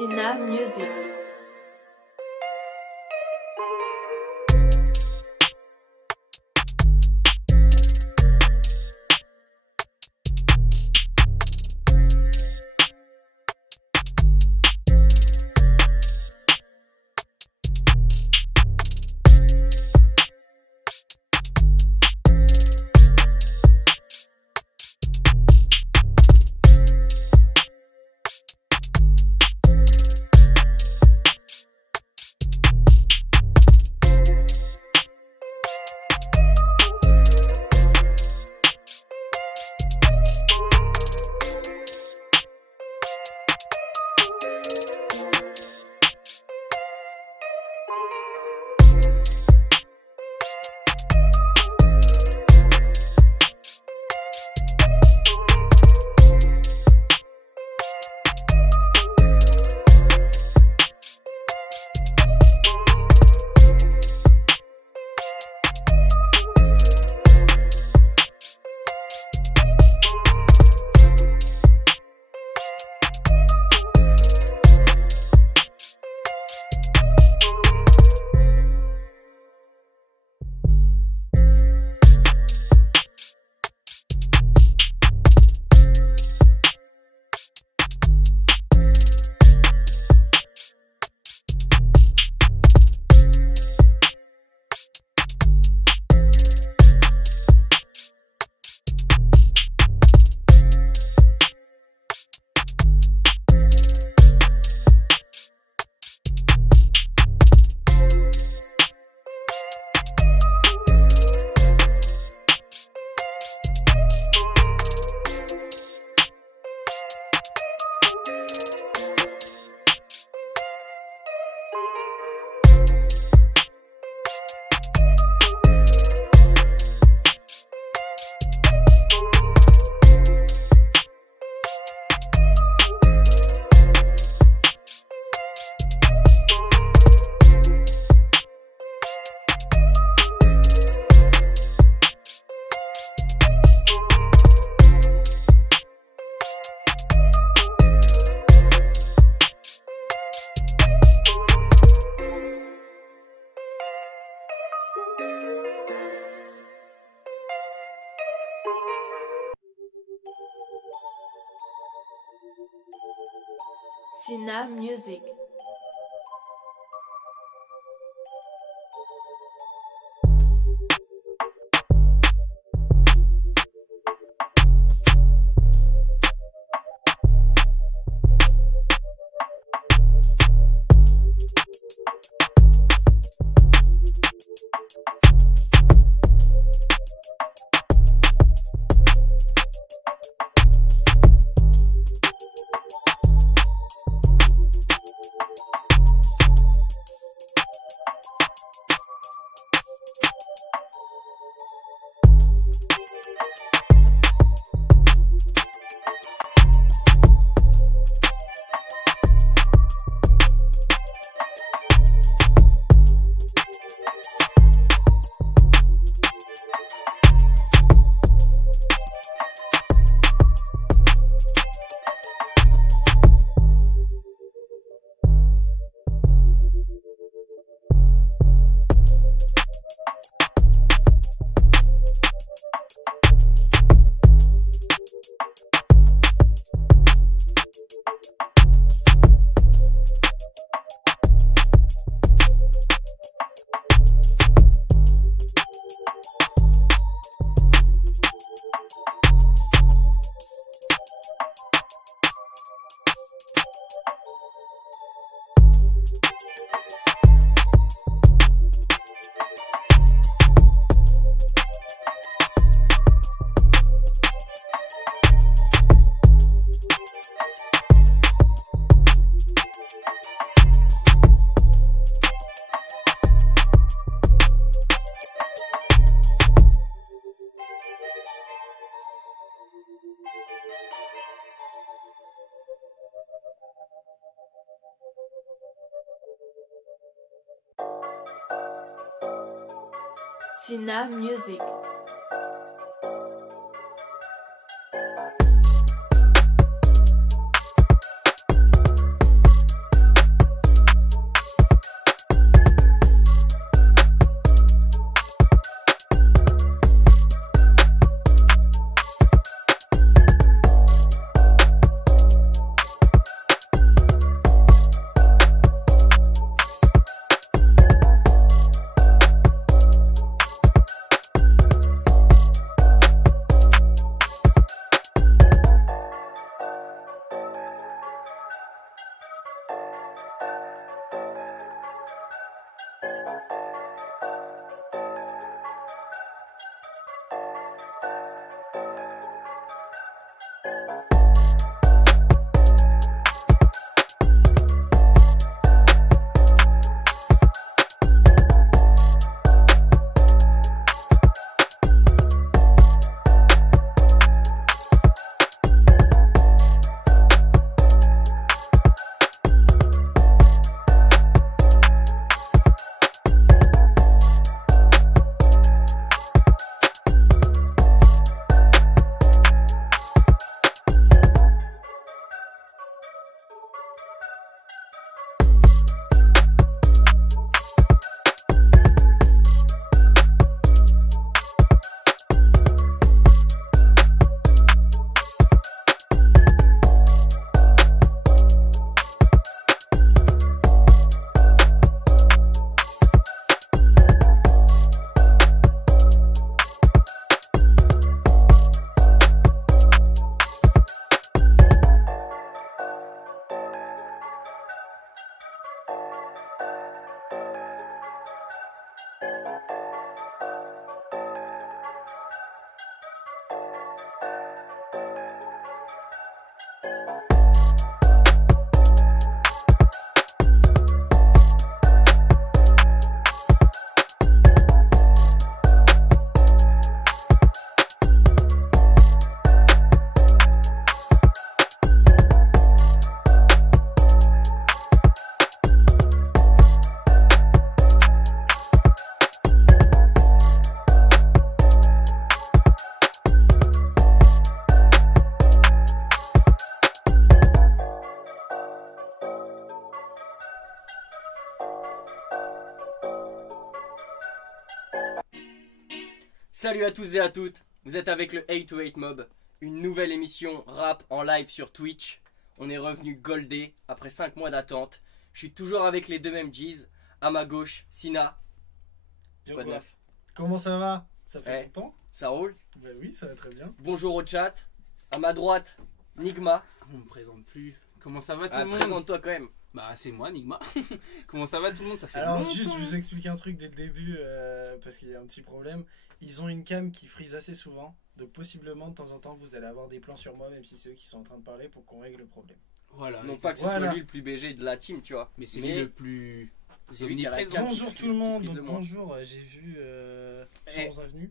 Sina Music. Sina Music. Sina Music. Salut à tous et à toutes, vous êtes avec le 808 Mob, une nouvelle émission rap en live sur Twitch. On est revenu goldé après 5 mois d'attente. Je suis toujours avec les deux mêmes G's. À ma gauche, Sina. Quoi de neuf? Comment ça va? Ça fait longtemps? Ça roule? Bah oui, ça va très bien. Bonjour au chat. À ma droite, Nigma. On me présente plus. Comment ça va tout le monde? Présente-toi quand même. Bah c'est moi Nigma. Comment ça va tout le monde? Ça fait Alors longtemps. juste vous expliquer un truc dès le début parce qu'il y a un petit problème. Ils ont une cam qui freeze assez souvent. Donc possiblement de temps en temps vous allez avoir des plans sur moi même si c'est eux qui sont en train de parler pour qu'on règle le problème. Voilà. Non pas que ce soit lui le plus BG de la team, tu vois. Mais c'est lui le plus c'est lui qui a la omniprésent. cam. Bonjour tout le monde, donc le moins. bonjour, j'ai vu sans invenus.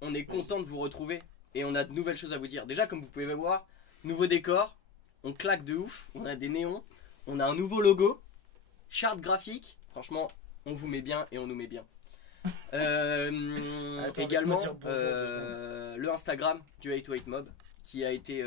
On est content de vous retrouver et on a de nouvelles choses à vous dire. Déjà, comme vous pouvez le voir, nouveau décor, on claque de ouf, on a des néons, on a un nouveau logo, charte graphique. Franchement, on vous met bien et on nous met bien. Attends, également, laisse-moi dire bonjour, le Instagram du 808 Mob qui a été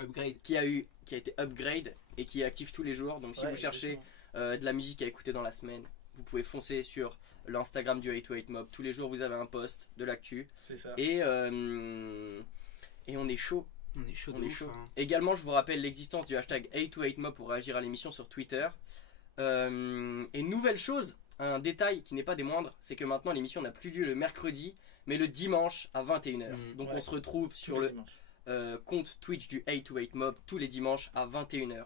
Upgrade. qui a été upgrade et qui est actif tous les jours. Donc si Ouais, vous cherchez exactement. de la musique à écouter dans la semaine, vous pouvez foncer sur l'Instagram du 808 Mob. Tous les jours, vous avez un post de l'actu. C'est ça. Et on est chaud. On est chaud de On est ouf, chaud. hein. Également, je vous rappelle l'existence du hashtag 828mob pour réagir à l'émission sur Twitter. Et nouvelle chose, un détail qui n'est pas des moindres, c'est que maintenant l'émission n'a plus lieu le mercredi, mais le dimanche à 21h. Donc ouais. on se retrouve Tous sur les le dimanches. compte Twitch du 828mob tous les dimanches à 21h.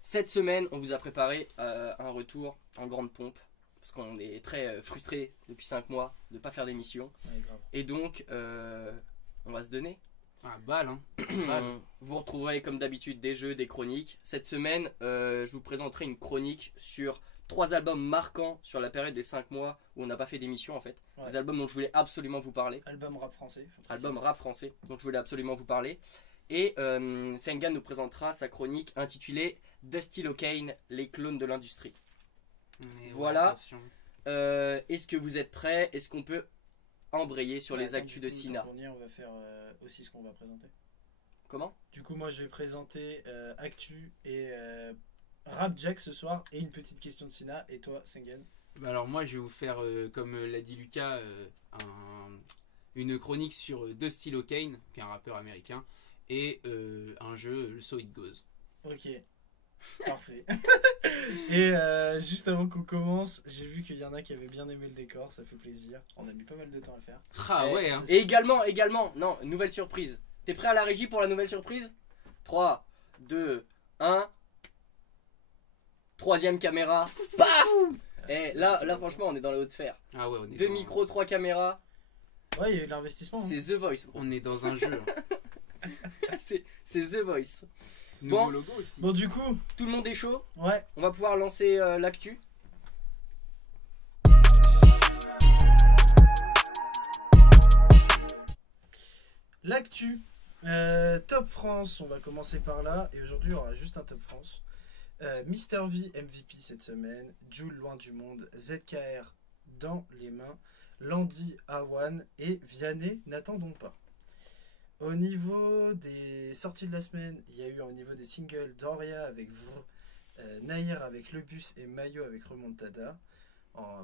Cette semaine, on vous a préparé un retour en grande pompe, parce qu'on est très frustrés depuis 5 mois de ne pas faire d'émission. Ouais, grave. Et donc, on va se donner. Ah, balle, hein. Balle. Vous retrouverez comme d'habitude des jeux, des chroniques. Cette semaine, je vous présenterai une chronique sur 3 albums marquants sur la période des 5 mois où on n'a pas fait d'émission en fait. Ouais. Des albums dont je voulais absolument vous parler. Album rap français. Album rap français dont je voulais absolument vous parler. Et Sengan nous présentera sa chronique intitulée Dusty Locane, les clones de l'industrie. Mais Voilà. attention. Est-ce que vous êtes prêts? Est-ce qu'on peut embrayer sur les Attends, actus du de coup, Sina? donc on y est, on va faire aussi ce qu'on va présenter. Comment? Du coup, moi je vais présenter Actu et Rap Jack ce soir et une petite question de Sina. Et toi, Sengen? Bah alors moi je vais vous faire, comme l'a dit Lucas, une chronique sur Dusty Locane, qui est un rappeur américain, et un jeu, So It Goes. Ok, parfait. Et juste avant qu'on commence, j'ai vu qu'il y en a qui avaient bien aimé le décor, ça fait plaisir. On a mis pas mal de temps à le faire. Ah ouais, hein. Et également, non, nouvelle surprise. T'es prêt à la régie pour la nouvelle surprise? 3, 2, 1. Troisième caméra. Paf! Et là, franchement, on est dans la haute sphère. Ah ouais, on est 2 dans- micros, 3 caméras. Ouais, il y a eu de l'investissement. Hein. C'est The Voice. On est dans un jeu. Hein. C'est The Voice. Nouveau Bon. logo aussi. Bon, du coup, Tout le monde est chaud. ouais, On va pouvoir lancer l'actu. l'actu. Top France, on va commencer par là. Et aujourd'hui, il y aura juste un Top France. Mister V, MVP cette semaine. Jules, loin du monde. ZKR, dans les mains. Landy, Awan. Et Vianney, n'attendons pas. Au niveau des sorties de la semaine, il y a eu au niveau des singles Doria avec Vr, Nahir avec Le Bus et Mayo avec Remontada.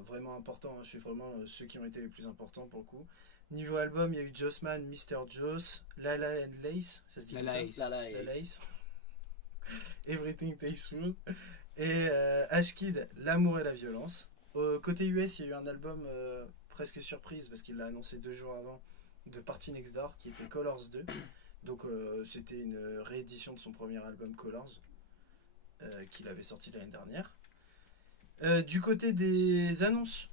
Vraiment important, hein, je suis vraiment ceux qui ont été les plus importants pour le coup. Niveau album, il y a eu Jossman, Mr. Joss, Lala and Lace, ça se dit Lala comme Ace. ça Là, Lace. Everything Takes Food. Et Ashkid, L'amour et la violence. Côté US, il y a eu un album presque surprise parce qu'il l'a annoncé 2 jours avant de Party Next Door qui était Colors 2. Donc c'était une réédition de son premier album Colors qu'il avait sorti l'année dernière. Du côté des annonces,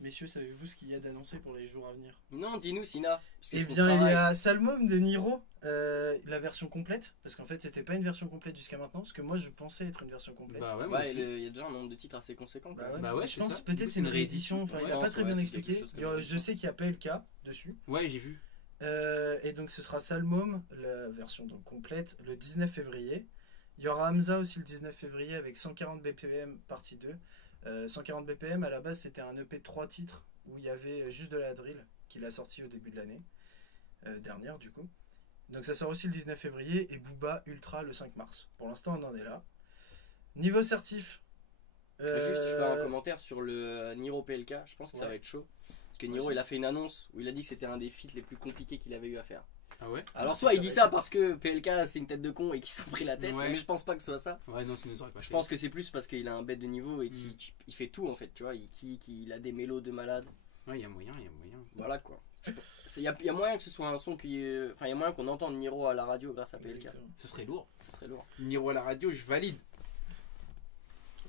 messieurs, savez-vous ce qu'il y a d'annoncé pour les jours à venir? Non, dis-nous, Sina. Parce que Eh c'est ton bien, il y travail. a Salmon de Niro, la version complète, parce qu'en fait, c'était pas une version complète jusqu'à maintenant, parce que moi, je pensais être une version complète. Bah ouais, moi Ouais, aussi. il y a déjà un nombre de titres assez conséquent. Quand même. Bah ouais, je c'est pense ça. peut-être c'est une réédition. Enfin, Ouais, il a je pas pense, très ouais, bien c'est expliqué. quelque chose comme ça. Je sais qu'il y a PLK dessus. Ouais, j'ai vu. Et donc, ce sera Salmon, la version donc complète, le 19 février. Il y aura Hamza aussi le 19 février avec 140 BPM partie 2. 140 BPM, à la base, c'était un EP de 3 titres où il y avait juste de la drill qu'il a sorti au début de l'année dernière, du coup. Donc, ça sort aussi le 19 février et Booba Ultra le 5 mars. Pour l'instant, on en est là. Niveau certif. Juste, je fais un commentaire sur le Niro PLK. Je pense que ça Ouais. va être chaud. que Niro il a fait une annonce où il a dit que c'était un des feats les plus compliqués qu'il avait eu à faire. Ah ouais? Alors ça, soit ça il dit va ça être- parce que PLK c'est une tête de con et qu'ils se sont pris la tête, Ouais. mais je pense pas que ce soit ça. Ouais, non, ça nous aurait pas Je fait. pense que c'est plus parce qu'il a un bête de niveau et qu'il Mm. il fait tout en fait, tu vois. Il a des mélos de malade. Ouais, il y a moyen, il y a moyen. Voilà quoi. Il y a moyen que ce soit un son qui. Enfin, il y a moyen qu'on entende Niro à la radio grâce à PLK. Exactement. Ce serait lourd. Ça serait lourd. Niro à la radio, je valide.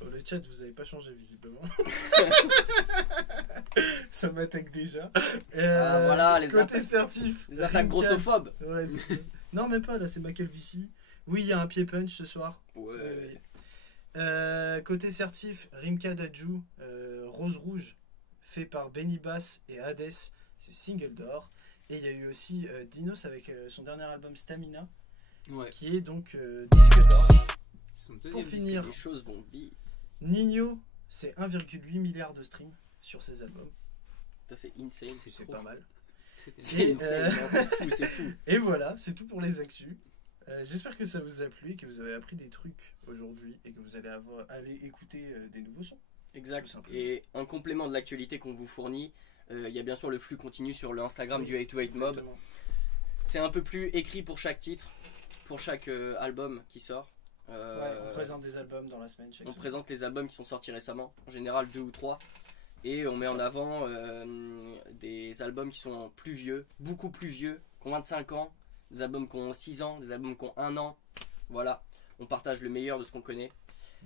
Oh, le chat, vous avez pas changé visiblement. Ça m'attaque déjà. voilà, les côté attaques- certif. Les attaques Rimka. grossophobes. Ouais, c'est ça. Non, même pas, là, c'est ma calvitie. Oui, il y a un pied punch ce soir. Ouais. Côté certif, Rimka Dadju, Rose Rouge, fait par Benny Bass et Hades, c'est single d'or. Et il y a eu aussi Dinos avec son dernier album Stamina, Ouais. qui est donc disque d'or. Son Pour deuxième finir, Les choses vont vite. Nino, c'est 1,8 milliard de streams sur ses albums. Ça, c'est insane. C'est trop pas mal. disque. C'est Et, insane. Non, c'est fou, c'est fou. Et voilà, c'est tout pour les actus. J'espère que ça vous a plu et que vous avez appris des trucs aujourd'hui et que vous allez aller écouter des nouveaux sons. Exact. Tout simplement. Et en complément de l'actualité qu'on vous fournit, il y a bien sûr le flux continu sur le Instagram du 828 Mob. Exactement. C'est un peu plus écrit pour chaque titre, pour chaque album qui sort. Ouais, on présente des albums dans la semaine. chaque On semaine. présente les albums qui sont sortis récemment, en général 2 ou 3. Et on met en avant des albums qui sont plus vieux, beaucoup plus vieux, qui ont 25 ans, des albums qui ont 6 ans, des albums qui ont 1 an. Voilà, on partage le meilleur de ce qu'on connaît.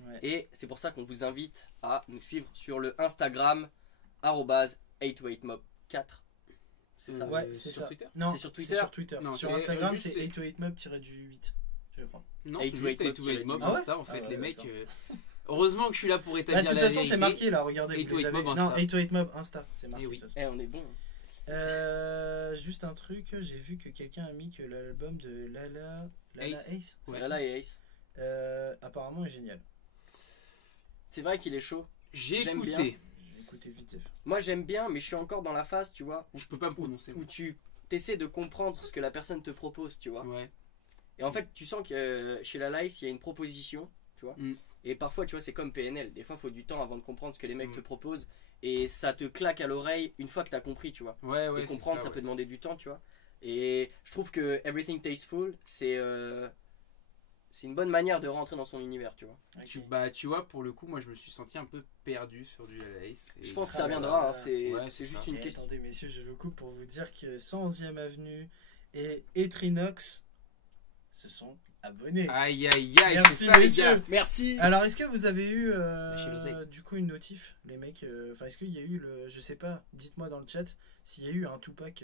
Ouais. Et c'est pour ça qu'on vous invite à nous suivre sur le Instagram @828mob4. C'est ça. Ouais, c'est sur ça. Twitter? Non, C'est sur Twitter. c'est sur Twitter. Non, sur c'est, Instagram, juste, c'est c'est- 828mob-8, je crois. Non, 8 c'est juste 8 8 Mob Ah ouais Insta en fait. Ah ouais, Les mecs. d'accord. Heureusement que je suis là pour Bah, établir de toute la façon, vérité. c'est marqué là, regardez. vous 828 les avez. Mob Non, Insta. 828mob Insta, c'est marqué. Eh oui. de toute façon. Eh, on est bon. Juste un truc, j'ai vu que quelqu'un a mis que l'album de Lala Ace. Ace, Ouais. Voilà et Ace. apparemment est génial. C'est vrai qu'il est chaud. J'ai J'aime écouté. bien. J'ai écouté vite fait. Moi j'aime bien, mais je suis encore dans la phase, tu vois, Je peux pas me prononcer. où tu essaies de comprendre ce que la personne te propose, tu vois. Ouais. Et en fait, tu sens que chez la Lice, il y a une proposition, tu vois. Mm. Et parfois, tu vois, c'est comme PNL. Des fois, il faut du temps avant de comprendre ce que les mecs Mm. te proposent. Et ça te claque à l'oreille une fois que tu as compris, tu vois. Ouais, ouais. Et comprendre, ça ouais. peut demander du temps, tu vois. Et je trouve que Everything Tasteful, c'est une bonne manière de rentrer dans son univers, tu vois. Ok. Tu vois, pour le coup, moi je me suis senti un peu perdu sur du Lace. Je pense que Ah ça ouais, viendra, hein, ouais, c'est ouais, c'est c'est juste ça. une Et question. attendez messieurs, je vous coupe pour vous dire que 111e Avenue et Etrinox se sont abonnés. Aïe aïe aïe, Merci, c'est ça les messieurs. gars. Merci. Alors est-ce que vous avez eu Lâchez l'oseille. du coup une notif les mecs enfin est-ce qu'il y a eu le je sais pas, dites-moi dans le chat s'il y a eu un Tupac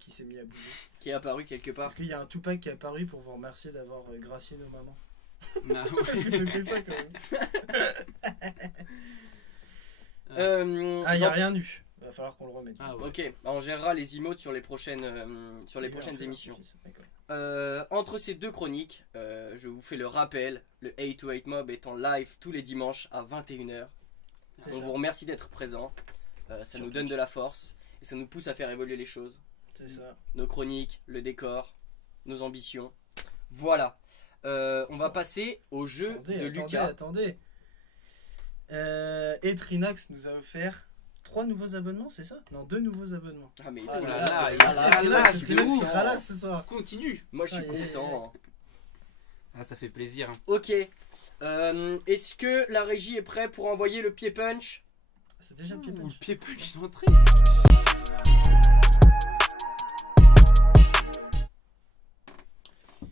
qui s'est mis à bouger. Qui est apparu quelque part. Est-ce qu'il y a un Tupac qui est apparu pour vous remercier d'avoir gracié nos mamans? Nah, Parce que c'était ça quand même. Ah, il n'y a Jean- rien eu. Va falloir qu'on le remette. Ah ouais. Ok, bah, on gérera les emotes sur les prochaines, Oui, on fait émissions. l'office, d'accord. Entre ces deux chroniques, je vous fais le rappel, le 828 Mob est en live tous les dimanches à 21h. C'est On ça. vous remercie d'être présent, ça Sur nous donne Twitch. de la force et ça nous pousse à faire évoluer les choses. C'est ça. Nos chroniques, le décor, nos ambitions. Voilà, on va passer au jeu de Lucas. Attendez. Etrinox nous a offert 3 nouveaux abonnements, c'est ça? Non, 2 nouveaux abonnements. Ah mais Ah oh là là là, là, il là, est là, là, là, c'est je suis le mec qui content. ralasse ce soir. Continue. Moi je suis Ah, content. Ah, ça fait plaisir. Hein. Ok, est-ce que la régie est prête pour envoyer le pied punch? C'est déjà le pied Ouh, punch. le pied punch d'entrée.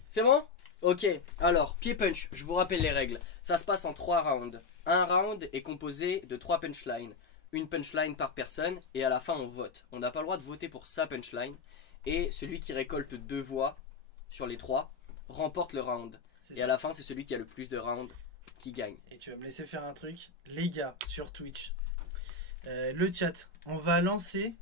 C'est bon? Ok, alors, pied punch, je vous rappelle les règles. Ça se passe en 3 rounds. Un round est composé de 3 punchlines. Une punchline par personne, et à la fin on vote. On n'a pas le droit de voter pour sa punchline. Et celui qui récolte 2 voix sur les 3 remporte le round. C'est Et ça. à la fin, c'est celui qui a le plus de rounds qui gagne. Et tu vas me laisser faire un truc. Les gars, sur Twitch, le chat, on va lancer.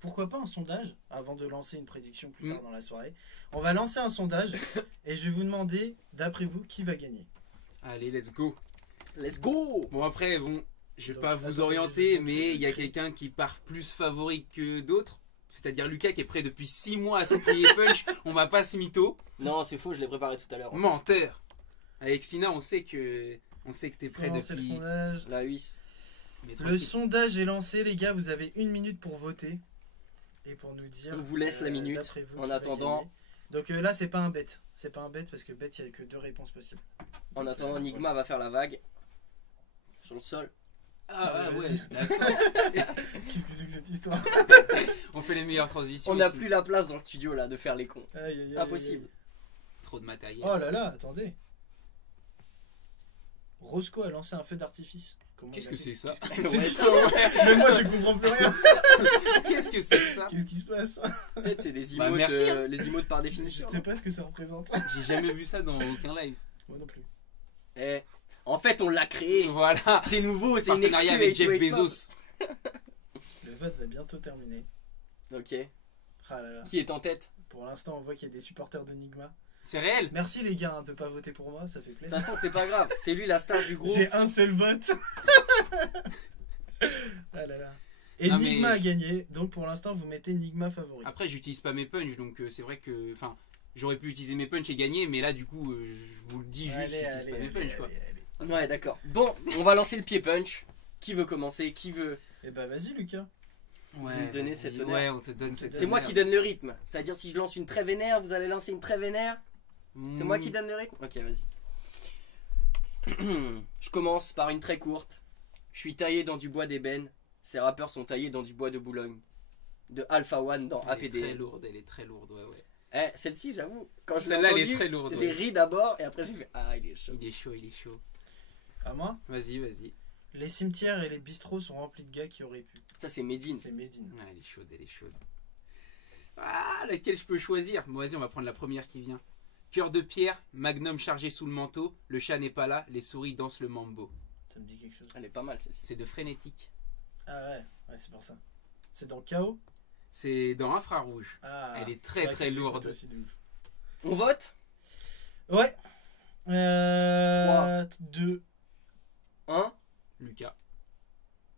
Pourquoi pas un sondage avant de lancer une prédiction plus tard dans la soirée. On va lancer un sondage et je vais vous demander, d'après vous, qui va gagner. Allez, let's go. Let's go! Bon, après, bon, je vais Donc, pas vous attends, orienter, je- mais il y a quelqu'un qui part plus favori que d'autres. C'est-à-dire Lucas qui est prêt depuis 6 mois à son premier punch. On va pas se mytho. Non, c'est faux, je l'ai préparé tout à l'heure. Menteur. Avec Sina, on sait que t'es prêt Commencez le depuis. sondage. La huisse. Mais Le tranquille. sondage est lancé, les gars. Vous avez 1 minute pour voter. Et pour nous dire. On vous laisse la minute, d'après vous, en qui va attendant. gagner. Donc là, c'est pas un bet. C'est pas un bet parce que bet, il n'y a que 2 réponses possibles. En attendant, Nigma va faire la vague. Sur le sol. Ah ouais, Vas-y. d'accord. Qu'est-ce que c'est que cette histoire? On fait les meilleures transitions. On n'a ici. plus la place dans le studio là de faire les cons. Aïe, aïe, aïe, Impossible. Trop de matériel. Oh là là, attendez. Roscoe a lancé un feu d'artifice. Comment Qu'est-ce il a que fait? c'est ça? Qu'est-ce que c'est Ouais, que cette histoire? Même moi, je comprends plus rien. Qu'est-ce que c'est ça? Qu'est-ce qui se passe? Peut-être c'est des Bah, emotes, merci, hein. les emotes par Je définition. sais pas ce que ça représente. J'ai jamais vu ça dans aucun live. Moi non plus. Eh, en fait, on l'a créé. Voilà. C'est nouveau, c'est une Partenariat exclu avec Jeff 828 Mob. Bezos. Le vote va bientôt terminer. Ok. Ah là là. Qui est en tête? Pour l'instant, on voit qu'il y a des supporters de Nigma. C'est réel. Merci les gars de pas voter pour moi, ça fait De toute plaisir. façon, c'est pas grave. C'est lui la star du groupe. J'ai un seul vote. Ah là là. Et Non, mais- Nigma a gagné, donc pour l'instant vous mettez Nigma favori. Après, j'utilise pas mes punchs, donc c'est vrai que. Enfin, j'aurais pu utiliser mes punchs et gagner, mais là, du coup, je vous le dis juste, j'utilise pas mes punchs, quoi. Ouais, d'accord. Bon, on va lancer le pied punch. Qui veut commencer? Qui veut? Et bah vas-y Lucas. Ouais, Vous me donnez vas-y. cet honneur. Ouais, on te donne cet C'est moi honneur. qui donne le rythme. C'est-à-dire, si je lance une très vénère, vous allez lancer une très vénère. C'est moi qui donne le rythme? Ok, vas-y. Je commence par une très courte. Je suis taillé dans du bois d'ébène. Ces rappeurs sont taillés dans du bois de Boulogne. De Alpha One dans Elle est très APDL. lourde, elle est très lourde, ouais, ouais. Eh, celle-ci, j'avoue, quand je l'ai Celle-là, elle est entendue, très lourde, j'ai ouais. ri d'abord et après j'ai fait ah, il est chaud. Il est chaud, il est chaud. À moi. Vas-y, vas-y. Les cimetières et les bistrots sont remplis de gars qui auraient pu. Ça, c'est Medine. C'est Medine. Ah, elle est chaude, elle est chaude. Ah, laquelle je peux choisir? Bon, vas-y, on va prendre la première qui vient. Cœur de pierre, magnum chargé sous le manteau, le chat n'est pas là, les souris dansent le mambo. Ça me dit quelque chose. Elle est pas mal celle-ci. C'est de frénétique. Ah ouais, c'est pour ça. C'est dans Chaos. C'est dans infrarouge. Ah. Elle est très, très lourde. Aussi de ouf. On vote? Ouais. 3. 2. 1. Lucas.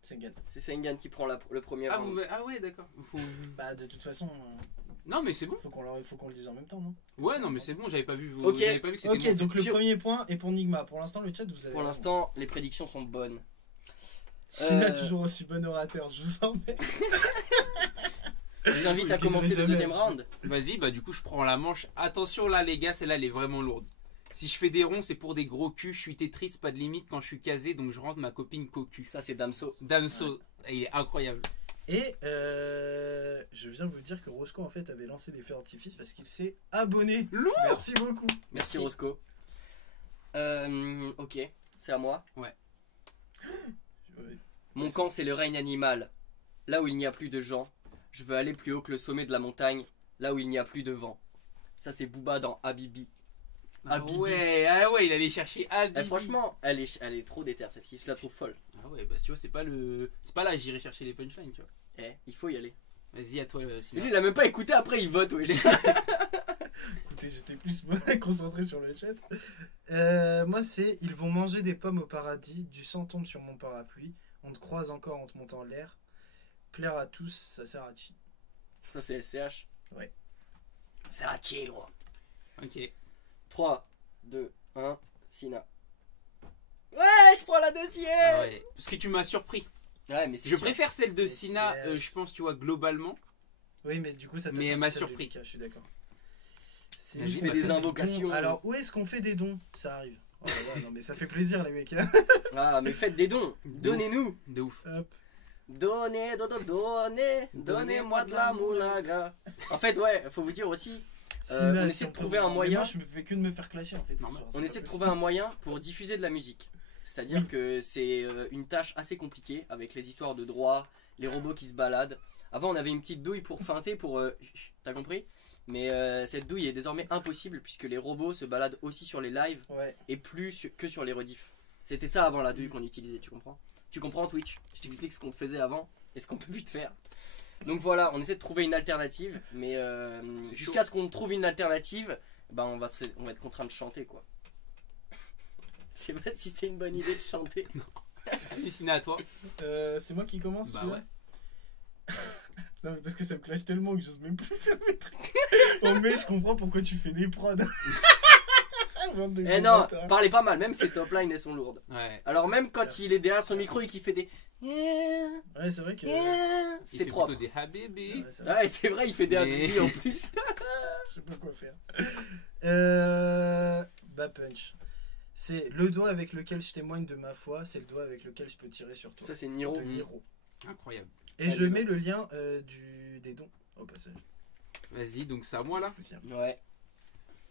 Sengan. C'est Sengan qui prend le premier Ah, round. ah ouais, d'accord. Faut... Bah de toute façon, Non, mais c'est bon. faut qu'on le dise en même temps, non? Ouais, non, mais c'est bon, j'avais pas vu, Ok. j'avais pas vu que c'était Ok, mon donc le Pire. premier point est pour Nigma. Pour l'instant, le chat, vous avez. Pour l'instant, les prédictions sont bonnes. Sina, toujours aussi bon orateur, je vous en mets. Je vous invite à Je commencer gagnerai le deuxième jamais. round. Vas-y, bah du coup je prends la manche. Attention là les gars, celle-là elle est vraiment lourde. Si je fais des ronds, c'est pour des gros culs. Je suis Tetris, pas de limite quand je suis casé, donc je rentre ma copine cocu. Ça, c'est Damso. Damso, il est incroyable. Et je viens vous dire que Roscoe en fait avait lancé des feux d'artifice parce qu'il s'est abonné. Lourd. Merci beaucoup. Merci Roscoe. Ok, c'est à moi. Ouais. Mon camp, c'est le règne animal. Là où il n'y a plus de gens, je veux aller plus haut que le sommet de la montagne. Là où il n'y a plus de vent. Ça, c'est Booba dans Habibi. Ah Habibi. ouais, il allait chercher Habibi. Franchement, elle est trop déter celle-ci. Je la trouve folle. Ah ouais, bah tu vois, c'est pas là, j'irai chercher les punchlines, tu vois. Il faut y aller. Vas-y, à toi, Et Sina. lui, il a même pas écouté. Après, il vote. Ouais. Écoutez, j'étais plus concentré sur le chat. Moi, c'est ils vont manger des pommes au paradis. Du sang tombe sur mon parapluie. On te croise encore en te montant en l'air. Plaire à tous, ça sert à chi. Ça, c'est SCH. Ouais. C'est à chier, gros. Ok. 3, 2, 1, Sina. Ouais, je prends la deuxième. Ah ouais. Parce que tu m'as surpris. Ouais, mais c'est Je sûr. préfère celle de Mais Sina, c'est- je pense, tu vois, globalement. Oui, mais du coup, ça t'a Mais elle m'a celle de surpris. Lucas, je suis d'accord. C'est Vas-y, je bah, fais fais des des invocations. invocations. Alors, où est-ce qu'on fait des dons? Ça arrive. Oh, ouais, non, mais ça fait plaisir, les mecs. Hein. Ah, mais faites des dons. De Donnez-nous. De ouf. Hop. Donnez-moi de la moulaga. En fait, ouais, faut vous dire aussi, Sina, on si essaie de peut- trouver un Mais moyen. Moi, je me fais que de me faire clasher, en fait. ce Normal. soir, On c'est essaie pas de trouver possible. un moyen pour diffuser de la musique. C'est-à-dire que c'est une tâche assez compliquée avec les histoires de droit, les robots qui se baladent. Avant, on avait une petite douille pour feinter, pour. T'as compris? Mais cette douille est désormais impossible puisque les robots se baladent aussi sur les lives Ouais. et plus que sur les rediffs. C'était ça avant la douille qu'on utilisait, tu comprends? Tu comprends Twitch? Je t'explique ce qu'on te faisait avant et ce qu'on peut plus te faire. Donc voilà, on essaie de trouver une alternative, mais C'est jusqu'à ce qu'on trouve une alternative, ben on va être contraint de chanter quoi. Je sais pas si c'est une bonne idée de chanter. Vas-y, Sina, à toi. C'est moi qui commence. Bah celui-là ouais. Non, mais parce que ça me clash tellement que j'ose même plus faire mes trucs. Oh, mais je comprends pourquoi tu fais des prods. Bande de Eh gros non, bâtards. parlez pas mal, même ses top lines elles sont lourdes. Ouais. Alors même quand il est derrière son micro et qu'il fait des... Ouais, c'est vrai que. Il C'est fait propre. plutôt des habibi. Ouais, c'est vrai. Ouais, c'est vrai, il fait des Mais- habibi en plus. Je sais pas quoi faire. Bah punch. C'est le doigt avec lequel je témoigne de ma foi, c'est le doigt avec lequel je peux tirer sur toi. Ça c'est Niro. De Niro. Incroyable. Et je mets le lien des dons au passage. Vas-y, donc c'est à moi là. Je vous dis. Ouais.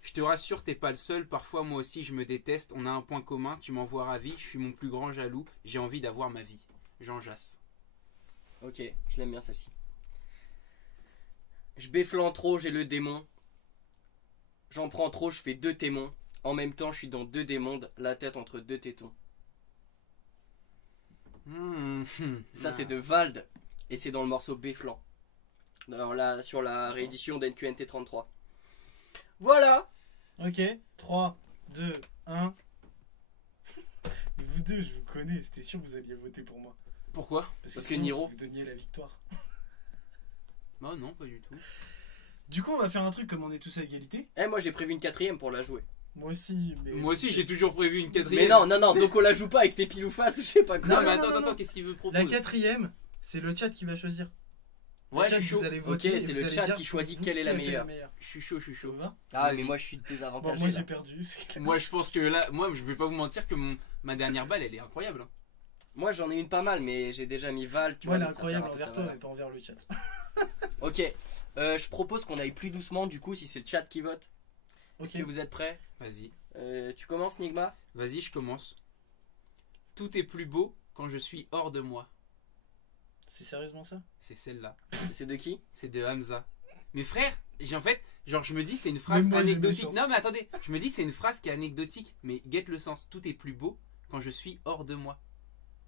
Je te rassure, t'es pas le seul. Parfois, moi aussi, je me déteste. On a un point commun. Tu m'envoies ravi. Je suis mon plus grand jaloux. J'ai envie d'avoir ma vie. Jean Jass. Ok, je l'aime bien celle-ci. Je béflante trop, j'ai le démon. J'en prends trop, je fais 2 témons. En même temps, je suis dans 2 démondes, la tête entre 2 tétons. Ça c'est de Vald et c'est dans le morceau Béflant. Alors là, sur la réédition d'NQNT 33. Voilà. Ok, 3, 2, 1. Vous deux, je vous connais, c'était sûr que vous alliez voter pour moi. Pourquoi? Parce que sinon, Niro. vous donniez la victoire. Oh non, pas du tout. Du coup, on va faire un truc comme on est tous à égalité. Eh, moi j'ai prévu une 4ème pour la jouer. Moi aussi, mais. Moi aussi, j'ai toujours prévu une Mais quatrième. non, donc on la joue pas avec tes piles ou face, je sais pas quoi. Non, Non, mais non, attends, non. qu'est-ce qu'il veut proposer? La 4ème, c'est le chat qui va choisir. Ouais, Le je chat, suis chaud. vous allez Ok, voter et c'est vous le allez chat dire qui choisit vous quelle est la qui a fait meilleure. Je suis chaud, je suis Ça chaud. vous va Ah, mais Vas-y. moi je suis Bon, désavantagé. moi là. j'ai perdu, c'est clair. Moi, je pense que là, moi, je vais pas vous mentir que ma dernière balle, elle est incroyable. Hein. Moi j'en ai une pas mal, mais j'ai déjà mis Val. Tu Moi, vois, elle est donc ça perd incroyable un peu de envers sa toi, valeur. mais pas envers le chat. Ok, je propose qu'on aille plus doucement du coup si c'est le chat qui vote. Ok. Est-ce que vous êtes prêts? Vas-y. Tu commences Nigma? Vas-y, je commence. Tout est plus beau quand je suis hors de moi. C'est sérieusement ça? C'est celle-là. C'est de qui? C'est de Hamza. Mais frère, en fait, genre je me dis c'est une phrase Même moi, j'ai anecdotique. mes chances. Non mais attendez, je me dis c'est une phrase qui est anecdotique, mais guette le sens. Tout est plus beau quand je suis hors de moi.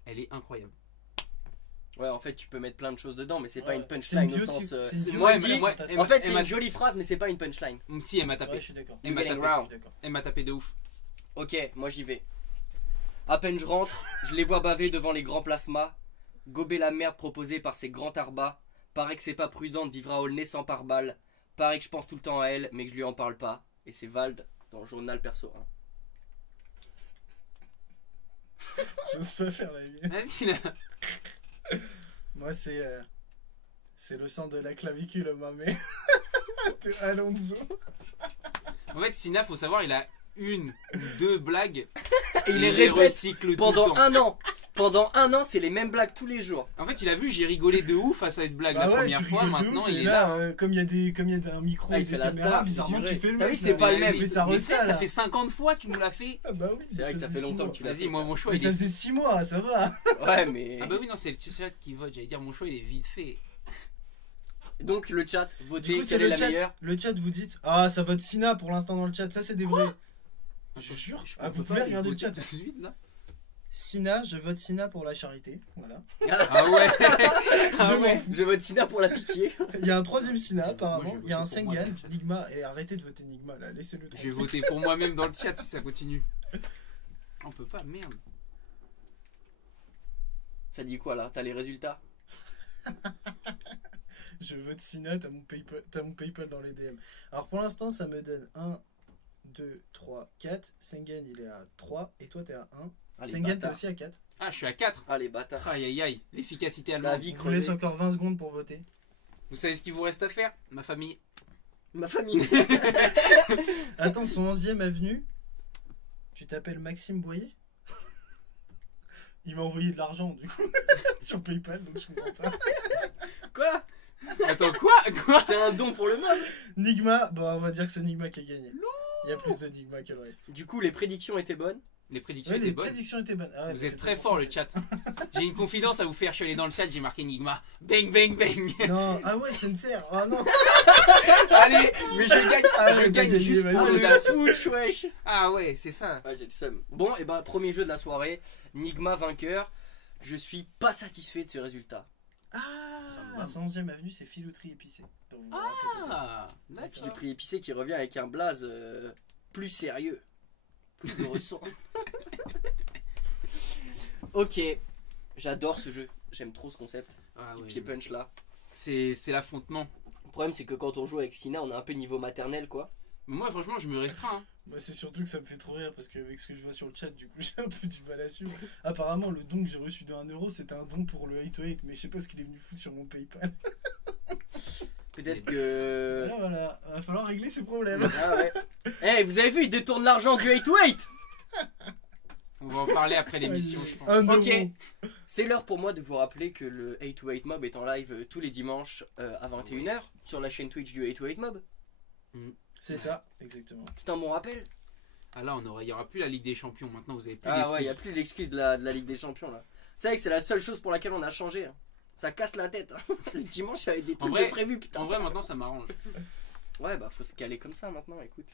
Elle est incroyable. Ouais, en fait tu peux mettre plein de choses dedans, mais c'est pas Ouais. une C'est punchline une au beauty- sens. c'est une beauty- moi je Ouais, dis. ouais, ouais, En fait elle c'est m'a- une jolie phrase, mais c'est pas une punchline. Si elle m'a tapé. Ouais, je suis d'accord. Elle m'a Getting tapé. Je round. suis d'accord. Elle m'a tapé de ouf. Ok, moi j'y vais. À peine je rentre, je les vois baver devant les grands plasmas, gober la merde proposée par ces grands tarbas. Paraît que c'est pas prudent de vivre à Aulnay sans pare-balles. Paraît que je pense tout le temps à elle, mais que je lui en parle pas. Et c'est Vald dans le journal perso 1. J'ose pas faire la mienne. Vas-y là. Moi, c'est le sang de la clavicule, mamé. De Alonso. En fait, Sina, faut savoir, il a une ou deux blagues. Et il les les répète recycle tout le pendant temps. un an. Pendant un an, c'est les mêmes blagues tous les jours. En fait, il a vu, j'ai rigolé de ouf face à cette blague la première tu fois. rigoles de Maintenant, ouf, il et est là. comme il y a un micro Ah, et il des fait la caméras, star, bizarrement, désolé. tu fais le T'as mec. vu, c'est là. pas le Il même. fait sa Mais resta, frère, ça là. fait 50 fois que tu nous l'as fait. Ah bah oui, C'est vrai que ça fait 6 longtemps mois. que tu l'as Vas-y, fait. moi, mon choix, Mais il ça est. faisait 6 mois, ça va. Ouais, mais. Ah bah oui, non, c'est le chat qui vote. J'allais dire, mon choix, il est vite fait. Donc le chat, Du votez coup, c'est quelle est le la chat. meilleure. Le chat, vous dites ah, ça vote Sina pour l'instant dans le chat. Ça, c'est des vrais. Je Attends, jure. je Ah, peux vous pas pouvez aller regarder le voter chat. tout de suite, là. Sina, je vote Sina pour la charité. Voilà. Ah ouais. Ah Je m'en ouais. fous. Je vote Tina pour la pitié. Il y a un troisième Sina, Moi, apparemment. je vais Il y a un voter pour moi Sengan, dans le chat. Nigma. Et arrêtez de voter Nigma là, laissez-le Je vais tranquille. voter pour moi-même dans le chat si ça continue. On peut pas, merde. Ça dit quoi là? T'as les résultats? Je vote Sina, t'as mon PayPal dans les DM. Alors pour l'instant, ça me donne 1, 2, 3, 4. Sengan, il est à 3. Et toi, t'es à 1. Allez, Sengan, t'es bâtard. aussi à 4. Ah, je suis à 4. Allez, bâtard. Aïe aïe aïe. L'efficacité La allemande. vie Je vous laisse crevée. encore 20 secondes pour voter. Vous savez ce qu'il vous reste à faire? Ma famille. Ma famille. Attends, son 11e avenue. Tu t'appelles Maxime Boyer? Il m'a envoyé de l'argent du coup sur PayPal, donc je comprends pas. Quoi? Attends, quoi? Quoi? C'est un don pour le mob. Nigma, bon, on va dire que c'est Nigma qui a gagné. Il y a plus de Nigma que le reste. Du coup, les prédictions étaient bonnes. Les prédictions Ouais, étaient les bonnes. prédictions étaient bonnes. Ah ouais, Vous mais êtes c'est très pour fort ça le que- chat. J'ai une confidence à vous faire. Je suis allé dans le chat, j'ai marqué Enigma. Bang bang bang. Non, ah ouais, Sincère. Ah non. Allez, mais je gagne, Ah je ouais, t'as gagne gagné, juste vas-y. pour Ah, le l'audace. push, wesh. Ah ouais, c'est ça. Ah, j'ai le seum. Bon, et ben premier jeu de la soirée, Nigma vainqueur. Je suis pas satisfait de ce résultat. Ça me va. Ah, son 11e avenue, c'est filouterie épicée. Donc, vous vous rappelez peut-être. Ah, Et puis d'accord. le prix épicé qui revient avec un blaze plus sérieux, plus de ressort. Ok, j'adore ce jeu. J'aime trop ce concept. Ah Et ouais, puis les punch là. c'est l'affrontement. Le problème c'est que quand on joue avec Sina, on a un peu niveau maternel quoi. Mais moi, franchement, je me restreins. Hein. Moi, c'est surtout que ça me fait trop rire parce qu'avec ce que je vois sur le chat, du coup, j'ai un peu du mal à suivre. Apparemment, le don que j'ai reçu de 1€, c'était un don pour le 808, mais je sais pas ce qu'il est venu foutre sur mon PayPal. Peut-être que. Voilà, va falloir régler ces problèmes. Ah ouais. Eh, vous avez vu, il détourne l'argent du 808. On va en parler après l'émission, je pense. 1€. Ok. C'est l'heure pour moi de vous rappeler que le 808 Mob est en live tous les dimanches à 21h sur la chaîne Twitch du 808 Mob. C'est ça, exactement. C'est un bon rappel. Ah là, il y aura plus la Ligue des Champions. Maintenant, vous avez plus Ah l'excuse. ouais, il n'y a plus l'excuse de la Ligue des Champions là. C'est vrai que c'est la seule chose pour laquelle on a changé. Hein. Ça casse la tête. Le dimanche, il y avait des trucs vrai- de prévus, putain. En vrai, maintenant, ça m'arrange. Ouais, bah faut se caler comme ça maintenant, écoute.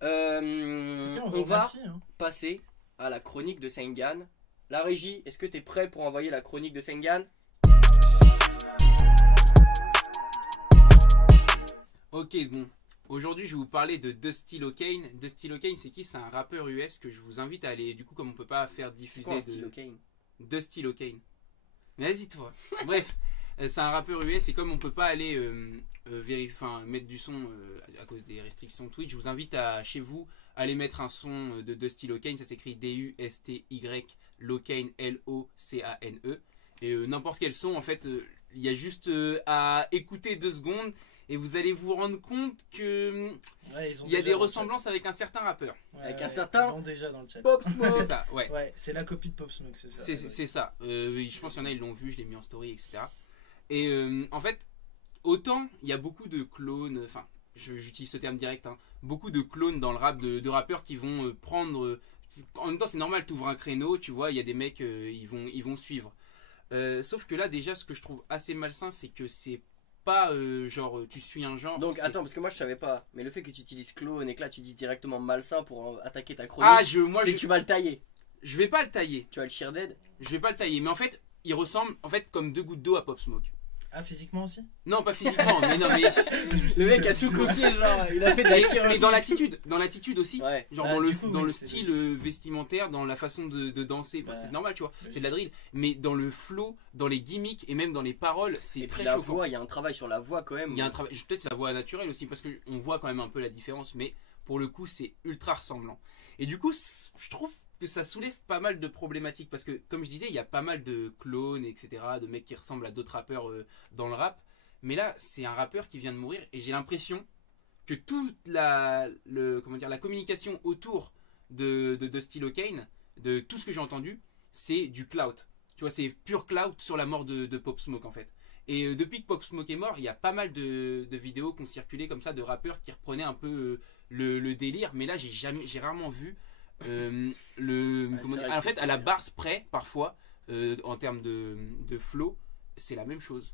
En tout cas, On vous va remercie, hein. passer à la chronique de Sengan. La régie, est-ce que t'es prêt pour envoyer la chronique de Sengan? Ok, bon. Aujourd'hui, je vais vous parler de Dusty Locane. Dusty Locane, c'est qui? C'est un rappeur US que je vous invite à aller. Du coup, comme on peut pas faire C'est diffuser quoi un de stylo Kane? Dusty Locane. Mais vas-y, toi. Bref, c'est un rappeur US et comme on peut pas aller mettre du son à cause des restrictions Twitch, je vous invite à chez vous aller mettre un son de Dusty Locane. Ça s'écrit D-U-S-T-Y Locane L-O-C-A-N-E. Et n'importe quel son, en fait, il y a juste à écouter 2 secondes. Et vous allez vous rendre compte que Ouais, ils ont il y a déjà des dans le ressemblances avec un certain rappeur. chat. Ouais, Avec ouais, un certain- ils l'ont déjà dans le chat. Pop C'est Smoke. ça, ouais. Ouais, c'est la copie de Pop Smoke, c'est ça. C'est ça. Je pense qu'il y en a, ils l'ont vu, je l'ai mis en story, etc. Et en fait, autant il y a beaucoup de clones, enfin, j'utilise ce terme direct, hein, beaucoup de clones dans le rap, de rappeurs qui vont prendre. En même temps, c'est normal, tu ouvres un créneau, tu vois, il y a des mecs, ils vont suivre. Sauf que là, déjà, ce que je trouve assez malsain, c'est que c'est pas genre tu suis un genre. Donc c'est- attends, parce que moi je savais pas. Mais le fait que tu utilises clone et que là tu dis directement malsain pour attaquer ta chronique, Ah, moi, c'est que tu vas le tailler. je vais pas le tailler. Tu vas le shear dead. Je vais pas le tailler, mais en fait, il ressemble en fait comme 2 gouttes d'eau à Pop Smoke. Ah, physiquement aussi. Non, pas physiquement, mais non, mais Le mec a tout copié, genre, il a fait de la mais chirurgie. dans l'attitude aussi. Ouais. Genre Ah, dans du coup, dans oui, le c'est style vestimentaire, dans la façon de danser, enfin, Ouais. c'est normal, tu vois, Oui. c'est de la drill. Mais dans le flow, dans les gimmicks et même dans les paroles, c'est Et très puis la choquant. voix, il y a un travail sur la voix quand même. Il y a un travail, peut-être la voix naturelle aussi, parce qu'on voit quand même un peu la différence, mais pour le coup, c'est ultra ressemblant. Et du coup, je trouve que ça soulève pas mal de problématiques, parce que, comme je disais, il y a pas mal de clones, etc., de mecs qui ressemblent à d'autres rappeurs dans le rap. Mais là, c'est un rappeur qui vient de mourir, et j'ai l'impression que toute la communication autour de Dusty Locane, de tout ce que j'ai entendu, c'est du clout. Tu vois, c'est pur clout sur la mort de Pop Smoke, en fait. Et depuis que Pop Smoke est mort, il y a pas mal de vidéos qui ont circulé comme ça de rappeurs qui reprenaient un peu le délire. Mais là, j'ai rarement vu c'est vrai que en fait, c'est à la très barre près, parfois, en termes de flow, c'est la même chose.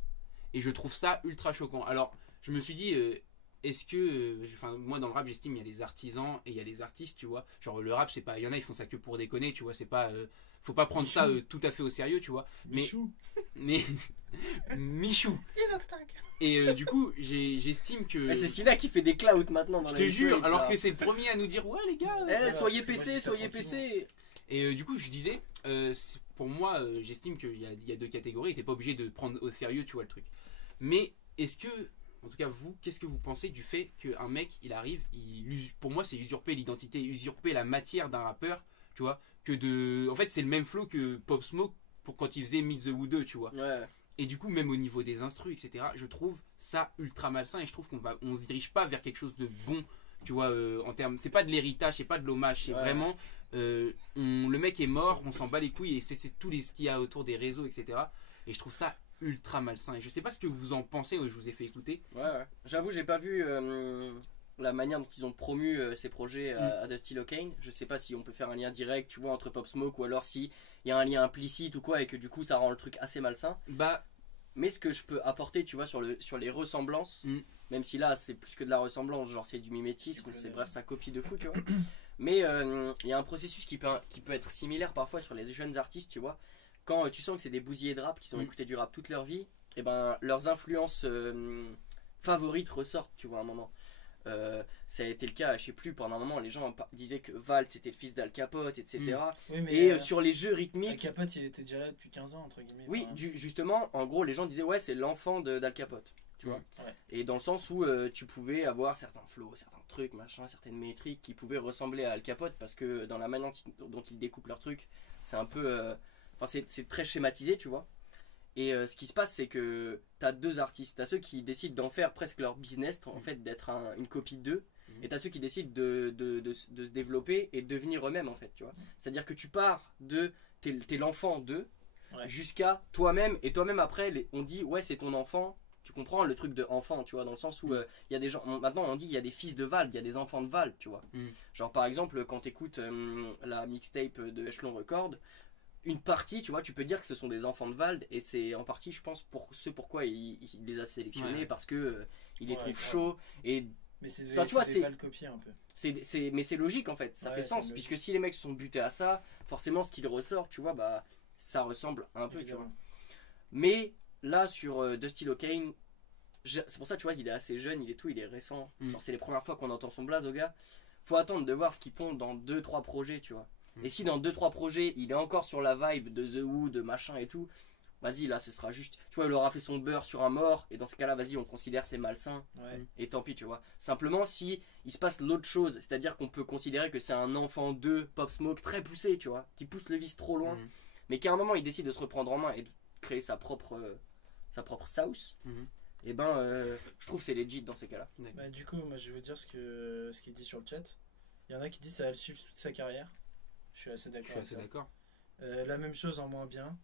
Et je trouve ça ultra choquant. Alors, je me suis dit, est-ce que, moi dans le rap, j'estime il y a les artisans et il y a les artistes, tu vois. Genre le rap, c'est pas, il y en a, ils font ça que pour déconner, tu vois. C'est pas, faut pas prendre ça tout à fait au sérieux, tu vois. Michou. Mais Michou. Et du coup, j'estime que. Eh, c'est Sina qui fait des clouds maintenant dans Je la te jure, vidéo, alors là. que c'est le premier à nous dire ouais les gars. Eh, Voilà, soyez parce que moi, je PC, dis ça soyez tranquillement. PC. Et du coup, je disais, pour moi, j'estime qu'il y a 2 catégories. T'es pas obligé de prendre au sérieux, tu vois le truc. Mais est-ce que, en tout cas vous, qu'est-ce que vous pensez du fait qu'un mec, il arrive, pour moi, c'est usurper l'identité, usurper la matière d'un rappeur, tu vois, en fait, c'est le même flow que Pop Smoke pour quand il faisait Meet the Woo 2, tu vois. Ouais. Et du coup, même au niveau des instrus, etc., je trouve ça ultra malsain et je trouve on se dirige pas vers quelque chose de bon, tu vois, en termes. C'est pas de l'héritage, c'est pas de l'hommage, c'est Ouais. vraiment. Le mec est mort, on s'en bat les couilles et c'est tout ce qu'il y a autour des réseaux, etc. Et je trouve ça ultra malsain. Et je sais pas ce que vous en pensez, je vous ai fait écouter. Ouais. J'avoue, j'ai pas vu la manière dont ils ont promu ces projets à Dusty Locane. Je sais pas si on peut faire un lien direct, tu vois, entre Pop Smoke ou alors si il y a un lien implicite ou quoi et que du coup ça rend le truc assez malsain. Bah, Mais ce que je peux apporter, tu vois, sur les ressemblances, même si là c'est plus que de la ressemblance, genre c'est du mimétisme, c'est bref, ça copie de fou, tu vois. Mais il y a un processus qui peut être similaire parfois sur les jeunes artistes, tu vois. Quand tu sens que c'est des bousillés de rap qui ont écouté du rap toute leur vie, et ben leurs influences favorites ressortent, tu vois, à un moment. Ça a été le cas, je sais plus, pendant un moment, les gens disaient que Val c'était le fils d'Al Capote, etc. Oui, mais Et sur les jeux rythmiques. Al Capote, il était déjà là depuis 15 ans, entre guillemets. Oui, Enfin, justement, en gros, les gens disaient ouais, c'est l'enfant d'Al Capote. tu vois. Ouais. Et dans le sens où tu pouvais avoir certains flows, certains trucs, machin, certaines métriques qui pouvaient ressembler à Al Capote parce que dans la manière dont ils découpent leurs trucs, c'est un peu. Enfin, c'est très schématisé, tu vois. Et ce qui se passe, c'est que t'as deux artistes. T'as ceux qui décident d'en faire presque leur business, en fait, d'être une copie d'eux. Et t'as ceux qui décident de se développer et de devenir eux-mêmes, en fait, tu vois. C'est-à-dire que tu pars de. T'es l'enfant d'eux, jusqu'à toi-même. Et toi-même, après, on dit, ouais, c'est ton enfant. Tu comprends le truc de enfant, tu vois, dans le sens où il y a des gens. Maintenant, on dit, il y a des fils de Vald, il y a des enfants de Vald, tu vois. Genre, par exemple, quand t'écoutes la mixtape de Echelon Record. Une partie, tu vois, tu peux dire que ce sont des enfants de Vald et c'est en partie, je pense, pourquoi il les a sélectionnés parce que il les trouve chauds et mais c'est tu vois, c'est mal copié un peu. Mais c'est logique en fait, ça fait sens puisque si les mecs sont butés à ça, forcément ce qu'il ressort, tu vois, bah ça ressemble un peu, tu vois. Mais là sur Dusty Locane, c'est pour ça, tu vois, il est assez jeune, il est récent. Genre c'est les premières fois qu'on entend son blaze au gars. Faut attendre de voir ce qu'il pond dans 2-3 projets, tu vois. Et si dans 2-3 projets, il est encore sur la vibe de The Who, de machin et tout, vas-y, là, ce sera juste. Tu vois, il aura fait son beurre sur un mort, et dans ce cas-là, vas-y, on considère c'est malsain. Et tant pis, tu vois. Simplement, si il se passe l'autre chose, c'est-à-dire qu'on peut considérer que c'est un enfant de Pop Smoke très poussé, tu vois, qui pousse le vice trop loin, mais qu'à un moment, il décide de se reprendre en main et de créer sa propre sauce. Et ben, je trouve que c'est legit dans ces cas-là. Bah, du coup, moi, je veux dire ce qu'il dit sur le chat. Il y en a qui disent que ça va le suivre toute sa carrière. Je suis assez d'accord. La même chose en moins bien.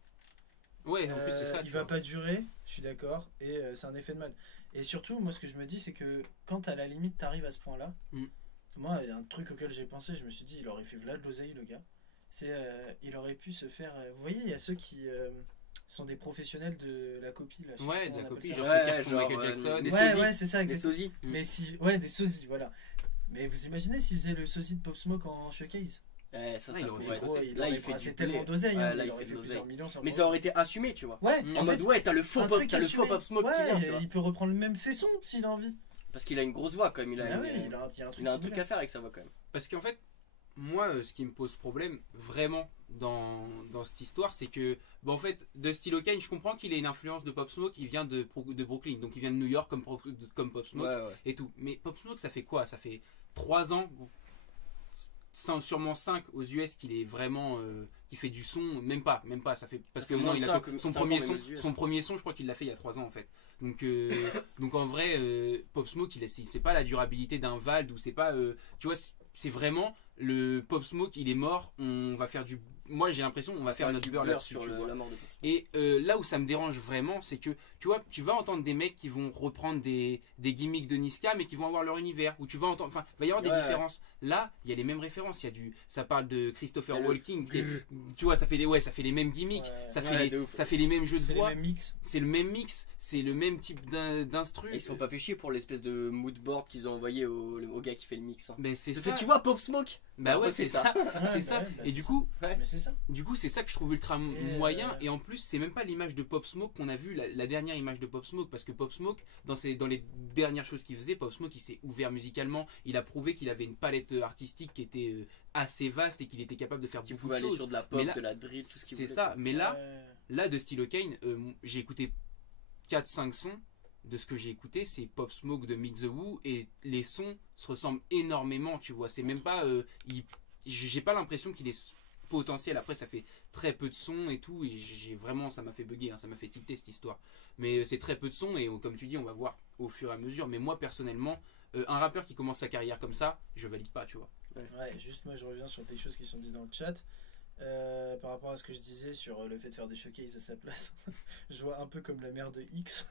Ouais, en plus c'est ça. Il va pas durer, je suis d'accord, et c'est un effet de mode. Et surtout, moi ce que je me dis, c'est que quand à la limite t'arrives à ce point-là, moi il y a un truc auquel j'ai pensé, je me suis dit, il aurait fait Vlad l'oseille le gars. Il aurait pu se faire. Vous voyez, il y a ceux qui sont des professionnels de la copie là. Ouais, de la copie, genre ceux qui font Michael Jackson, des sosies. sosies. Ouais, c'est ça, des sosies. Mais des sosies, voilà. Mais vous imaginez s'il faisait le sosie de Pop Smoke en showcase? Ça pourrait être. Là, il fait c'est tellement d'oseille. Là, il fait plusieurs millions. Mais ça aurait été assumé, tu vois. Ouais, en mode, ouais, t'as le faux Pop Smoke qui vient, tu vois. Il peut reprendre même ses sons s'il a envie. Parce qu'il a une grosse voix, quand même. Il a un truc à faire avec sa voix, quand même. Parce qu'en fait, moi, ce qui me pose problème, vraiment, dans cette histoire, c'est que, en fait, Dusty Locane, je comprends qu'il ait une influence de Pop Smoke, il vient de Brooklyn, donc il vient de New York comme Pop Smoke et tout. Mais Pop Smoke, ça fait quoi? Ça fait 3 ans, sûrement 5 aux US qu'il est vraiment qui fait du son, même pas ça fait parce que moi il a son premier son je crois qu'il l'a fait il y a 3 ans en fait. Donc en vrai Pop Smoke c'est pas la durabilité d'un Vald ou c'est pas tu vois, c'est vraiment le Pop Smoke, il est mort, on va faire moi j'ai l'impression on va faire notre beurre là-dessus sur la mort de Pop. Et là où ça me dérange vraiment, c'est que tu vois, tu vas entendre des mecs qui vont reprendre des gimmicks de Niska, mais qui vont avoir leur univers. Où tu vas entendre, enfin, il va y avoir des différences. Là, il y a les mêmes références. Ça parle de Christopher Walken. Tu vois, ça fait les mêmes gimmicks. Ça fait les mêmes jeux de voix. C'est le même mix. C'est le même type d'instru. Ils sont pas fait chier pour l'espèce de moodboard qu'ils ont envoyé au gars qui fait le mix. Mais c'est ça. Tu vois Pop Smoke? Bah ouais, c'est ça. C'est ça. Et du coup, c'est ça. Du coup, c'est ça que je trouve ultra moyen. Et en plus, c'est même pas l'image de Pop Smoke qu'on a vu, la dernière image de Pop Smoke, parce que Pop Smoke, dans les dernières choses qu'il faisait, Pop Smoke il s'est ouvert musicalement, il a prouvé qu'il avait une palette artistique qui était assez vaste et qu'il était capable de faire beaucoup de choses. Aller sur de la pop, de la drill, tout ce qu'il voulait. C'est ça, mais là de Dusty Locane, j'ai écouté 4-5 sons. De ce que j'ai écouté, c'est Pop Smoke de Meet the Who et les sons se ressemblent énormément, tu vois. C'est même pas. J'ai pas l'impression qu'il est potentiel. Après, ça fait très peu de sons et tout. Et ça m'a fait bugger, hein, ça m'a fait tilter cette histoire. Mais c'est très peu de sons et comme tu dis, on va voir au fur et à mesure. Mais moi, personnellement, un rappeur qui commence sa carrière comme ça, je valide pas, tu vois. Ouais, juste moi, je reviens sur des choses qui sont dites dans le chat. Par rapport à ce que je disais sur le fait de faire des showcases à sa place, je vois un peu comme la mère de X.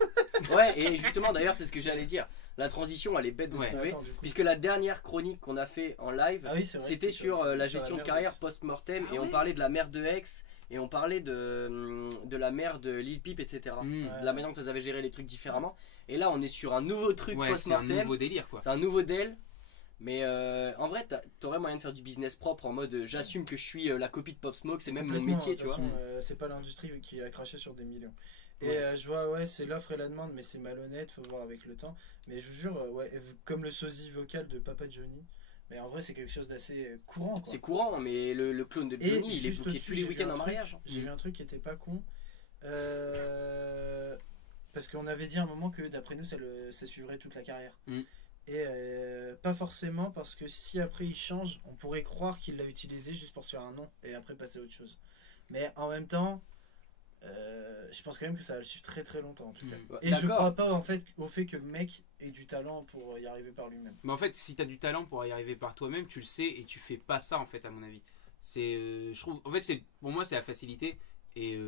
Ouais, et justement, d'ailleurs, c'est ce que j'allais dire. La transition, elle est bête de trouver, puisque la dernière chronique qu'on a fait en live, c'était sur la gestion de carrière post-mortem, et on parlait de la mère de X, et on parlait de la mère de Lil Peep, etc. De la manière dont elles avaient géré les trucs différemment. Et là, on est sur un nouveau truc post-mortem. C'est un nouveau délire, quoi. C'est un nouveau DEL. Mais en vrai, t'aurais moyen de faire du business propre en mode j'assume que je suis la copie de Pop Smoke, c'est même mon métier, tu vois. C'est pas l'industrie qui a craché sur des millions. Et je vois, c'est l'offre et la demande, mais c'est malhonnête, faut voir avec le temps. Mais je vous jure, comme le sosie vocal de Papa Johnny, mais en vrai, c'est quelque chose d'assez courant, quoi. C'est courant, mais le clone de Johnny, il est booké tous les week-ends en mariage. J'ai vu un truc qui était pas con. Parce qu'on avait dit à un moment que d'après nous, ça suivrait toute la carrière. Mm. Et pas forcément, parce que si après il change, on pourrait croire qu'il l'a utilisé juste pour se faire un nom et après passer à autre chose. Mais en même temps, je pense quand même que ça va le suivre très très longtemps en tout cas. Ouais, Et je d'accord. crois pas en fait au fait que le mec ait du talent pour y arriver par lui-même. Mais en fait, si t'as du talent pour y arriver par toi-même, tu le sais et tu fais pas ça en fait, à mon avis. C'est, je trouve, en fait, pour moi, c'est la facilité et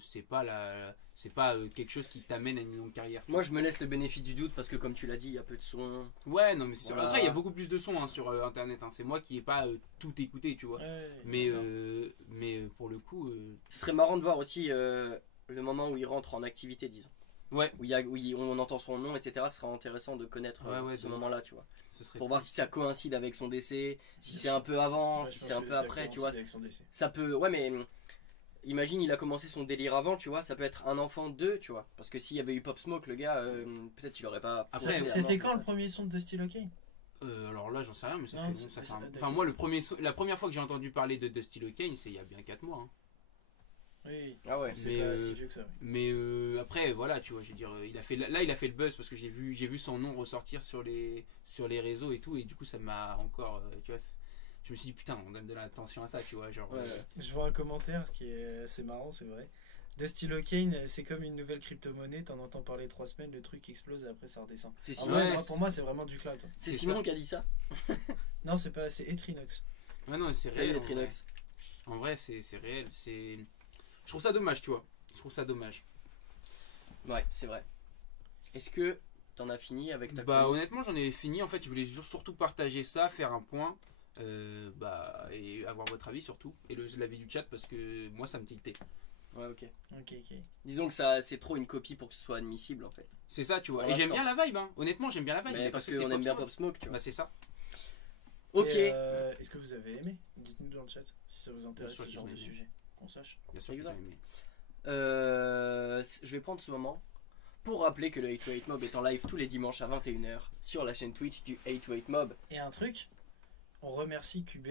c'est pas quelque chose qui t'amène à une longue carrière. Moi, je me laisse le bénéfice du doute parce que, comme tu l'as dit, il y a peu de sons. Ouais, non, mais c'est sûr. Voilà. Après, il y a beaucoup plus de sons hein, sur internet. Hein. C'est moi qui ai pas tout écouté, tu vois. Ouais, Mais, d'accord. pour le coup, Ce serait marrant de voir aussi le moment où il rentre en activité, disons. ouais, Où on entend son nom, etc. Ce serait intéressant de connaître Ouais, ce de ouf. moment-là, tu vois. ce serait. Pour voir si ça coïncide avec son décès, si Bien c'est sûr. un peu avant, Ouais, si je c'est pense un que peu ça après, tu coïncide vois. avec son décès. Ça peut. Ouais, mais imagine, il a commencé son délire avant, tu vois. Ça peut être un enfant d'eux, tu vois. Parce que s'il y avait eu Pop Smoke, le gars, peut-être il aurait pas. Après, pensé à C'était mort quand comme le premier son de Dusty Locane? Alors là, j'en sais rien, mais ça Non, fait, ça c'est- fait un- d'accord. Enfin, moi, la première fois que j'ai entendu parler de Dusty Locane, c'est il y a bien 4 mois. Hein. Oui, ça. Ah ouais. c'est Mais, pas si vieux que ça. Oui. Mais après, voilà, tu vois, je veux dire, il a fait le buzz parce que j'ai vu son nom ressortir sur les réseaux et tout, et du coup, ça m'a encore, tu vois, je me suis dit putain, on donne de l'attention à ça, tu vois, genre. Ouais. Je vois un commentaire qui est assez marrant, c'est vrai. Dusty Locane, c'est comme une nouvelle crypto-monnaie, t'en entends parler 3 semaines, le truc explose et après ça redescend. C'est Ah Simon, ouais, ouais, pour moi, c'est vraiment du cloud. c'est c'est Simon ça. qui a dit ça. Non, c'est pas, c'est Etrinox. Ouais, non, c'est Salut réel. les En vrai, Trinox. En vrai, c'est réel. Je trouve ça dommage, tu vois. Je trouve ça dommage. Ouais, c'est vrai. Est-ce que t'en as fini avec ta Bah, chronique honnêtement, j'en ai fini. En fait, je voulais surtout partager ça, faire un point. Et avoir votre avis surtout. Et l'avis du chat parce que moi, ça me tiltait. Ouais, ok. Ok. Disons que ça, c'est trop une copie pour que ce soit admissible en fait. C'est ça, tu vois. Pour Et j'aime l'instant. bien la vibe, hein. Honnêtement, j'aime bien la vibe. Mais parce que qu'on c'est aime bien Pop Pop Smoke, tu Smoke. vois. Bah, c'est ça. Ok. Et, est-ce que vous avez aimé? Dites-nous dans le chat si ça vous intéresse sûr ce que genre j'ai de aimé. sujet. Qu'on sache. Bien sûr que Exact. j'ai aimé. Je vais prendre ce moment pour rappeler que le 828 Mob est en live tous les dimanches à 21h sur la chaîne Twitch du 828 Mob. Et un truc, on remercie QB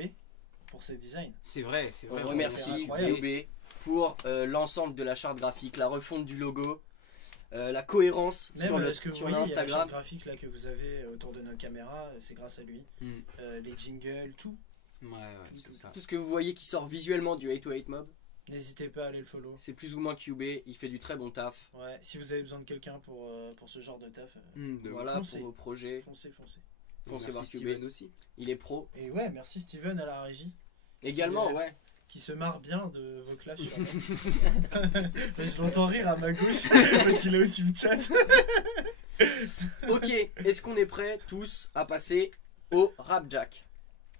pour ses designs. C'est vrai, c'est vrai. On remercie incroyable. QB pour l'ensemble de la charte graphique, la refonte du logo, la cohérence Même sur, ce que vous sur voyez, il y a la l'Instagram. charte graphique là que vous avez autour de nos caméras, c'est grâce à lui. Mm. Les jingles, tout. Ouais, c'est ça. Tout ce que vous voyez qui sort visuellement du 828 Mob, N'hésitez pas à aller le follow. c'est plus ou moins QB, il fait du très bon taf. Ouais, si vous avez besoin de quelqu'un pour ce genre de taf, De Voilà foncez. pour vos projets, foncez. foncez voir Merci QB, Steven aussi. il est pro. Et ouais, merci Steven à la régie, Également, ouais. qui se marre bien de vos clashs. Mais je l'entends rire à ma gauche, parce qu'il a aussi le chat. Ok, est-ce qu'on est prêts tous à passer au Rap Jack?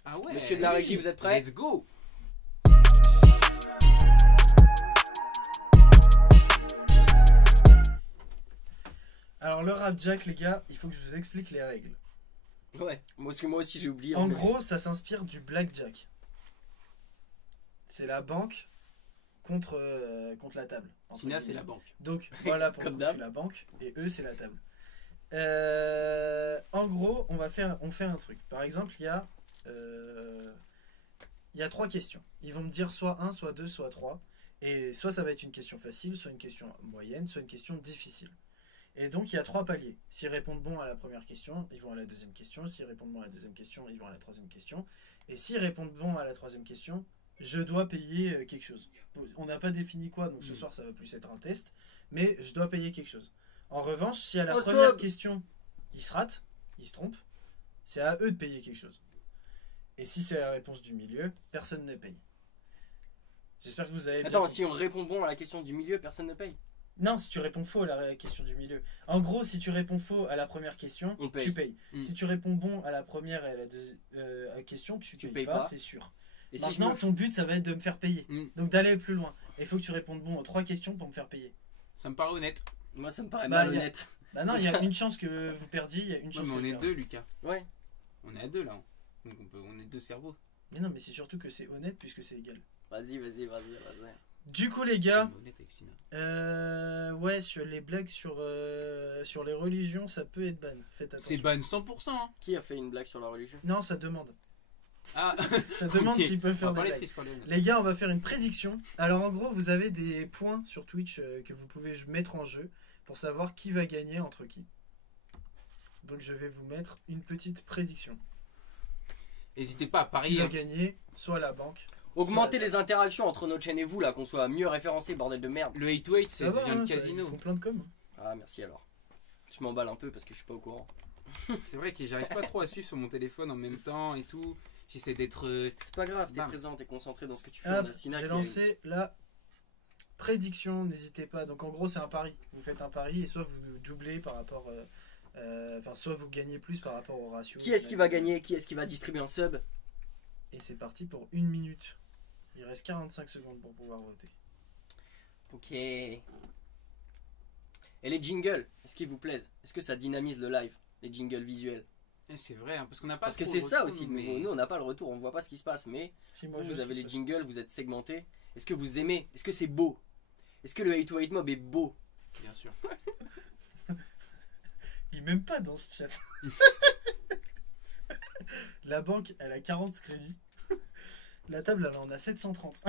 Ah ouais. Monsieur de la régie, vous êtes prêts? Let's go. Alors le rap jack les gars, il faut que je vous explique les règles. Ouais, parce que moi aussi j'ai oublié. En fait. gros, ça s'inspire du blackjack. C'est la banque contre la table. entre Sina, c'est guillemets. la banque. Donc voilà, pour le Comme coup, d'hab. c'est la banque et eux c'est la table. En gros, on fait un truc. Par exemple, il y a 3 questions. Ils vont me dire soit 1, soit 2, soit 3. Et soit ça va être une question facile, soit une question moyenne, soit une question difficile. Et donc il y a 3 paliers. S'ils répondent bon à la première question, ils vont à la deuxième question. S'ils répondent bon à la deuxième question, ils vont à la troisième question. Et s'ils répondent bon à la troisième question, je dois payer quelque chose. On n'a pas défini quoi, donc ce soir ça va plus être un test. Mais je dois payer quelque chose. En revanche, si à la Awesome. première question, ils se ratent, ils se trompent, c'est à eux de payer quelque chose. Et si c'est la réponse du milieu, personne ne paye. J'espère que vous avez bien Attends, compris. si on répond bon à la question du milieu, personne ne paye. Non, si tu réponds faux à la question du milieu. En gros, si tu réponds faux à la première question, On paye. tu payes. Mm. Si tu réponds bon à la première et à la deuxième question, tu payes payes pas. pas, c'est sûr. Et si je Maintenant, me... ton but, ça va être de me faire payer. Mm. Donc d'aller plus loin. Et il faut que tu répondes bon aux 3 questions pour me faire payer. Ça me paraît honnête. Moi ça me paraît Bah, malhonnête. Bah non, il y a une chance que vous perdiez, il y a une Ouais, chance mais que on je est perde. 2, Lucas. Ouais. On est à 2 là. Donc on est 2 cerveaux. Mais non, mais c'est surtout que c'est honnête puisque c'est égal. Vas-y. Du coup, les gars, On est honnête avec Sina. ouais, sur les blagues sur les religions, ça peut être ban. Faites attention. C'est ban 100%. Hein. Qui a fait une blague sur la religion? Non, ça demande. Ah, Ça demande ok. s'ils peuvent On faire va des parler de blagues. Chris Corleone. Les gars, on va faire une prédiction. Alors en gros, vous avez des points sur Twitch que vous pouvez mettre en jeu pour savoir qui va gagner entre qui. Donc je vais vous mettre une petite prédiction. N'hésitez pas à Qui parier. va Hein. gagner soit la banque. Augmentez les interactions entre notre chaîne et vous là, qu'on soit mieux référencé, bordel de merde. Le 8-8, Ça ça va, devient hein, le ça, casino. ils font plein de com. Ah merci alors. Je m'emballe un peu parce que je suis pas au courant. C'est vrai que j'arrive pas trop à suivre sur mon téléphone en même temps et tout. J'essaie d'être. C'est pas grave, t'es Bam. présent, t'es concentré dans ce que tu fais. Hop, On a Sina j'ai qui a lancé la prédiction, n'hésitez pas. Donc en gros c'est un pari. Vous faites un pari et soit vous doublez par rapport... Enfin soit vous gagnez plus par rapport au ratio. Qui est-ce qui va gagner? Qui est-ce qui va distribuer un sub? Et c'est parti pour 1 minute. Il reste 45 secondes pour pouvoir voter. Ok. Et les jingles, est-ce qu'ils vous plaisent? Est-ce que ça dynamise le live? Les jingles visuels? C'est vrai, hein, parce qu'on n'a pas. Parce que trop c'est de ça retour, aussi, mais- nous on n'a pas le retour, on voit pas ce qui se passe, mais Si, moi, je vous sais avez ce les qui se jingles, vous êtes segmentés. Est-ce que vous aimez? Est-ce que c'est beau? Est-ce que le 808 Mob est beau? Bien sûr. passe. Il est même pas dans ce chat. La banque, elle a 40 crédits. La table, elle en a 730.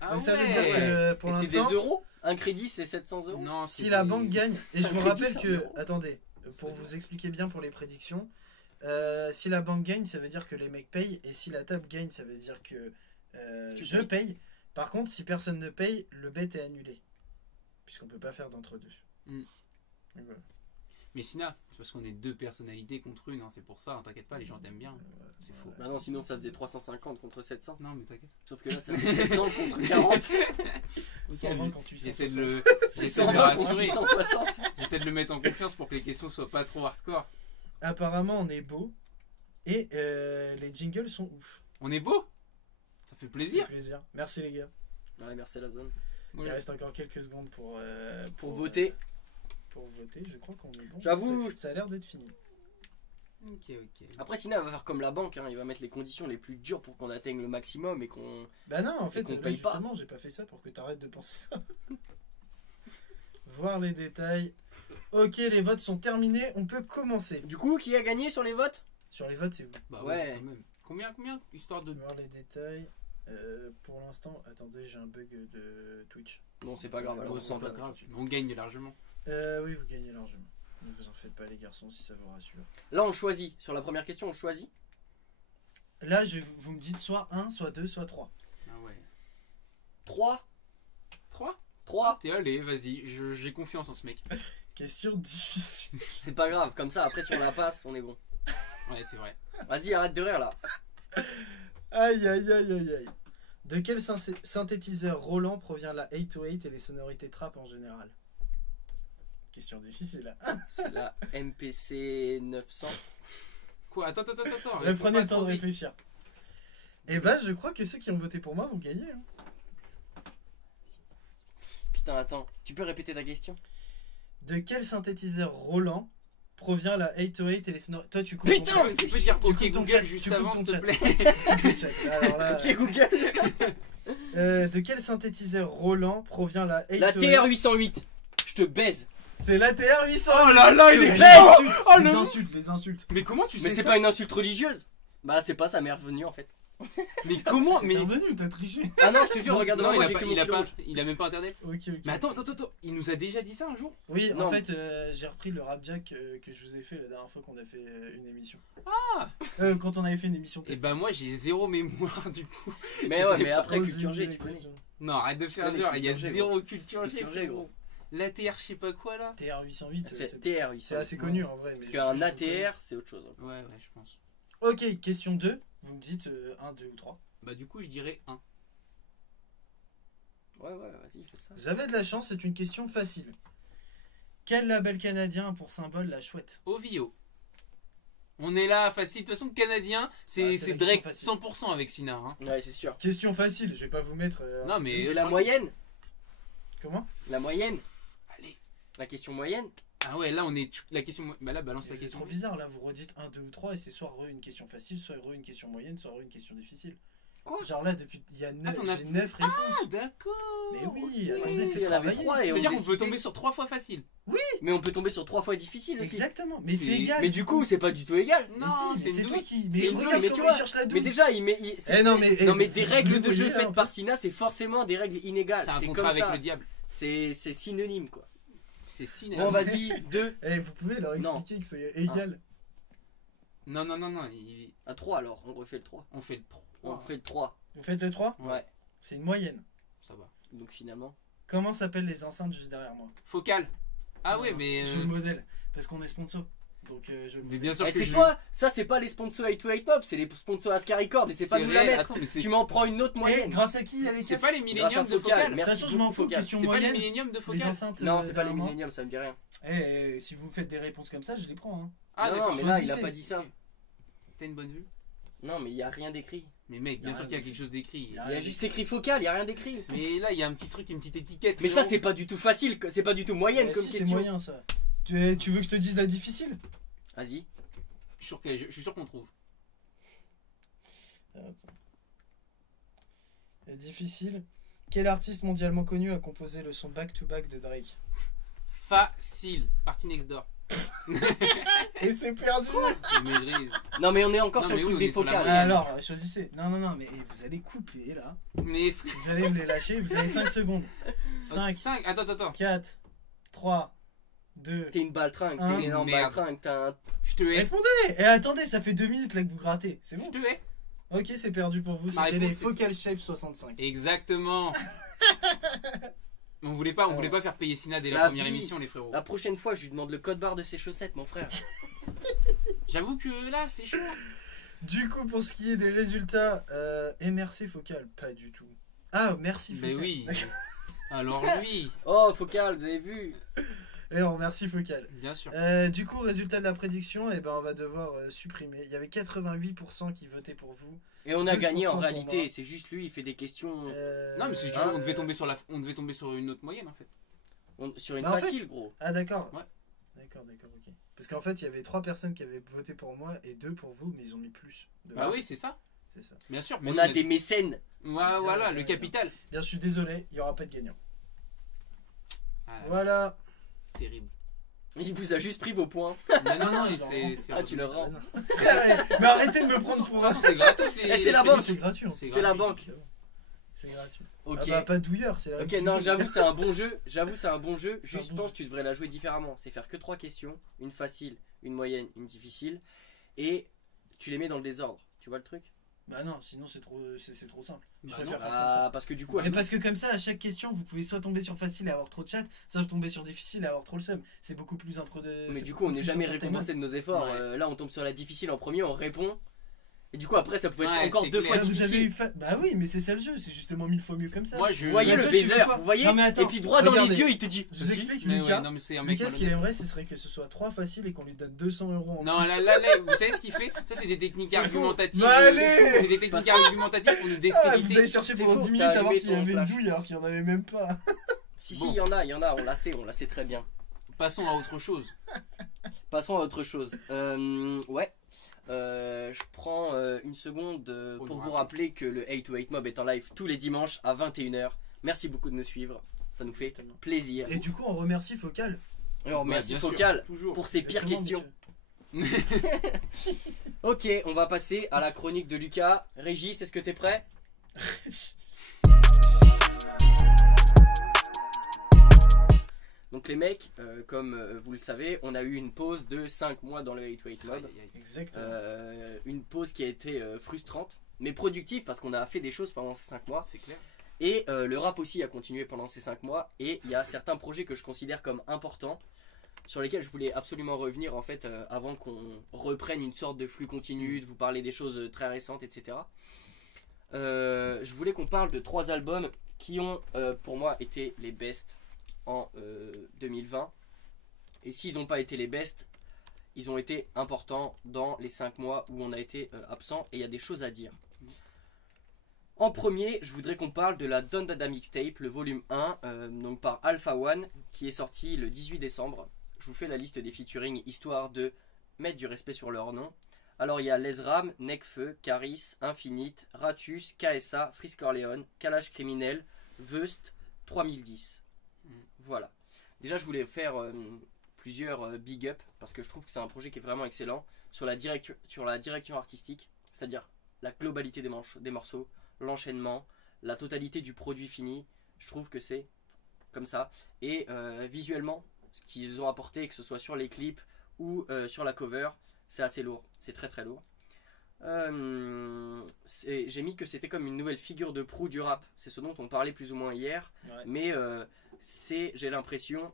Ah Donc ça veut ouais. dire que pour Et c'est des l'instant, euros? Un crédit c'est 700 euros? Non, si la banque gagne, et je vous Crédit, rappelle c'est un que, euro. attendez, pour C'est vous expliquer bien pour les prédictions, si la banque gagne, ça veut dire que les mecs payent, et si la table gagne, ça veut dire que Tu je payes. paye. Par contre, si personne ne paye, le bet est annulé. Puisqu'on peut pas faire d'entre-deux. Mm. Donc voilà. Mais Sina, c'est parce qu'on est deux personnalités contre une, hein, c'est pour ça, hein, t'inquiète pas, les gens t'aiment bien. C'est faux. Bah non, sinon ça faisait 350 contre 700. Non, mais t'inquiète. Sauf que là ça fait 700 contre 40. 120 contre 860. J'essaie de le, C'est j'essaie de le 120 contre rassurer. 860. J'essaie de le mettre en confiance pour que les questions soient pas trop hardcore. Apparemment, on est beau. Et les jingles sont ouf. On est beau. Ça fait plaisir. C'est plaisir. Merci les gars. Ouais, merci la zone. Il Voilà. reste encore quelques secondes pour voter. Pour voter, je crois qu'on est bon. J'avoue. Ça a l'air d'être fini. Ok. Après Sina va faire comme la banque, hein. Il va mettre les conditions les plus dures pour qu'on atteigne le maximum et qu'on... Bah non, en fait, qu'on là, paye pas. justement, j'ai pas fait ça pour que t'arrêtes de penser ça. Voir les détails. Ok, les votes sont terminés, on peut commencer. Du coup, qui a gagné sur les votes? Sur les votes, c'est vous. Bah Ouais. quand même. Combien histoire de. Voir les détails. Pour l'instant, attendez, j'ai un bug de Twitch. Bon, c'est pas grave, alors Oh, on c'est s'en pas tape. grave. On gagne largement. Oui, vous gagnez largement. Ne vous en faites pas, les garçons, si ça vous rassure. Là, on choisit. Sur la première question, on choisit. Là, vous me dites soit 1, soit 2, soit 3. Ah ouais. 3. 3 3. T'es allé, vas-y, j'ai confiance en ce mec. Question difficile. C'est pas grave, comme ça, après, si on la passe, on est bon. Ouais, c'est vrai. Vas-y, arrête de rire là. Aïe, aïe, aïe, aïe, aïe. De quel synthétiseur Roland provient la 808 et les sonorités trap en général? Question difficile. Hein. C'est la MPC 900. Quoi? Attends. Prenez réponds le pas temps trop de vite. réfléchir. Et bah, je crois que ceux qui ont voté pour moi vont gagner. Hein. Putain, attends. Tu peux répéter ta question? De quel synthétiseur Roland provient la 808 et les sonorités... Toi, tu coupes Putain, ton chat. Tu peux dire Tu OK coupes ton Google chat, juste tu coupes avant, ton s'il te chat. plaît. Coupe le chat. Alors là, Ok, Google. de quel synthétiseur Roland provient la 808? La TR-808. Je te baise. C'est la TR-800. Oh là là, il est les chaud. insultes, Oh, les le- insultes, les insultes. Mais comment tu sais Mais c'est ça? pas une insulte religieuse? Bah, c'est pas, ça m'est revenu en fait. Mais comment? T'es Mais revenu, t'as triché. Ah non, je te jure, regarde non, moi, il j'ai a, que pas, mon il, a fil pas, rouge. il a même pas internet. Ok. Mais attends, il nous a déjà dit ça un jour? Oui, Non. en fait, j'ai repris le rap jack que je vous ai fait la dernière fois qu'on a fait une émission. Ah. Quand on avait fait une émission Et test. bah moi j'ai zéro mémoire du coup. Mais Je ouais, sais mais pas. après, Posez culture G, des tu connais. questions. Non, arrête de faire Ouais, genre, il y a culture G, zéro culture G, Culture G, frérot. gros. L'ATR je sais pas quoi là. TR-808, C'est TR-808. c'est assez connu en vrai. Parce mais qu'un je- ATR, c'est autre chose. Ouais, je pense. Ok, question 2. Vous me dites 1, 2 ou 3. Bah du coup je dirais 1. Ouais, vas-y, fais ça. Vous avez de la chance, c'est une question facile. Quel label canadien a pour symbole la chouette? Ovio. On est là, facile. De toute façon, canadien, c'est c'est la Drake question 100% avec Sina. Hein. Ouais, c'est sûr. Question facile, je vais pas vous mettre. Non mais. Et la moyenne? Comment? La moyenne? Allez. La question moyenne? Ah ouais, là on est. La question. Bah là, balance la C'est question. trop bizarre là, vous redites 1, 2 ou 3 et c'est soit une question facile, soit une question moyenne, soit une question difficile. Quoi? Genre là, depuis. Il y a 9, Attends, on a- j'ai 9 réponses. Ah d'accord. Mais oui, ok. attendez, c'est Il y en avait travaillé. 3 et on C'est-à-dire qu'on peut décidait. tomber sur 3 fois facile. Mais on peut tomber sur 3 fois difficile aussi. Exactement, mais C'est- c'est égal. Mais du coup, c'est pas du tout égal. Mais Non, si, c'est mais c'est une toi douille. qui. C'est Mais une regarde douille, mais comment tu il vois, cherche la Mais douille. déjà, Eh non, mais, non, mais des règles de vous jeu voyez, faites hein. par Sina, c'est forcément des règles inégales. C'est un C'est contrat comme avec ça. le diable. C'est synonyme quoi. C'est Sina. Bon, vas-y, 2 Eh, vous pouvez leur Non. expliquer que c'est égal. Non. à 3 alors, on refait le 3. On fait le 3. On fait le 3. Vous faites le 3? Ouais. C'est une moyenne. Ça va. Donc finalement. Comment s'appellent les enceintes juste derrière moi? Focal. Ah ouais, mais. Je le modèle. Parce qu'on est sponsor. Donc je le Mais modèle. bien sûr Eh, que c'est je- toi, ça c'est pas les sponsors 828 Pop, c'est les sponsors Ascar Record et c'est pas nous la réel. mettre. Attends, mais c'est- Tu m'en prends une autre Eh, moyenne. grâce à qui elle est C'est casse- pas les Grâce à milléniums de Focal, Focal. De merci toute façon, je beaucoup, m'en fous. Focal. Question C'est pas les moyenne. milléniums de Les Focal. enceintes. Non, c'est pas les derrière moi. milléniums, ça me dit rien. Si vous faites des réponses comme ça, je les prends. Hein. Ah non, d'accord. mais là il a choisissez. pas dit ça. T'as une bonne vue? Non, mais il y a rien d'écrit. Mais mec, Y a bien sûr rien qu'il y a d'écrit. quelque chose d'écrit. Y a Il y rien a juste écrit Focal, il y a rien d'écrit. Mais là, il y a un petit truc, une petite étiquette. Mais ça frérot. c'est pas du tout facile, c'est pas du tout moyenne Eh, comme si, c'est question. moyen ça. Tu veux que je te dise la difficile? Vas-y. Je suis sûr qu'on trouve. Attends. Difficile. Quel artiste mondialement connu a composé le son Back to Back de Drake? Facile. Partie next door. Et c'est perdu. Je maîtrise. Non, mais on est encore Non, sur mais le oui, truc on des est sur la focales. moyenne. Alors, choisissez. Non, mais vous allez couper là. Mais. Vous allez me les lâcher. Vous avez 5 secondes. 5, 5. Attends. 4, 3, 2. T'es une baltringue, Hein, t'es une énorme merde. baltringue, t'as un... Je te hais. Répondez. Et attendez, ça fait 2 minutes là que vous grattez. C'est Je bon? te hais. Ok, c'est perdu pour vous. Ma C'était les réponse, c'est Focal Shape 65. Exactement. On voulait pas faire payer Sina dès la La première vie. émission, les frérots. La prochaine fois, je lui demande le code barre de ses chaussettes, mon frère. J'avoue que là, c'est chaud. Du coup, pour ce qui est des résultats, MRC Focal, pas du tout. Ah, merci Focal. Mais oui. Alors oui, Oh, Focal, vous avez vu? Et on remercie Focal. bien sûr. Du coup, résultat de la prédiction, eh ben, on va devoir supprimer. Il y avait 88% qui votaient pour vous. Et on a 12% gagné en pour réalité, moi. c'est juste lui, il fait des questions Non, mais c'est juste, on devait tomber sur une autre moyenne en fait. sur une Bah, en facile, fait- gros. Ah, d'accord. Ouais. D'accord, ok. Parce qu'en fait, il y avait 3 personnes qui avaient voté pour moi et 2 pour vous, mais ils ont mis plus. de Bah votes. oui, c'est ça. C'est ça. Bien sûr. Mais On nous, a des mécènes. Ouais, voilà, le capital. Bien, je suis désolé, il n'y aura pas de gagnant. Ah, Voilà. terrible. Il vous a juste pris vos points. Non, je leur c'est. Ah, tu le rends. Mais arrêtez de me De prendre toute pour façon, c'est gratos les. Eh, c'est la les- banque. C'est gratuit. en fait. C'est C'est la gratuit. banque. C'est gratuit. Ok. Ah bah, pas douilleur, c'est la Ok, banque. non, j'avoue, c'est un bon jeu. Juste, bon pense que tu devrais la jouer différemment. C'est faire que 3 questions, une facile, une moyenne, une difficile, et tu les mets dans le désordre. Tu vois le truc? Bah non, sinon c'est trop simple. Je Bah préfère non. faire comme ça. Ah, parce que du coup, à Mais chaque- parce que comme ça, à chaque question, vous pouvez soit tomber sur facile et avoir trop de chat, soit tomber sur difficile et avoir trop le seum. C'est beaucoup plus mais du coup, on n'est jamais récompensé de nos efforts. Ouais. Là, on tombe sur la difficile en premier, on répond. Et du coup, après, ça pouvait être Ouais, encore c'est 2 clair. fois Vous avez difficile. eu Bah oui, mais c'est ça le jeu, c'est justement 1000 fois mieux comme ça. Moi, je. Vous voyez Mais le toi, tu veux baiser, quoi? vous voyez? Non, mais attends, Et puis droit dans regardez. les yeux, il te dit. Je vous explique, Mais Lucas. ouais, non, mais c'est un mec. Lucas, ce qu'il aimerait, ce serait que ce soit 3 faciles et qu'on lui donne 200 euros en Non, plus. là, vous savez ce qu'il fait? Ça, c'est des techniques C'est faux. argumentatives. Mais allez. C'est des techniques argumentatives pour nous Ah, discréditer. vous avez cherché C'est pendant faux, 10 minutes t'as à voir allumé s'il y ton avait une flash. douille alors qu'il n'y en avait même pas. Si, Bon. il y en a, on la sait très bien. Passons à autre chose. Passons à autre chose. Ouais. Je prends une seconde Pour pour nous vous rappeler que le 828 Mob est en live tous les dimanches à 21h. Merci beaucoup de nous suivre. Ça nous fait Exactement. plaisir. Et du coup, on remercie Focal. Et on remercie bien sûr, Focal toujours. pour ses pires Exactement, questions. Ok, on va passer à la chronique de Lucas. Régis, est-ce que t'es prêt? monsieur. Donc les mecs, comme vous le savez, on a eu une pause de 5 mois dans le 828 Mob. Aïe, aïe, aïe. Exactement. Une pause qui a été frustrante, mais productive parce qu'on a fait des choses pendant ces 5 mois. C'est clair. Et le rap aussi a continué pendant ces 5 mois. Et il y a certains projets que je considère comme importants, sur lesquels je voulais absolument revenir en fait avant qu'on reprenne une sorte de flux continu, de vous parler des choses très récentes, etc. Je voulais qu'on parle de 3 albums qui ont pour moi été les best en 2020. Et s'ils n'ont pas été les best, ils ont été importants dans les 5 mois où on a été absent. Et il y a des choses à dire. En premier, je voudrais qu'on parle de la Don Dada Mixtape, le volume 1, donc par Alpha One, qui est sorti le 18 décembre. Je vous fais la liste des featuring, histoire de mettre du respect sur leur nom. Alors il y a Lesram, Nekfeu, Caris, Infinite, Ratus, KSA, Frisk Orleans, Kalash Criminel, Veust, 3010. Voilà. Déjà je voulais faire plusieurs big up, parce que je trouve que c'est un projet qui est vraiment excellent, sur la direction artistique, c'est-à-dire la globalité des morceaux, l'enchaînement, la totalité du produit fini. Je trouve que c'est comme ça. Et visuellement, ce qu'ils ont apporté, que ce soit sur les clips ou sur la cover, c'est assez lourd, c'est très très lourd. J'ai mis que c'était comme une nouvelle figure de proue du rap, c'est ce dont on parlait plus ou moins hier, Ouais. mais j'ai l'impression,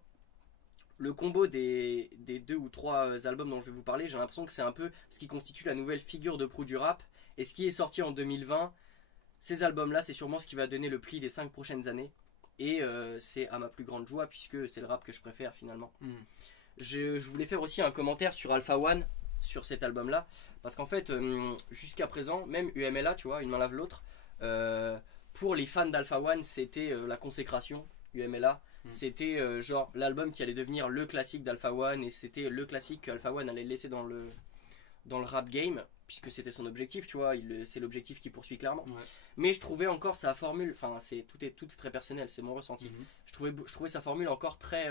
le combo des 2 ou 3 albums dont je vais vous parler, j'ai l'impression que c'est un peu ce qui constitue la nouvelle figure de proue du rap, et ce qui est sorti en 2020, ces albums-là, c'est sûrement ce qui va donner le pli des 5 prochaines années, et c'est à ma plus grande joie, puisque c'est le rap que je préfère finalement. Je voulais faire aussi un commentaire sur Alpha One, sur cet album là, parce qu'en fait jusqu'à présent, même UMLA, tu vois, une main lave l'autre, pour les fans d'Alpha One c'était la consécration. UMLA c'était genre l'album qui allait devenir le classique d'Alpha One, et c'était le classique qu'Alpha One allait laisser dans le rap game, puisque c'était son objectif, tu vois, c'est l'objectif qu'il poursuit clairement. Ouais. Mais je trouvais encore sa formule, enfin tout est très personnel, c'est mon ressenti. Je trouvais sa formule encore très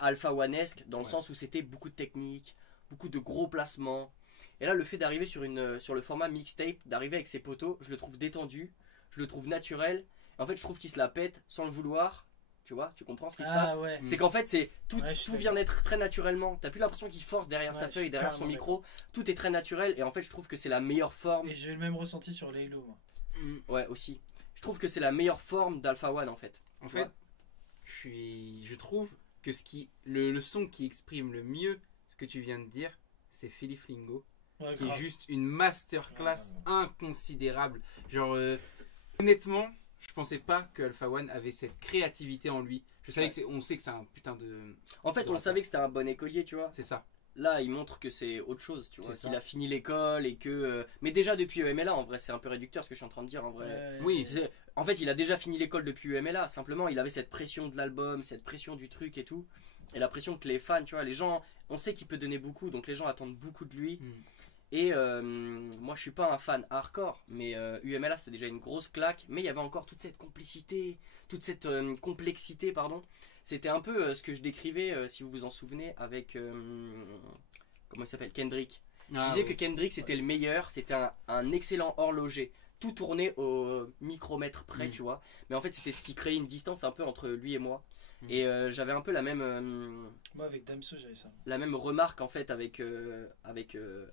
Alpha One-esque, dans le sens où c'était beaucoup de technique, beaucoup de gros placements. Et là, le fait d'arriver sur le format mixtape, d'arriver avec ses poteaux, je le trouve détendu, je le trouve naturel. En fait, je trouve qu'il se la pète sans le vouloir. Tu vois, tu comprends ce qui se passe. Ouais. C'est qu'en fait, tout Ouais, je suis vient d'être très naturellement. T'as plus l'impression qu'il force derrière sa Ouais, je feuille, suis derrière son carrément micro. Tout est très naturel, et en fait, je trouve que c'est la meilleure forme. Et j'ai le même ressenti sur Laylo, moi. Ouais, aussi. Je trouve que c'est la meilleure forme d'Alpha One, en fait. En Tu fait, vois. je trouve que le son qui exprime le mieux ce que tu viens de dire, c'est Philly Flingo, Ouais, qui grave. est juste une masterclass Ouais. inconsidérable. Genre, honnêtement, je pensais pas que Alpha One avait cette créativité en lui. Je savais Ouais. on sait que c'est un putain de. En fait, on savait que c'était un bon écolier, tu vois. C'est ça. Là, il montre que c'est autre chose, tu vois. C'est Qu'il ça. a fini l'école et que. Mais déjà depuis UMLA, en vrai, c'est un peu réducteur ce que je suis en train de dire, en vrai. Oui. En fait, il a déjà fini l'école depuis UMLA. Simplement, il avait cette pression de l'album, cette pression du truc et tout. Et la pression que les fans, tu vois, les gens, on sait qu'il peut donner beaucoup, donc les gens attendent beaucoup de lui. Et moi, je suis pas un fan hardcore, mais UMLA, c'était déjà une grosse claque. Mais il y avait encore toute cette complicité, toute cette complexité, pardon. C'était un peu ce que je décrivais, si vous vous en souvenez, avec. Comment il s'appelle, Kendrick. Je disais que Kendrick c'était le meilleur, c'était un excellent horloger. Tout tournait au micromètre près, tu vois. Mais en fait, c'était ce qui créait une distance un peu entre lui et moi. Et j'avais un peu la même Moi, avec Damso, j'avais ça. remarque en fait avec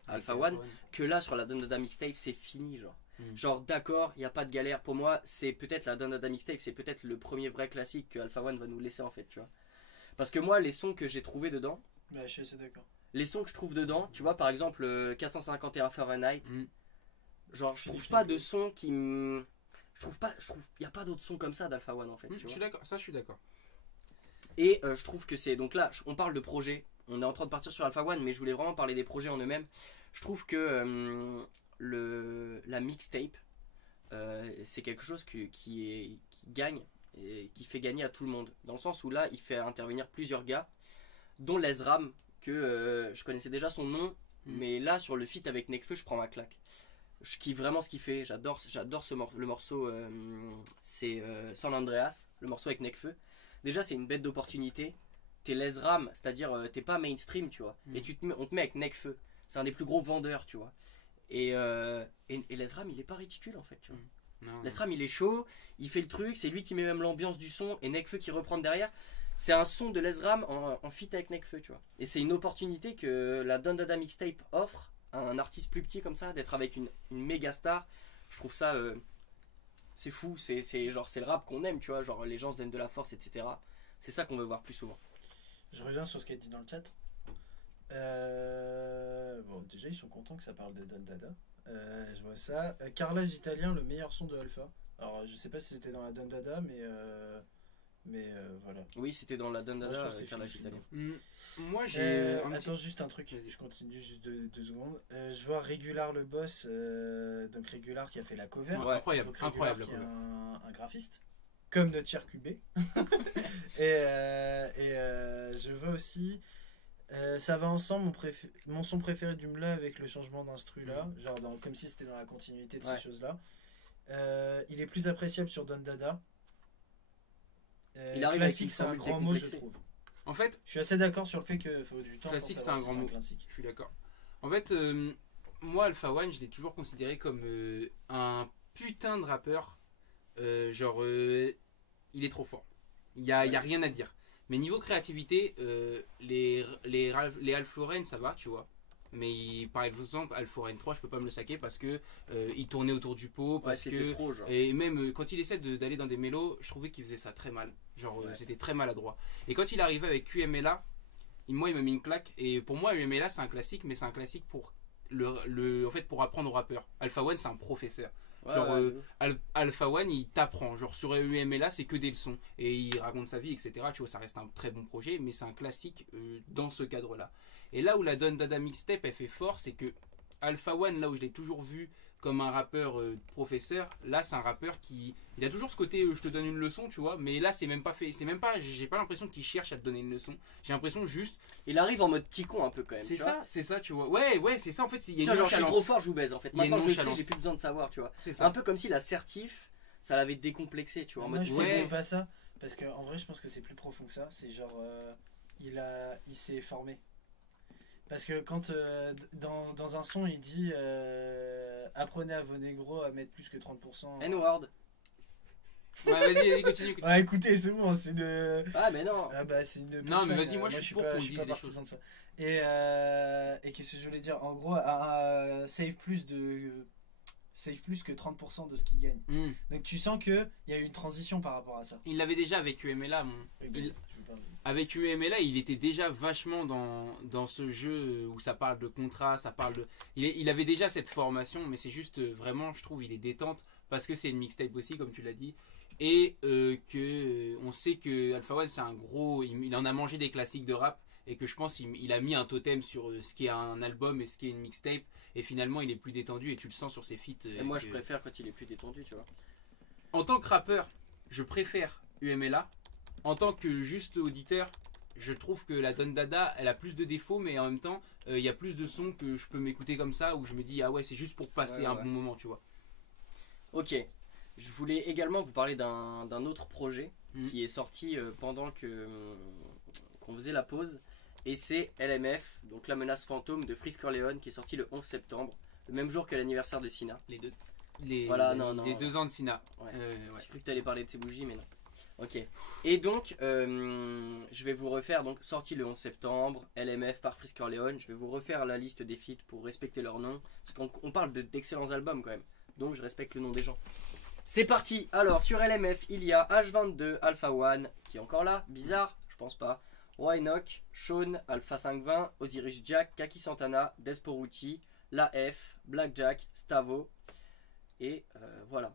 Alpha One, que là sur la Donda Mixtape c'est fini, genre. Genre d'accord, il n'y a pas de galère. Pour moi, c'est peut-être la Donda Mixtape, c'est peut-être le premier vrai classique que Alpha One va nous laisser en fait, tu vois. Parce que moi, les sons que j'ai trouvés dedans, Ouais, je suis assez d'accord. les sons que je trouve dedans, tu vois, par exemple 451 Fahrenheit, genre je Philippe trouve pas Lingo. de son qui me. Il n'y a pas d'autres sons comme ça d'Alpha One en fait, tu Je vois. suis d'accord, ça je suis d'accord. Et je trouve que c'est. Donc là, on parle de projets. On est en train de partir sur Alpha One, mais je voulais vraiment parler des projets en eux-mêmes. Je trouve que la mixtape, c'est quelque chose qui gagne et qui fait gagner à tout le monde. Dans le sens où là, il fait intervenir plusieurs gars, dont Lesram, que je connaissais déjà son nom, mais là, sur le feat avec Nekfeu, je prends ma claque. Je kiffe vraiment ce qu'il fait. J'adore le morceau, c'est San Andreas, le morceau avec Nekfeu. Déjà, c'est une bête d'opportunité. T'es Lesram, c'est-à-dire t'es pas mainstream, tu vois. Et on te met avec Nekfeu. C'est un des plus gros vendeurs, tu vois. Et Lesram, il est pas ridicule en fait, tu vois. Non. Lesram, il est chaud, il fait le truc, c'est lui qui met même l'ambiance du son et Nekfeu qui reprend derrière. C'est un son de Lesram en feat avec Nekfeu, tu vois. Et c'est une opportunité que la Don Dada Mixtape offre à un artiste plus petit comme ça, d'être avec une méga star. Je trouve ça. C'est fou, c'est le rap qu'on aime, tu vois, genre les gens se donnent de la force, etc. C'est ça qu'on veut voir plus souvent. Je reviens sur ce qu'a dit dans le chat. Bon, déjà, ils sont contents que ça parle de Don Dada. Je vois ça. Carrelage italien, le meilleur son de Alpha. Alors, je sais pas si c'était dans la Don Dada, mais voilà. Oui, c'était dans la Don Moi, je Dada, trouve que c'est Carrelage Philippe italien. Moi j'ai. un Attends, petit- juste un truc, je continue juste deux secondes. Je vois Régular le boss, donc Régular qui a fait la cover. Ouais, incroyable, Donc Régular incroyable. qui est un graphiste, comme notre cher QB. Je vois aussi, ça va ensemble, mon son préféré du Mla avec le changement d'instru là, genre comme si c'était dans la continuité de Ouais. ces choses là. Il est plus appréciable sur Don Dada. Il arrive avec Classique, une c'est un formule grand mot, je décomplexée. trouve. En fait, Je suis assez d'accord sur le fait qu'il faut du temps Classique, pour c'est un savoir si grand mot. classique. je suis d'accord. En fait, moi Alpha One, je l'ai toujours considéré comme un putain de rappeur. Il est trop fort. y a rien à dire. Mais niveau créativité, les Ralph Lauren, ça va, tu vois. Mais par exemple, Ralph Lauren 3, je peux pas me le saquer parce que il tournait autour du pot. Ouais, Parce c'était que, trop, genre. et même quand il essaie d'aller dans des mélos, je trouvais qu'il faisait ça très mal. Genre, Ouais. c'était très maladroit. Et quand il arrivait avec QMLA, moi, il m'a mis une claque. Et pour moi, QMLA, c'est un classique, mais c'est un classique pour en fait, pour apprendre aux rappeurs. Alpha One, c'est un professeur. Ouais, Genre, ouais, de ouf. Alpha One, il t'apprend. Genre, sur UMLA, c'est que des leçons. Et il raconte sa vie, etc. Tu vois, ça reste un très bon projet, mais c'est un classique dans ce cadre-là. Et là où la Don Dada Mixtape, elle fait fort, c'est que Alpha One, là où je l'ai toujours vu comme un rappeur professeur, là, c'est un rappeur qui. Il a toujours ce côté, je te donne une leçon, tu vois, mais là, c'est même pas fait. C'est même pas. J'ai pas l'impression qu'il cherche à te donner une leçon. J'ai l'impression juste. Il arrive en mode petit con un peu quand même. C'est tu vois. ça, tu vois. Ouais, c'est ça, en fait. Il y a Tu vois, une genre, je suis nonchalance. trop fort, je vous baise en fait. Il y a une Maintenant, je sais, nonchalance. j'ai plus besoin de savoir, tu vois. C'est C'est un ça. peu comme si l'assertif, ça l'avait décomplexé, tu vois. En Moi, mode, je c'est sais ouais. c'est pas ça. Parce que en vrai, je pense que c'est plus profond que ça. C'est genre, il s'est formé. Parce que quand dans un son, il dit apprenez à vos négros à mettre plus que 30%. N-word. Ouais, vas-y, continue. Ah, écoutez, c'est bon, c'est de. Ah, mais non. Ah bah c'est une Non, mais punchline, vas-y, moi, je suis suis pour pas, qu'on je suis dise pas les partisan choses. de ça. Et qu'est-ce que je voulais dire? En gros, save plus que 30% de ce qu'il gagne. Hmm. Donc tu sens qu'il y a eu une transition par rapport à ça. Il l'avait déjà avec UMLA. Avec UMLA, il était déjà vachement dans ce jeu où ça parle de contrat, ça parle de. Il avait déjà cette formation, mais c'est juste vraiment, je trouve, il est détente parce que c'est une mixtape aussi, comme tu l'as dit. Et que on sait que Alpha One, c'est un gros. Il en a mangé des classiques de rap. Et que je pense qu'il a mis un totem sur ce qui est un album et ce qui est une mixtape. Et finalement, il est plus détendu et tu le sens sur ses feats. Et moi, je préfère quand il est plus détendu, tu vois. En tant que rappeur, je préfère UMLA. En tant que juste auditeur, je trouve que la Don Dada, elle a plus de défauts, mais en même temps, il y a plus de sons que je peux m'écouter comme ça, où je me dis, ah ouais, c'est juste pour passer Ouais, un ouais. bon moment, tu vois. Ok. Je voulais également vous parler d'un autre projet Mhm. qui est sorti pendant qu'on faisait la pause. Et c'est LMF, donc La Menace Fantôme de Freeze Corleone, qui est sorti le 11 septembre, le même jour que l'anniversaire de Sina. Voilà, non, les 2 ans de Sina. Ouais. Ouais. J'ai cru que tu allais parler de ces bougies, mais non. Ok. Et donc, je vais vous refaire, donc sorti le 11 septembre, LMF par Freeze Corleone. Je vais vous refaire la liste des feats pour respecter leur nom. Parce qu'on parle d'excellents albums quand même. Donc, je respecte le nom des gens. C'est parti. Alors, sur LMF, il y a H22, Alpha One, qui est encore là. Bizarre, je pense pas. Roy Enoch, Sean, Alpha 520, Osiris Jack, Kaki Santana, Desporuti, La F, Blackjack, Stavo. Et voilà.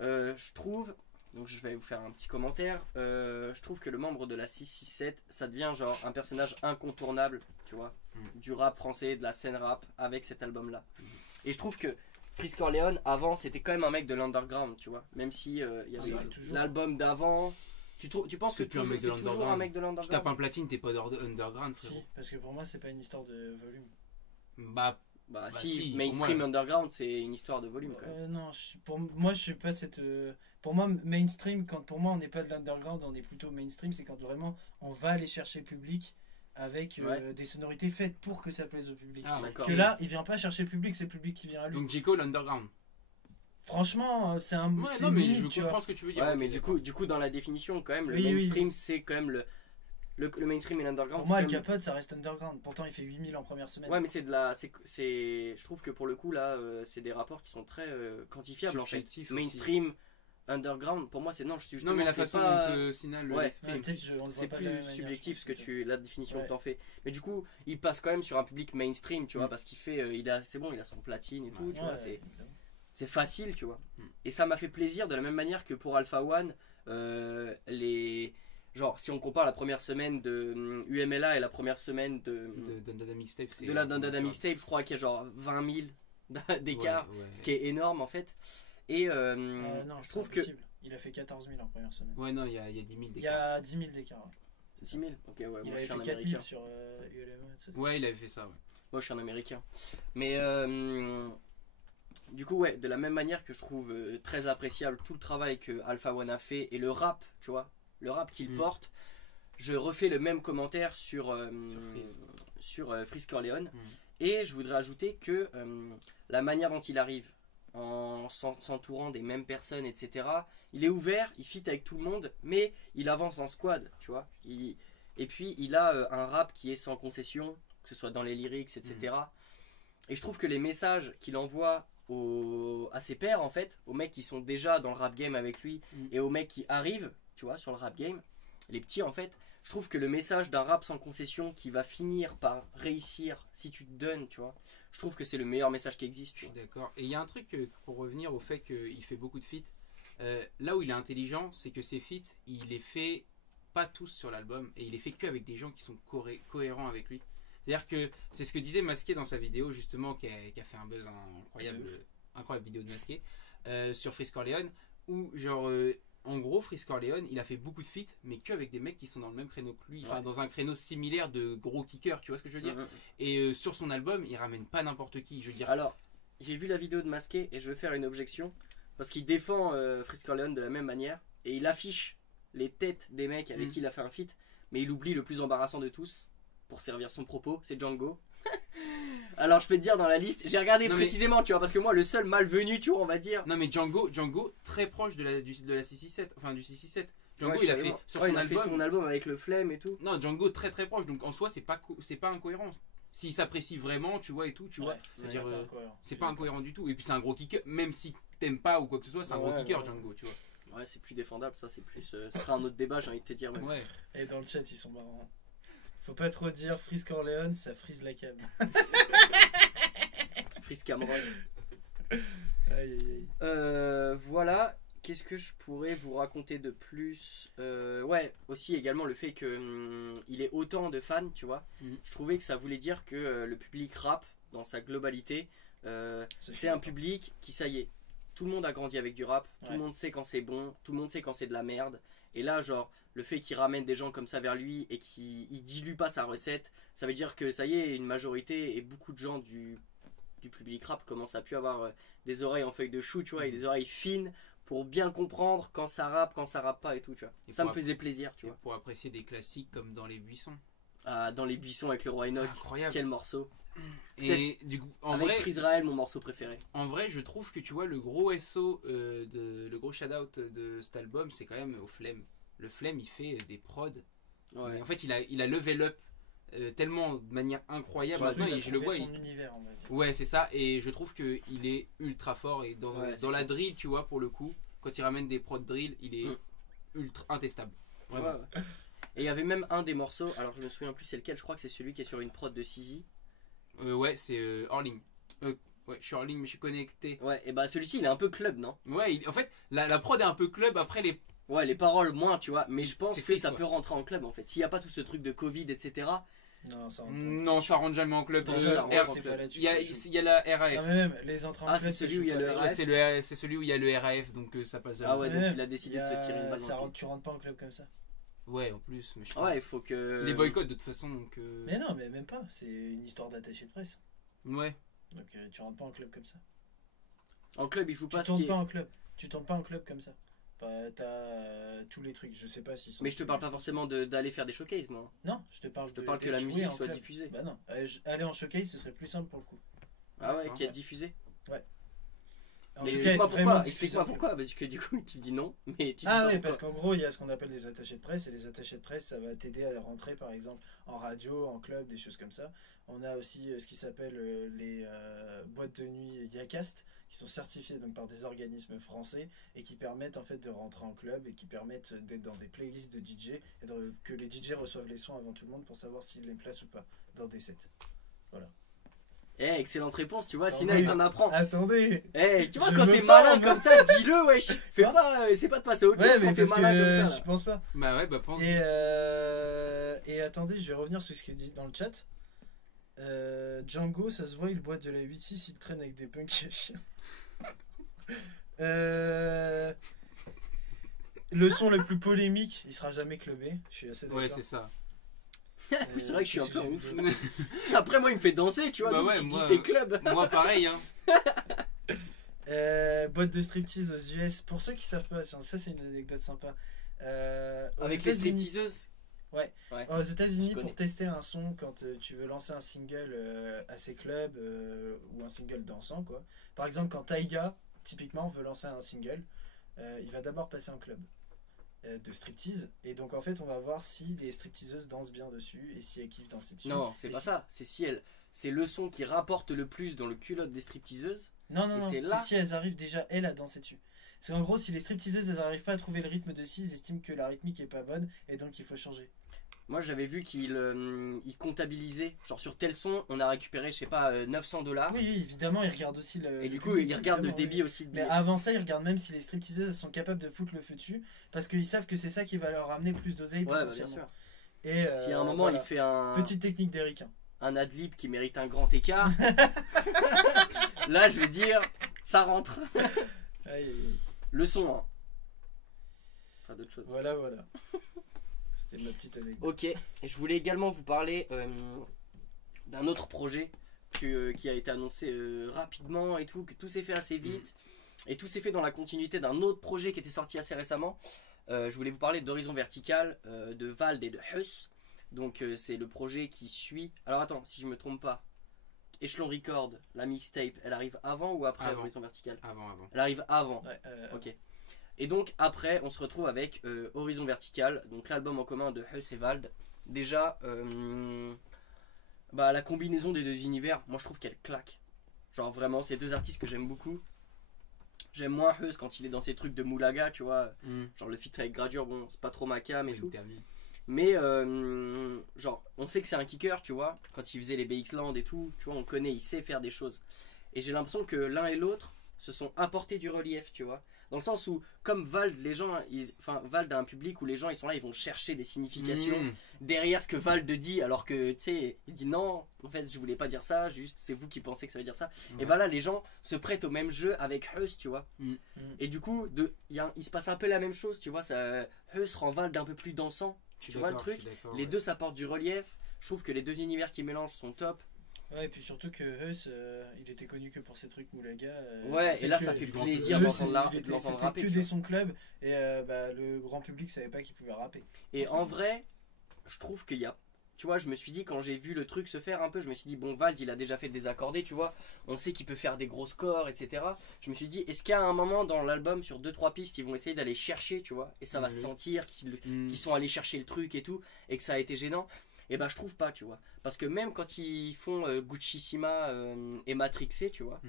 Je trouve, donc je vais vous faire un petit commentaire. Je trouve que le membre de la 667, ça devient genre un personnage incontournable, tu vois, du rap français, de la scène rap, avec cet album-là. Et je trouve que Freeze Corleone, avant, c'était quand même un mec de l'underground, tu vois. Même si il y avait ouais, toujours. l'album d'avant. Tu penses que C'est plus un toujours, mec de c'est toujours l'underground. un mec de Tu tapes l'underground? un platine, t'es pas underground, Si, frérot. parce que pour moi, c'est pas une histoire de volume. Bah, Bah, si, si, pour mainstream moi. underground, c'est une histoire de volume quand même. Non, pour moi, je suis pas cette. Pour moi, mainstream, quand pour moi, on n'est pas de l'underground, on est plutôt mainstream, c'est quand vraiment on va aller chercher le public avec Ouais. des sonorités faites pour que ça plaise au public. ah, D'accord. Que là, il vient pas chercher le public, c'est le public qui vient à lui. donc J. Cole underground. Franchement, c'est un. Ouais, c'est non, mais mine, je tu comprends vois. ce que tu veux dire. Ouais, ok, mais d'accord. du coup, dans la définition, quand même, le Oui, oui. mainstream, c'est quand même le mainstream et l'underground. Pour moi, c'est Al quand même- Capote, ça reste underground. Pourtant, il fait 8000 en première semaine. Ouais, mais c'est de la. Je trouve que pour le coup, là, c'est des rapports qui sont très quantifiables en fait. Subjectif aussi. Mainstream, underground, pour moi, c'est non, je suis justement. Non, mais la c'est façon pas- dont Sina le Ouais, l'exprime. Ouais, peut-être, on le voit c'est pas de la plus même manière, subjectif je ce que pense, la définition Ouais. que t'en fais. Mais du coup, il passe quand même sur un public mainstream, tu vois, Mm. parce qu'il fait, c'est bon, il a son platine et tout, tu Ouais, vois, c'est. évidemment. C'est facile, tu vois. Mm. Et ça m'a fait plaisir de la même manière que pour Alpha One, genre si on compare la première semaine de UMLA et la première semaine de De Dada Mixtape, c'est. la Dada Mixtape, je crois qu'il y a genre 20 000 d'écart, Ouais, ouais. ce qui est énorme en fait. Et Non, je trouve c'est que impossible. Il a fait 14 000 en première semaine. Ouais, non, il y a 10 000 Il y d'écart. a 10 000 d'écart. Ouais. 10 000. Ok, ouais, Il moi je avait suis un fait 4 000 américain. sur ULM. etc. Ouais, il avait fait ça, ouais. Moi je suis un américain. Mais du coup, ouais, de la même manière que je trouve très appréciable tout le travail que Alpha One a fait et le rap, tu vois, le rap qu'il Mm. porte, je refais le même commentaire sur Freeze. sur Freeze Corleone. Mm. Et je voudrais ajouter que la manière dont il arrive en s'entourant des mêmes personnes, etc. Il est ouvert, il fit avec tout le monde, mais il avance en squad, tu vois. Et puis il a un rap qui est sans concession, que ce soit dans les lyrics, etc. Et je trouve que les messages qu'il envoie à ses pairs, en fait, aux mecs qui sont déjà dans le rap game avec lui, et aux mecs qui arrivent, tu vois, sur le rap game, les petits en fait, je trouve que le message d'un rap sans concession qui va finir par réussir si tu te donnes, tu vois, je trouve que c'est le meilleur message qui existe. Je suis d'accord. Et il y a un truc, pour revenir au fait qu'il fait beaucoup de feats, là où il est intelligent, c'est que ses feats, il les fait pas tous sur l'album, et il les fait que avec des gens qui sont cohérents avec lui. C'est-à-dire que c'est ce que disait Masqué dans sa vidéo, justement, qui a fait un buzz incroyable vidéo de Masqué, sur Freeze Corleone, où genre... en gros, Freeze Corleone, il a fait beaucoup de feats, mais qu'avec des mecs qui sont dans le même créneau que lui, enfin dans un créneau similaire de gros kickers, tu vois ce que je veux dire. Et sur son album, il ramène pas n'importe qui, je veux dire. Alors, j'ai vu la vidéo de Masqué et je veux faire une objection, parce qu'il défend Freeze Corleone de la même manière, et il affiche les têtes des mecs avec qui il a fait un feat, mais il oublie le plus embarrassant de tous, pour servir son propos, c'est Django. Alors je peux te dire dans la liste, j'ai regardé précisément, tu vois, parce que moi le seul malvenu, tu vois, on va dire. Non mais Django très proche de la 667, enfin du 667. Django il a fait sur son album, son album avec le flemme et tout. Non, Django très très proche, donc en soi c'est pas incohérent. S'il s'apprécie vraiment, tu vois, et tout, tu vois, c'est-à-dire c'est pas incohérent du tout. Et puis c'est un gros kicker, même si t'aimes pas ou quoi que ce soit, c'est un gros kicker Django, tu vois. Ouais, c'est plus défendable, ça c'est plus ce sera un autre débat, j'ai envie de te dire même. Ouais. Et dans le chat ils sont marrants. Faut pas trop dire Freeze Corleone, ça frise la cam. Freeze Cameron. Aïe. Voilà, qu'est-ce que je pourrais vous raconter de plus ouais, aussi également le fait que il ait autant de fans, tu vois. Je trouvais que ça voulait dire que le public rap, dans sa globalité, c'est un public qui, ça y est, tout le monde a grandi avec du rap, tout le monde sait quand c'est bon, tout le monde sait quand c'est de la merde. Et là, genre, le fait qu'il ramène des gens comme ça vers lui et qu'il dilue pas sa recette, ça veut dire que ça y est, une majorité et beaucoup de gens du public rap commencent à plus avoir des oreilles en feuille de chou, tu vois, et des oreilles fines pour bien comprendre quand ça rappe pas et tout, tu vois. Et ça me faisait plaisir, tu vois. Pour apprécier des classiques comme Dans les buissons. Ah, Dans les buissons avec le roi Enoch. Incroyable. Quel morceau. Et du coup, en avec vrai, Israël, mon morceau préféré. En vrai, je trouve que tu vois le gros SO, le gros shout-out de cet album, c'est quand même au Flemme. Le Flemme, il fait des prods. Ouais. En fait, il a level up tellement de manière incroyable. Je le vois. Son univers, on va dire. Ouais, c'est ça. Et je trouve que il est ultra fort. Et dans la drill, tu vois, pour le coup, quand il ramène des prods drill, il est ultra intestable. Vraiment. Ouais. Et il y avait même un des morceaux. Alors je me souviens plus c'est lequel. Je crois que c'est celui qui est sur une prod de Sizi. Ouais, c'est Orling. Ouais, je suis en ligne mais je suis connecté. Ouais, et bah celui-ci il est un peu club, non? Ouais, en fait, la prod est un peu club. Après les paroles moins, tu vois. Mais je pense que ça peut rentrer en club en fait. S'il n'y a pas tout ce truc de Covid, etc. Non, ça rentre jamais en club. Il y a la RAF. Non, mais même les entrées en club, c'est celui où il y a le RAF. C'est celui où il y a le RAF, donc ça passe jamais. Ah ouais, donc il a décidé de se tirer une balle dans le pied. Tu rentres pas en club comme ça. Ouais, en plus. Mais il faut que. Les boycotts de toute façon. Donc, Mais non, mais même pas. C'est une histoire d'attaché de presse. Ouais. Donc tu rentres pas en club comme ça. En club, il joue pas. Tu tournes pas en club. Tu tournes pas en club comme ça. Bah, t'as tous les trucs. Je sais pas si. Mais je te parle pas forcément d'aller faire des showcases, moi. Non, je te parle. Que la musique soit diffusée. Bah non. Aller en showcase, ce serait plus simple pour le coup. Ah ouais, qui est diffusé. Ouais. Explique-moi pourquoi, parce que du coup tu dis non, mais tu dis oui, parce qu'en gros il y a ce qu'on appelle des attachés de presse, et les attachés de presse ça va t'aider à rentrer par exemple en radio, en club, des choses comme ça. On a aussi ce qui s'appelle les boîtes de nuit Yacast, qui sont certifiées donc par des organismes français et qui permettent en fait de rentrer en club et qui permettent d'être dans des playlists de DJ et que les DJ reçoivent les sons avant tout le monde pour savoir s'ils les placent ou pas dans des sets. Voilà. Excellente réponse, tu vois, Sina il t'en apprend. Attendez. Tu vois, quand t'es malin comme ça, dis-le, wesh. Fais pas, c'est pas de passer à autre chose quand t'es malin comme ça. Je pense pas. Bah ouais, bah pense. Et attendez, je vais revenir sur ce qui est dit dans le chat. Django, ça se voit, il boit de la 8-6, il traîne avec des punks à chiens. Le son le plus polémique, il sera jamais clubé. Je suis assez d'accord. Ouais, c'est ça. C'est vrai que je suis un peu ouf. Après, moi, il me fait danser, tu vois. Bah donc ouais, tu dis c'est club. Moi, pareil, hein. Boîte de striptease aux US. Pour ceux qui savent pas, ça c'est une anecdote sympa. Avec les stripteaseuses. Ouais. Aux États-Unis, pour tester un son, quand tu veux lancer un single à ces clubs ou un single dansant, quoi. Par exemple, quand Taiga typiquement veut lancer un single, il va d'abord passer en club de striptease, et donc en fait on va voir si les stripteaseuses dansent bien dessus et si elles kiffent danser dessus. Non, c'est pas ça. C'est le son qui rapporte le plus dans le culotte des stripteaseuses. Non, Et non, c'est c'est là- si elles arrivent déjà elles à danser dessus. Parce qu'en gros, si les stripteaseuses elles n'arrivent pas à trouver le rythme dessus, ils estiment que la rythmique est pas bonne et donc il faut changer. Moi, j'avais vu qu'il comptabilisait, genre sur tel son, on a récupéré, je sais pas, $900. Oui, oui, évidemment, ils regardent aussi le. Et du le coup, public, ils regardent le évidemment, débit oui. aussi de Mais billets. avant ça, ils regardent même si les stripteaseuses elles sont capables de foutre le feu dessus, parce qu'ils savent que c'est ça qui va leur ramener plus d'oseille Ouais, bah, bien potentiellement. sûr. Et Si à un moment voilà. il fait un Petite technique d'Eric. adlib qui mérite un grand écart, là je vais dire, ça rentre. Le son, hein. Pas d'autre chose. Voilà, voilà. C'était ma petite anecdote. Ok, et je voulais également vous parler d'un autre projet qui a été annoncé rapidement et tout, que tout s'est fait assez vite. Et tout s'est fait dans la continuité d'un autre projet qui était sorti assez récemment. Je voulais vous parler d'Horizon Vertical, de Vald et de Huss. Donc c'est le projet qui suit. Alors attends, si je me trompe pas, Echelon Record, la mixtape, elle arrive avant ou après Avant. Horizon Vertical? Avant. Elle arrive avant. Ouais, Ok. Et donc après, on se retrouve avec Horizon Vertical, donc l'album en commun de Huss et Vald. Déjà, la combinaison des deux univers, moi je trouve qu'elle claque. Genre vraiment, c'est deux artistes que j'aime beaucoup. J'aime moins Huss quand il est dans ses trucs de Moulaga, tu vois. Genre le feat avec Gradure, bon, c'est pas trop ma cam et tout. Mais genre, on sait que c'est un kicker, tu vois. Quand il faisait les BX Land et tout, tu vois, on connaît, il sait faire des choses. Et j'ai l'impression que l'un et l'autre se sont apportés du relief, tu vois. Dans le sens où, comme Vald, Vald a un public où les gens ils sont là, ils vont chercher des significations derrière ce que Vald dit, alors que tu sais, il dit non, en fait je voulais pas dire ça, juste c'est vous qui pensez que ça veut dire ça. Ouais. Et bah là, les gens se prêtent au même jeu avec Huss, tu vois. Mm. Et du coup, il se passe un peu la même chose, tu vois. Huss rend Vald un peu plus dansant, tu vois le truc. Les deux s'apportent du relief. Je trouve que les deux univers qui mélangent sont top. Ouais, et puis surtout que Huss, il était connu que pour ses trucs Moulaga. Ouais, c'est et là que- ça fait du grand plaisir Huss, d'entendre il était- l'entendre c'était rapper. que tu des vois. sons club, et le grand public savait pas qu'il pouvait rapper. Et en vrai, je trouve qu'il y a. Tu vois, je me suis dit, quand j'ai vu le truc se faire un peu, je me suis dit, bon, Vald, il a déjà fait des accordés, tu vois. On sait qu'il peut faire des gros scores, etc. Je me suis dit, est-ce qu'à un moment dans l'album, sur 2-3 pistes, ils vont essayer d'aller chercher, tu vois. Et ça va se sentir qu'ils sont allés chercher le truc et tout, et que ça a été gênant. Et bah, je trouve pas, tu vois. Parce que même quand ils font Gucci-Sima et Matrixé, tu vois.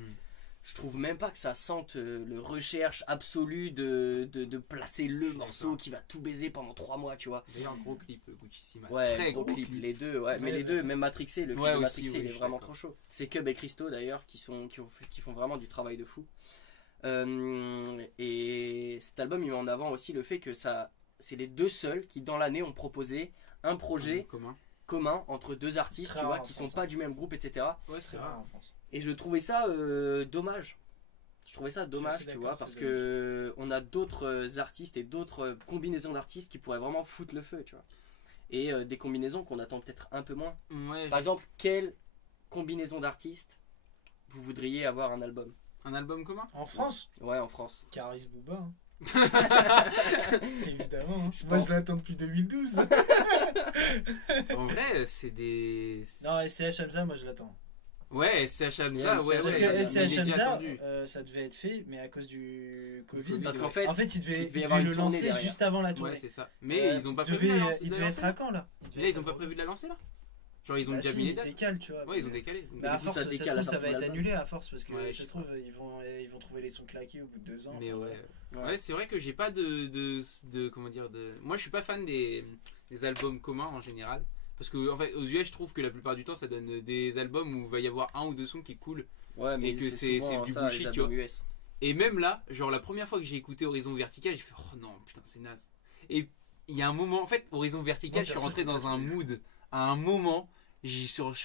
Je trouve même pas que ça sente le recherche absolue de placer le morceau qui va tout baiser pendant 3 mois, tu vois. D'ailleurs, gros clip Gucci Sima. Ouais, Très gros clip, les deux, ouais. Mais Ouais, les deux, même Matrixé, le clip Ouais, de aussi, Matrixé, oui, il je est suis vraiment d'accord. trop chaud. C'est Cub et Christo d'ailleurs qui font vraiment du travail de fou. Et cet album, il met en avant aussi le fait que c'est les deux seuls qui, dans l'année, ont proposé un projet commun entre deux artistes, Très tu vois, rare en qui sont France, pas du même groupe, etc. Ouais, C'est rare en France. Et je trouvais ça dommage. Je trouvais ça dommage, assez tu d'accord, vois, c'est parce que on a d'autres artistes et d'autres combinaisons d'artistes qui pourraient vraiment foutre le feu, tu vois. Et des combinaisons qu'on attend peut-être un peu moins. Ouais, Par exemple, quelle combinaison d'artistes vous voudriez avoir un album? un album commun. En France, Ouais, en France. Caris Booba. hein. Évidemment. hein. Je Moi, pense. je l'attends depuis 2012. En vrai, c'est des. Non, SCH Hamza, moi, je l'attends. Ouais, SCH Mais Hamza, ouais, Parce ouais, que mais SCH il est déjà Hamza, attendu. ça devait être fait, mais à cause du Covid. Parce qu'en En fait, fait, il devait devait y avoir le une tournée lancer derrière. juste avant la tournée. Ouais, c'est ça. Mais ils ont pas prévu de la lancer. Il devait être à quand là Là, ils ont pas prévu de la lancer là. Genre, ils ont Bah déjà si, mis les il dates. décale, tu vois. Ouais, ils ont décalé. Donc, Bah, à coup, force, ça ça, décale la ça sortie va de être l'album. annulé à force parce que Ouais, ça je se sais trouve, ils vont trouver les sons claqués au bout de 2 ans. Mais enfin, ouais. Ouais. Ouais, c'est vrai que j'ai pas de comment dire moi je suis pas fan des albums communs en général parce que en fait aux US je trouve que la plupart du temps ça donne des albums où il va y avoir un ou deux sons qui est cool Ouais, mais Et que c'est souvent du ça, bullshit, les tu albums US. et même là genre la première fois que j'ai écouté Horizon Vertical j'ai fait oh non putain c'est naze et il y a un moment en fait Horizon Vertical Moi, je suis perso, rentré je trouve dans pas un que- mood à un moment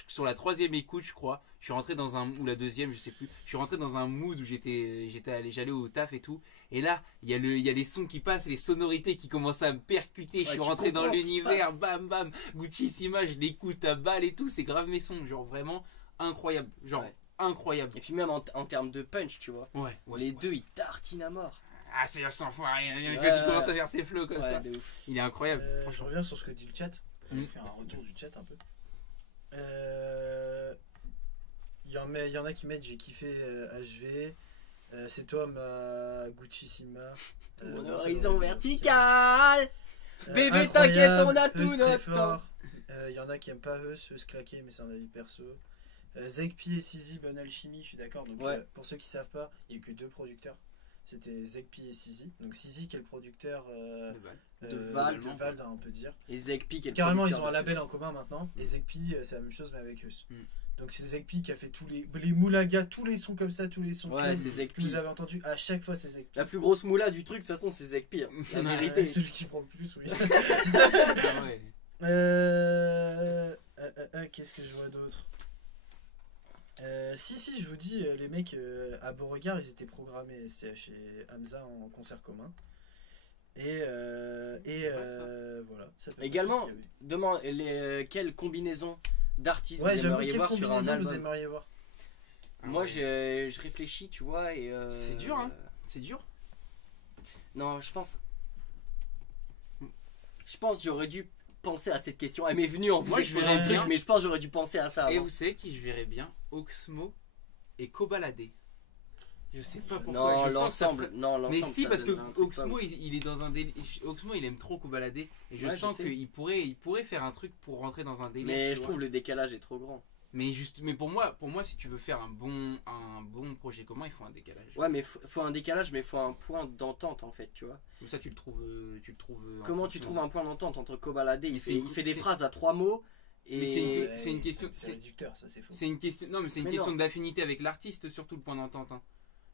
sur la troisième écoute je crois je suis rentré dans un ou la deuxième je sais plus je suis rentré dans un mood où j'allais au taf et tout et là il y a les sons qui passent les sonorités qui commencent à me percuter je Ouais, suis tu rentré dans comprends ce qui se l'univers passe. bam bam Gucci Sima je l'écoute à balle et tout c'est grave mes sons genre vraiment incroyable genre Ouais. incroyable Et puis même en termes de punch, tu vois. ouais, Les deux, ils tartinent à mort. ah c'est un sans foi rien Ouais, quand tu commences à faire ses flows comme Ouais, ça de ouf. il est incroyable Je franchement reviens sur ce que dit le chat. On Mm. fait un retour du chat un peu. Il y en a qui mettent j'ai kiffé HV. C'est toi ma Gucci-sima. Mon dans horizon Salon vertical. Bébé, Incroyable, t'inquiète, on a Eus tout très notre temps. fort. Il y en a qui aiment pas Eus claquer, mais c'est un avis perso. Zegpi et Sizi, bonne alchimie, je suis d'accord. Donc Ouais. pour ceux qui savent pas, il y a eu que 2 producteurs. C'était Zegpi et Sizi. Donc Sizi qui est le producteur De Vald. de Vald, on peut dire. Et Zegpi qui est le Carrément, ils producteur ont un de label Puce. en commun maintenant. Et Zegpi, c'est la même chose mais avec Eus. Mm. Donc c'est Zegpi qui a fait tous les moulagas, tous les sons comme ça, tous les sons Ouais, clean c'est que Zegpi. vous avez entendu. À chaque fois, c'est Zegpi. La plus grosse moula du truc, de toute façon, c'est Zegpi. Hein. La Ouais, vérité. Celui qui prend le plus, oui. Ah ouais. Qu'est-ce que je vois d'autre si, je vous dis, les mecs à Beauregard, ils étaient programmés SCH et Hamza en concert commun. Et voilà. Ça fait Également, partie de ce qu'il Demande quelle combinaison d'artistes y avait. Ouais, vous j'avoue, aimeriez quelle voir sur un combinaison vous album. aimeriez voir? Moi, Ouais. je réfléchis, tu vois, et. C'est dur, hein. C'est dur. Non, je pense. Je pense que j'aurais dû penser à cette question. Elle m'est venue en Moi, vous je exposant verrais le truc, bien. mais je pense que j'aurais dû penser à ça. Et avant. vous savez qui je verrais bien? Oxmo et Kobalade. Je sais pas pourquoi. Non, je sens que ça l'ensemble. ferait- Non, l'ensemble. Mais si, ça parce que donnerait un truc Oxmo, pas- il est dans un délire. Oxmo, il aime trop Kobalade. Et je Ouais, je sens sais. qu'il pourrait faire un truc pour rentrer dans un délire. Mais tu je vois. trouve le décalage est trop grand. Mais pour moi, si tu veux faire un bon projet commun, il faut un décalage. Ouais, mais faut un décalage, mais faut un point d'entente en fait, tu vois. Mais ça, tu le trouves. En Comment tu fonction- trouves un point d'entente entre Kobalade? Mais Il fait des c'est- phrases à 3 mots. Mais Et. c'est une question- C'est c'est- réducteur, ça c'est faux. C'est une question. Non, mais c'est une Mais question non. d'affinité avec l'artiste, surtout le point d'entente. Hein.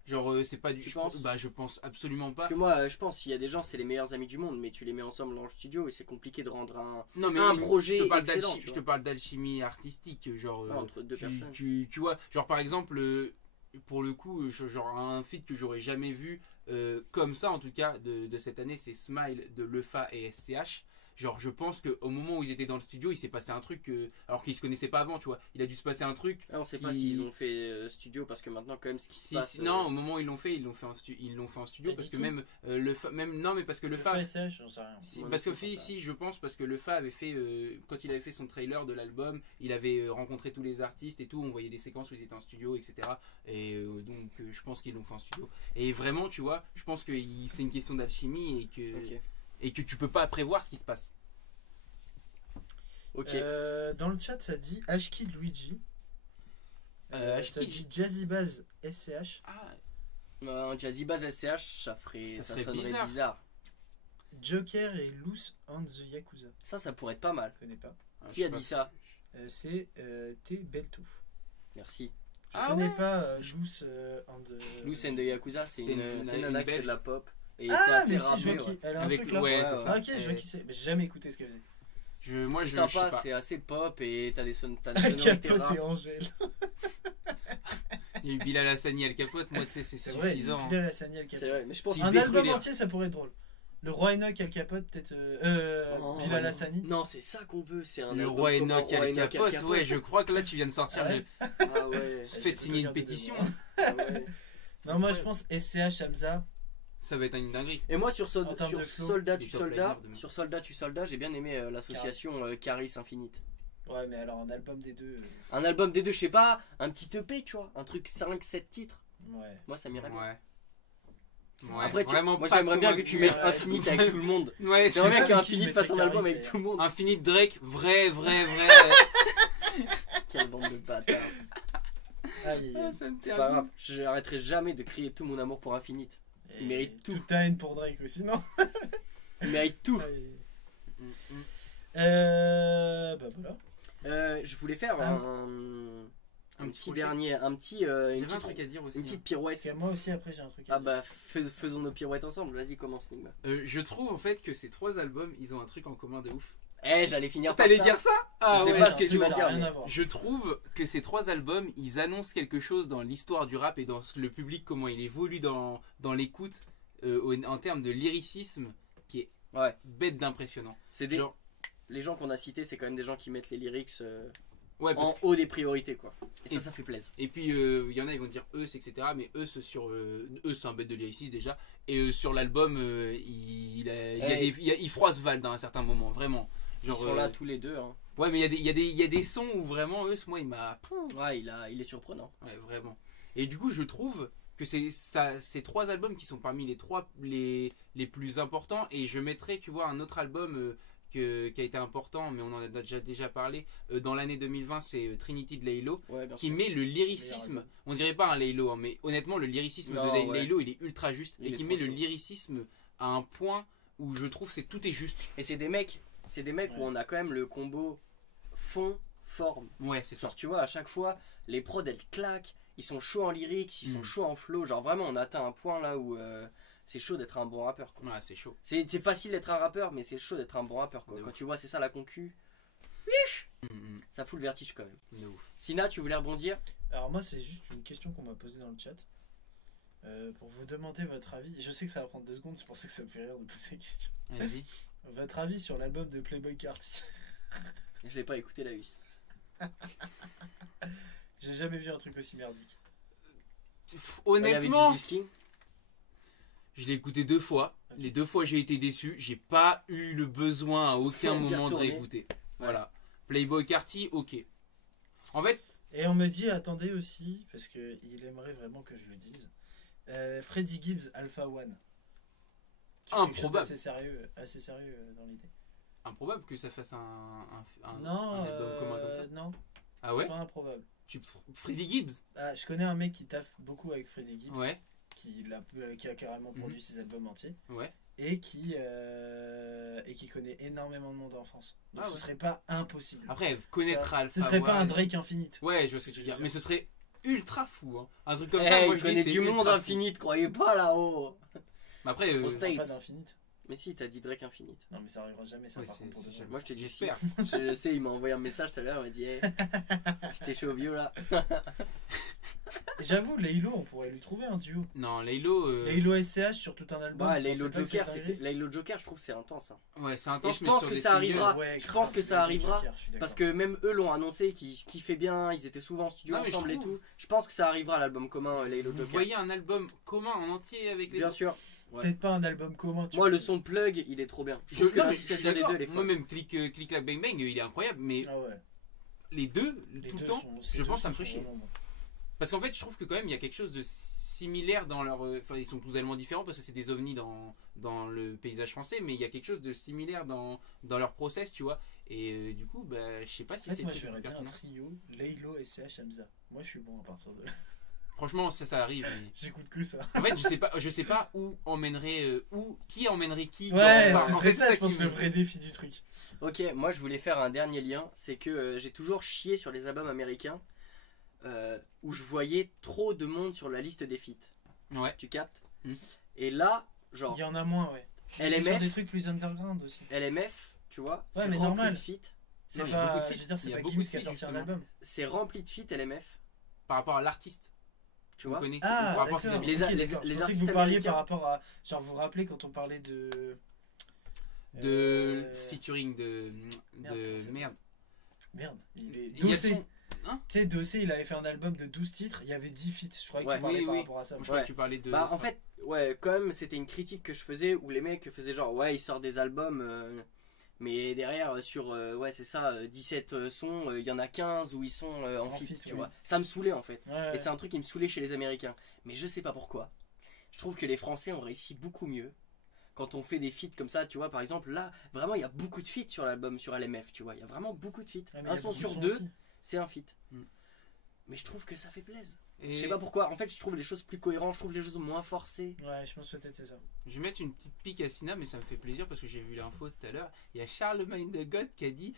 Genre, c'est pas du. Tu penses Bah, je pense absolument pas. Parce que moi, je pense qu'il y a des gens, c'est les meilleurs amis du monde, mais tu les mets ensemble dans le studio et c'est compliqué de rendre un. Non, mais un projet je te parle excellent, d'alchimie- tu je vois. te parle d'alchimie artistique, genre Ouais, entre deux personnes. tu vois, genre par exemple pour le coup, genre un feat que j'aurais jamais vu comme ça en tout cas de cette année, c'est Smile de Lefa et SCH. Genre je pense qu'au moment où ils étaient dans le studio, il s'est passé un truc alors qu'ils se connaissaient pas avant, tu vois. Il a dû se passer un truc. Ah, on sait pas qui- s'ils ont fait studio parce que maintenant, quand même, ce qui se Si, passe. si- non, au moment où ils l'ont fait en studio T'as parce dit que qui même même non mais parce que Le Lefa FSH, j'en sais rien. si, Moi, parce je que pense ça. si je pense parce que Lefa avait fait quand il avait fait son trailer de l'album, il avait rencontré tous les artistes et tout, on voyait des séquences où ils étaient en studio, etc. Et donc je pense qu'ils l'ont fait en studio. Et vraiment, tu vois, je pense que c'est une question d'alchimie Ok. et que tu peux pas prévoir ce qui se passe. Ok. Dans le chat, ça dit Ashkid Luigi. Ça Ashkid. dit Jazzy Baz SCH. Ah, Un Jazzy Bass SCH, ça Ça sonnerait ferait bizarre. Joker et Loose and the Yakuza. Ça pourrait être pas mal. Je connais pas. Qui a dit ça? C'est T Belto. Merci. Je Ah connais ouais. pas Loose and Loose and the Yakuza, c'est C'est une une nana qui fait belge. de la pop. Et Ah, c'est assez mais si, je vois rappé. qui. Ouais. Elle a un Avec truc là. ouais, Ouais, c'est ouais. ça. Ah, ok, je vois qui c'est. Mais j'ai jamais écouté ce qu'elle faisait. Moi C'est je sais sympa, pas. c'est assez pop et t'as des Al sonorités Capote rap. et Angèle. Il y a eu Bilal Hassani Al Capote, moi tu sais c'est C'est vrai, il suffisant. Bilal Hassani Al C'est Capote. vrai, mais je pense Il Un détruit album les- entier, ça pourrait être drôle. Le Roi Enoch Al Capote, peut-être. Oh, Bilal non. Hassani. Non, c'est ça qu'on veut, c'est un Le album roi commun, Enoch Roi Al Capote, ouais, je crois que là tu viens de sortir Ah ouais. Ah ouais. Faites signer une pétition. Ah ouais. Non, moi je pense SCH Hamza. Ça va être une dinguerie. Et moi sur, En termes de flow, Soldat il est tu top Soldat, liner de sur Soldat tu Soldat, j'ai bien aimé l'association Caris Infinite. Ouais, mais alors en album des deux. Un album des deux, je sais pas, un petit EP, tu vois, un truc 5-7 titres. Ouais. Moi ça m'irait bien. Ouais. Après, vraiment moi pas j'aimerais bien que tu mettes ouais. Infinite avec tout le monde. Ouais, J'aimerais bien avec qui je qu'Infinite mettrais fasse un Caris, album avec d'ailleurs. tout le monde. Infinite Drake, vrai. Quelle bande de bâtards. Aïe, aïe, aïe. Ça me C'est pas grave, j'arrêterai jamais de crier tout mon amour pour Infinite. Il Et mérite tout. Toute ta haine pour Drake aussi, non? Il mérite tout. Aïe. Bah voilà. Je voulais faire Ah. un petit petit projet. dernier, une J'avais un petite, truc à dire aussi. une petite Parce pirouette. que moi aussi, après, j'ai un truc à Ah dire. bah faisons nos pirouettes ensemble, vas-y commence Nigma. Je trouve en fait que ces trois albums, ils ont un truc en commun de ouf. Eh j'allais finir par T'allais ça. dire ça? Je sais ouais. pas c'est ce un que tu truc, vas ça a dire, rien mais- à voir. Je trouve que ces trois albums, ils annoncent quelque chose dans l'histoire du rap et dans le public, comment il évolue dans l'écoute en termes de lyricisme, qui est Ouais. bête d'impressionnant. C'est des... Genre, Les gens qu'on a cités, c'est quand même des gens qui mettent les lyrics ouais, parce en haut des priorités quoi. Et Et- ça fait plaisir. Et puis il y en a ils vont dire Eus etc, mais Eus sur Eus c'est un bête de lyricisme déjà, et sur l'album il froisse Vald à un certain moment vraiment. Genre, Ils sont là tous les deux. Hein. ouais mais il y a des sons où vraiment Eus moi il m'a Ouais, il est surprenant. ouais, vraiment. Et du coup je trouve que c'est 3 albums qui sont parmi les plus importants. Et je mettrais, tu vois, un autre album qui a été important, mais on en a déjà parlé, dans l'année 2020, c'est Trinity de Laylo, Ouais, bien qui sûr. met le lyricisme, on dirait pas un Laylo, hein, mais honnêtement, le lyricisme Non, de ouais. Laylo, il est ultra juste, Il et est qui trop met le chaud. lyricisme à un point où je trouve que tout est juste. Et c'est des mecs Ouais. où on a quand même le combo fond-forme. Ouais, c'est ça. Genre, tu vois, à chaque fois, les prods elles claquent, ils sont chauds en lyrics, ils sont chauds en flow. Genre, vraiment, on a atteint un point là où c'est chaud d'être un bon rappeur. Quoi. Ouais, c'est chaud. C'est facile d'être un rappeur, mais c'est chaud d'être un bon rappeur. Quoi. De Quand ouf. tu vois, c'est ça la concu, ça fout le vertige quand même. De ouf. Sina, tu voulais rebondir? Alors moi c'est juste une question qu'on m'a posée dans le chat pour vous demander votre avis. Je sais que ça va prendre 2 secondes, c'est pour ça que ça me fait rire de poser la question. Vas-y. Votre avis sur l'album de Playboi Carti. Je l'ai pas écouté, la huisse. J'ai jamais vu un truc aussi merdique. Honnêtement, Il y avait Jesus King. je l'ai écouté 2 fois. Ok. Les 2 fois j'ai été déçu. J'ai pas eu le besoin à aucun D'y moment de retourner. réécouter. Voilà. Playboi Carti, ok. En fait, Et on me dit, attendez aussi, parce qu'il aimerait vraiment que je le dise, Freddie Gibbs Alpha One. Improbable. Assez sérieux dans l'idée. improbable que ça fasse un Non, album commun comme ça. non, Ah ouais pas improbable. Freddie Gibbs. Ah, je connais un mec qui taffe beaucoup avec Freddie Gibbs, Ouais, qui a carrément produit ses albums entiers, ouais. et qui connaît énormément de monde en France. Donc Ah ce ouais. serait pas impossible. Après, connaître Alpha Ce serait pas un One- Drake Infinite. Ouais, je vois ce que tu veux dire. Mais ce serait ultra fou. Hein. Un truc comme Eh, ça, moi il je dis, connaît c'est du monde ultra fou. infini, croyez pas là-haut. Mais après, Au Pas States. d'Infinite. Mais si, t'as dit Drake Infinite. Non mais ça arrivera jamais ça Ouais, par c'est- contre pour c'est de jamais. vrai. Moi je te dis si. j'espère. Je le sais, il m'a envoyé un message tout à l'heure, il m'a dit hey, j'étais chaud au vieux là. J'avoue, Laylo, on pourrait lui trouver un duo. Non, Laylo. Laylo SCH sur tout un album. Bah, vous Laylo pensez pas que Joker, ça c'était arriverait Laylo Joker, je trouve que c'est intense. Hein. Ouais, c'est Et intense. je mais pense sur que des ça singles, arrivera. Ouais, je grave, pense que ça Laylo arrivera, Joker, je suis Parce d'accord. que même eux l'ont annoncé, qu'ils kiffaient bien, ils étaient souvent en studio Non, mais je ensemble et trouve- tout. Je pense que ça arrivera l'album commun Laylo Vous Joker. voyez un album commun en entier avec les Bien deux. sûr. Ouais. Peut-être pas un album commun. tu Moi vois. le son de Plug, il est trop bien. Je Je, trouve que non, mais je suis l'association des d'accord. deux, elle est folle. Moi-même, Click Clack Bang Bang, il est incroyable. Mais Ah ouais. les deux, Les tout le deux temps, ces je deux pense que ça me sons ferait sont chier. vraiment bons. Parce qu'en fait, je trouve que quand même, il y a quelque chose de similaire dans leur. Enfin, ils sont totalement différents parce que c'est des ovnis dans le paysage français, mais il y a quelque chose de similaire dans leur process, tu vois. Et du coup, bah, je sais pas si En fait, c'est moi le je truc le verrais plus bien un pertinent. trio Laylo SCH Hamza. Moi je suis bon à partir de là. Franchement, ça arrive. Mais... J'écoute que ça. En fait, je sais pas où emmènerait. Qui emmènerait qui. Ouais, Enfin, ce en serait fait, ça, c'est je pense, qui le me- vrai défi du truc. Ok, moi je voulais faire un dernier lien, c'est que j'ai toujours chié sur les albums américains où je voyais trop de monde sur la liste des feats. Ouais. Tu captes Mm. Et là, genre, Il y en a moins, ouais. LMF. Sur des trucs plus underground aussi. LMF, tu vois, Ouais, c'est mais rempli normal. de feats. C'est Non, il y a beaucoup pas, de je feats. veux dire, Il c'est y a pas beaucoup Gims de qui a feats, sorti un justement. album. C'est rempli de feats LMF, Par rapport à l'artiste. tu vois. Connais, Ah, par rapport à ses d'accord. amis. Les- Ok, les- d'accord. les Je pensais que artistes vous parliez américains. par rapport à. Genre, vous vous rappelez quand on parlait de. De Euh, featuring de Merde, comment ça merde. Merde, il est. Il y a Dossé. son. Tu sais, Dossé, il avait fait un album de 12 titres, il y avait 10 feats. Je croyais que Ouais. tu parlais Oui, par oui. rapport à ça. Je crois Ouais. que tu parlais de. Bah en fait, ouais, quand même, c'était une critique que je faisais où les mecs faisaient genre, ouais, ils sortent des albums, mais derrière, sur, ouais, c'est ça, 17 sons, il y en a 15 où ils sont en En feat, feat, tu oui. vois. Ça me saoulait en fait. Ouais, Et c'est un truc qui me saoulait chez les Américains. Mais je sais pas pourquoi. Je trouve que les Français ont réussi beaucoup mieux quand on fait des feats comme ça, tu vois. Par exemple, là, vraiment, il y a beaucoup de feats sur l'album, sur LMF, tu vois. Il y a vraiment beaucoup de feats. Ouais, mais il y Un a son beaucoup de sur sons deux, aussi. c'est un feat. Mm. Mais je trouve que ça fait plaisir. Et Je sais pas pourquoi. En fait, je trouve les choses plus cohérentes, je trouve les choses moins forcées. Ouais, je pense peut-être c'est ça. Je vais mettre une petite pique à Sina, mais ça me fait plaisir parce que j'ai vu l'info tout à l'heure. Il y a Charlemagne de God qui a dit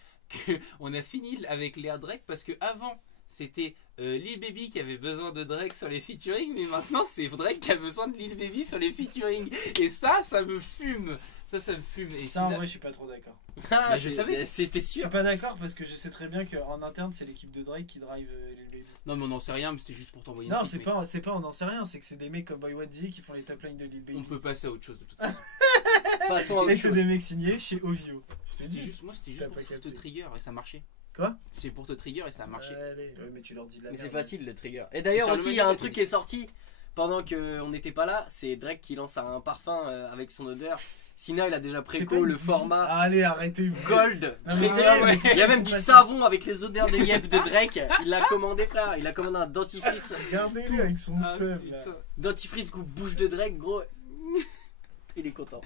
qu'on a fini avec l'ère Drake parce que avant c'était Lil Baby qui avait besoin de Drake sur les featuring, mais maintenant c'est Drake qui a besoin de Lil Baby sur les featuring. Et ça me fume. Ça me fume. Et Ça, en Sina- vrai, je suis pas trop d'accord. Ah, je savais. C'était Je suis sûr. pas d'accord parce que je sais très bien qu'en interne, c'est l'équipe de Drake qui drive Lil Baby. Non, mais on n'en sait rien, mais c'était juste pour t'envoyer une Non, pique, c'est pas, on n'en sait rien, c'est que c'est des mecs comme Boy Wadzi qui font les top lines de Lil mais Baby. on peut passer à autre chose de toute façon. Passons à Et autre c'est chose. des mecs signés chez Ovio. Je te C'était dis. juste, moi, c'était juste T'as pour pas te capté. trigger et ça marchait. Quoi C'est pour te trigger et ça a marché. Allez, ouais, mais tu leur dis de la Mais merde. c'est facile le trigger. Et d'ailleurs C'est aussi il y a un Charlemagne, truc qui est sorti pendant qu'on n'était pas là, c'est Drake qui lance un parfum avec son odeur Sina, il a déjà C'est préco pas une le bougie. format Allez, arrêtez-vous. Gold. Non, mais Ouais, c'est- ouais. Il y a même du savon avec les odeurs de lièvre de Drake. Il l'a commandé, frère. Il a commandé un dentifrice. Regardez-le avec son Ah, seum, là. putain. Dentifrice goût bouche de Drake, gros. Il est content.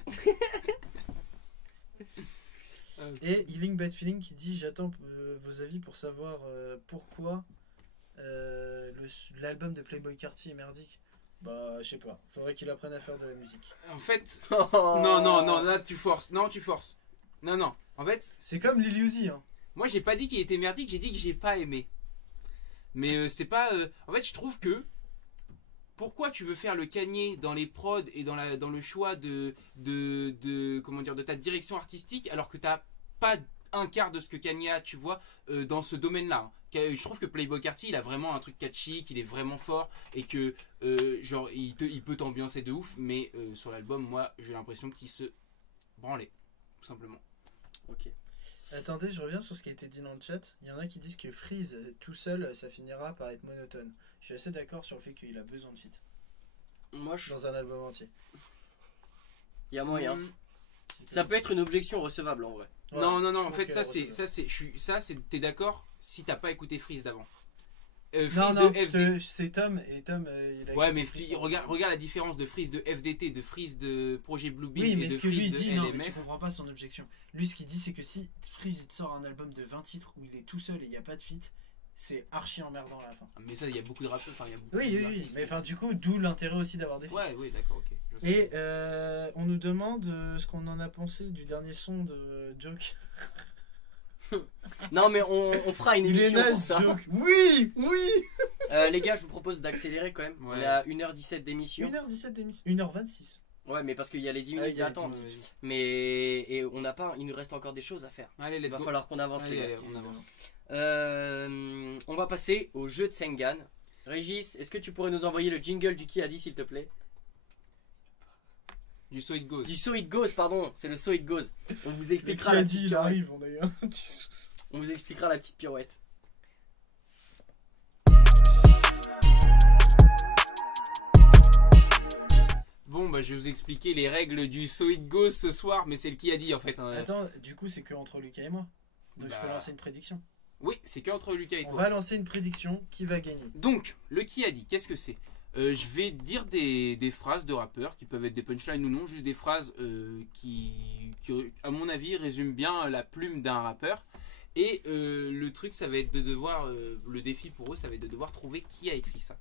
Et Healing Bad Feeling qui dit j'attends vos avis pour savoir pourquoi l'album de Playboi Carti est merdique. Bah je sais pas, faudrait qu'il apprenne à faire de la musique. En fait, Oh. non, là tu forces. Non, tu forces. Non. En fait, C'est comme Lil Uzi hein. moi j'ai pas dit qu'il était merdique, j'ai dit que j'ai pas aimé. Mais c'est pas. En fait, je trouve que. Pourquoi tu veux faire le Kanye dans les prods et dans le choix comment dire, de ta direction artistique alors que t'as pas un quart de ce que Kanye a, tu vois, dans ce domaine-là. Je trouve que Playboi Carti, il a vraiment un truc catchy, qu'il est vraiment fort et que genre il peut t'ambiancer de ouf, mais sur l'album, moi, j'ai l'impression qu'il se branlait, tout simplement. Ok. Attendez, je reviens sur ce qui a été dit dans le chat. Il y en a qui disent que Freeze tout seul ça finira par être monotone. Je suis assez d'accord sur le fait qu'il a besoin de feat Moi, je... dans un album entier. il y a moyen. Mm. Ça peut être une objection recevable en vrai. Ouais, Non, je en trouve fait, qu'elle t'es d'accord si t'as pas écouté Freeze d'avant. Non, Freeze non, de FD. c'est Tom et Tom il a Ouais, écouté mais Freeze. regarde la différence de Freeze de FDT, de Freeze de Projet Bluebeam Oui, et mais de ce que lui Freeze dit, de non, mais tu LMF. comprends pas son objection. Lui, ce qu'il dit, c'est que si Freeze il te sort un album de 20 titres où il est tout seul et il n'y a pas de feat, c'est archi emmerdant à la fin. Mais ça, il y a beaucoup de rappeurs. Enfin, il y a beaucoup Oui, de oui, oui. artistes. Mais enfin, du coup, d'où l'intérêt aussi d'avoir des feats. Ouais, oui, d'accord, ok. Je sais. Et on nous demande ce qu'on en a pensé du dernier son de Joke. Non, mais on fera une Il est émission sur naze, ça. Joke. Oui, oui. Les gars, je vous propose d'accélérer quand même. On Ouais. est à 1h17 d'émission. 1h17 d'émission. 1h26. Ouais, mais parce qu'il y a les 10 Ah, minutes il y a les d'attente. 10 minutes. Mais et on n'a pas. Il nous reste encore des choses à faire. Allez, Il let's va go. falloir qu'on avance, les Allez, gars. on avance. On va passer au jeu de Sengan. Régis, est-ce que tu pourrais nous envoyer le jingle du qui a dit, s'il te plaît? Du So It Goes. Du So It Goes, pardon, c'est le So It Goes. On vous Le expliquera qui la a petite dit, il pirouette. arrive, on a eu un petit souci. On vous expliquera la petite pirouette. Bon, bah, je vais vous expliquer les règles du So It Goes ce soir, mais c'est le qui a dit en fait. Hein. Attends, du coup, c'est que entre Lucas et moi. Donc je peux Bah. lancer une prédiction. Oui, c'est qu'entre Lucas et On toi. va lancer une prédiction. Qui va gagner? Donc, le qui a dit, qu'est-ce que c'est? Je vais dire des phrases de rappeurs qui peuvent être des punchlines ou non, juste des phrases qui, à mon avis, résument bien la plume d'un rappeur. Et le truc, ça va être de devoir, le défi pour eux, ça va être de devoir trouver qui a écrit ça.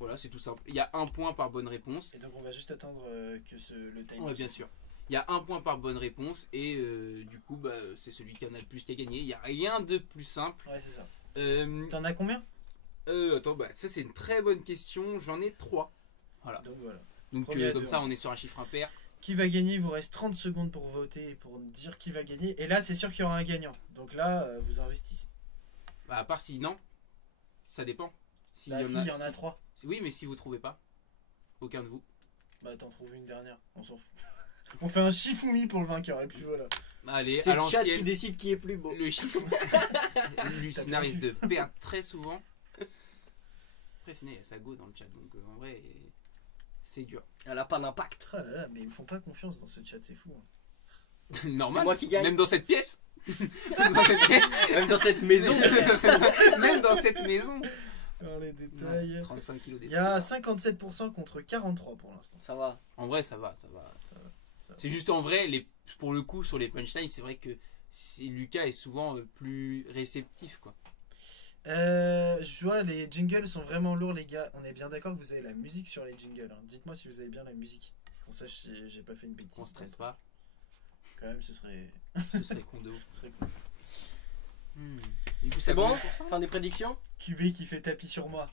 Voilà, c'est tout simple. Il y a un point par bonne réponse. Et donc on va juste attendre que le time. Ouais, bien sûr. Il y a un point par bonne réponse et du coup, bah, c'est celui qui en a le plus qui a gagné. Il n'y a rien de plus simple. Ouais, c'est ça. Euh, T'en as combien? attends, bah, ça c'est une très bonne question. J'en ai 3. Donc voilà. Donc Premier à comme deux, ça, hein. on est sur un chiffre impair. Qui va gagner? Il vous reste 30 secondes pour voter et pour dire qui va gagner. Et là, c'est sûr qu'il y aura un gagnant. Donc là, vous investissez. Bah, à part si non, ça dépend. Si Bah, si, il y en a 3. Oui, mais si vous trouvez pas, aucun de vous. Bah, t'en trouves une dernière. On s'en fout. On fait un Shifumi pour le vainqueur. Et puis voilà. Allez, C'est à le chat qui l'ancienne, décide qui est plus beau. le chiffre. Lucina risque de perdre très souvent. Après, sinon, il y a Sago dans le chat, donc en vrai, c'est dur. Elle a pas d'impact. Ah là là, mais ils me font pas confiance dans ce chat, c'est fou. Hein. Normal. C'est moi qui gagne. Même dans cette pièce. Même dans cette pièce. Même dans cette maison. Même dans cette maison. Alors les détails. 35 kilos Il y a 57% contre 43 pour l'instant. Ça va. En vrai, ça va. C'est juste en vrai, pour le coup, sur les punchlines, c'est vrai que Lucas est souvent plus réceptif, quoi. Je vois les jingles sont vraiment lourds les gars. On est bien d'accord que vous avez la musique sur les jingles. Hein. Dites-moi si vous avez bien la musique. Qu'on sache si j'ai pas fait une bêtise. Qu'on stresse pas. Quand même, ce serait con de ouf. cool. Du coup, C'est ça bon? combien de pourcents Fin des prédictions? QB qui fait tapis sur moi.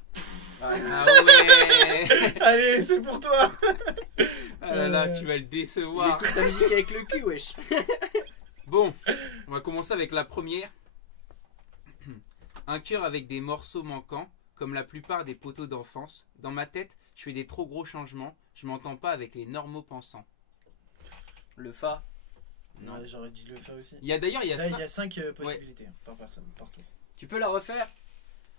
Ouais. Ah ouais. Allez, c'est pour toi. Ah là là, tu vas le Il décevoir. écoute la musique avec le cul, wesh. Bon, on va commencer avec la première. Un cœur avec des morceaux manquants, comme la plupart des poteaux d'enfance. Dans ma tête, je fais des trop gros changements. Je m'entends pas avec les normaux pensants. Le Fa. Non. Ouais, j'aurais dit le faire aussi. Il y a d'ailleurs, Là, il y a 5 possibilités hein, par personne, par tour. Tu peux la refaire?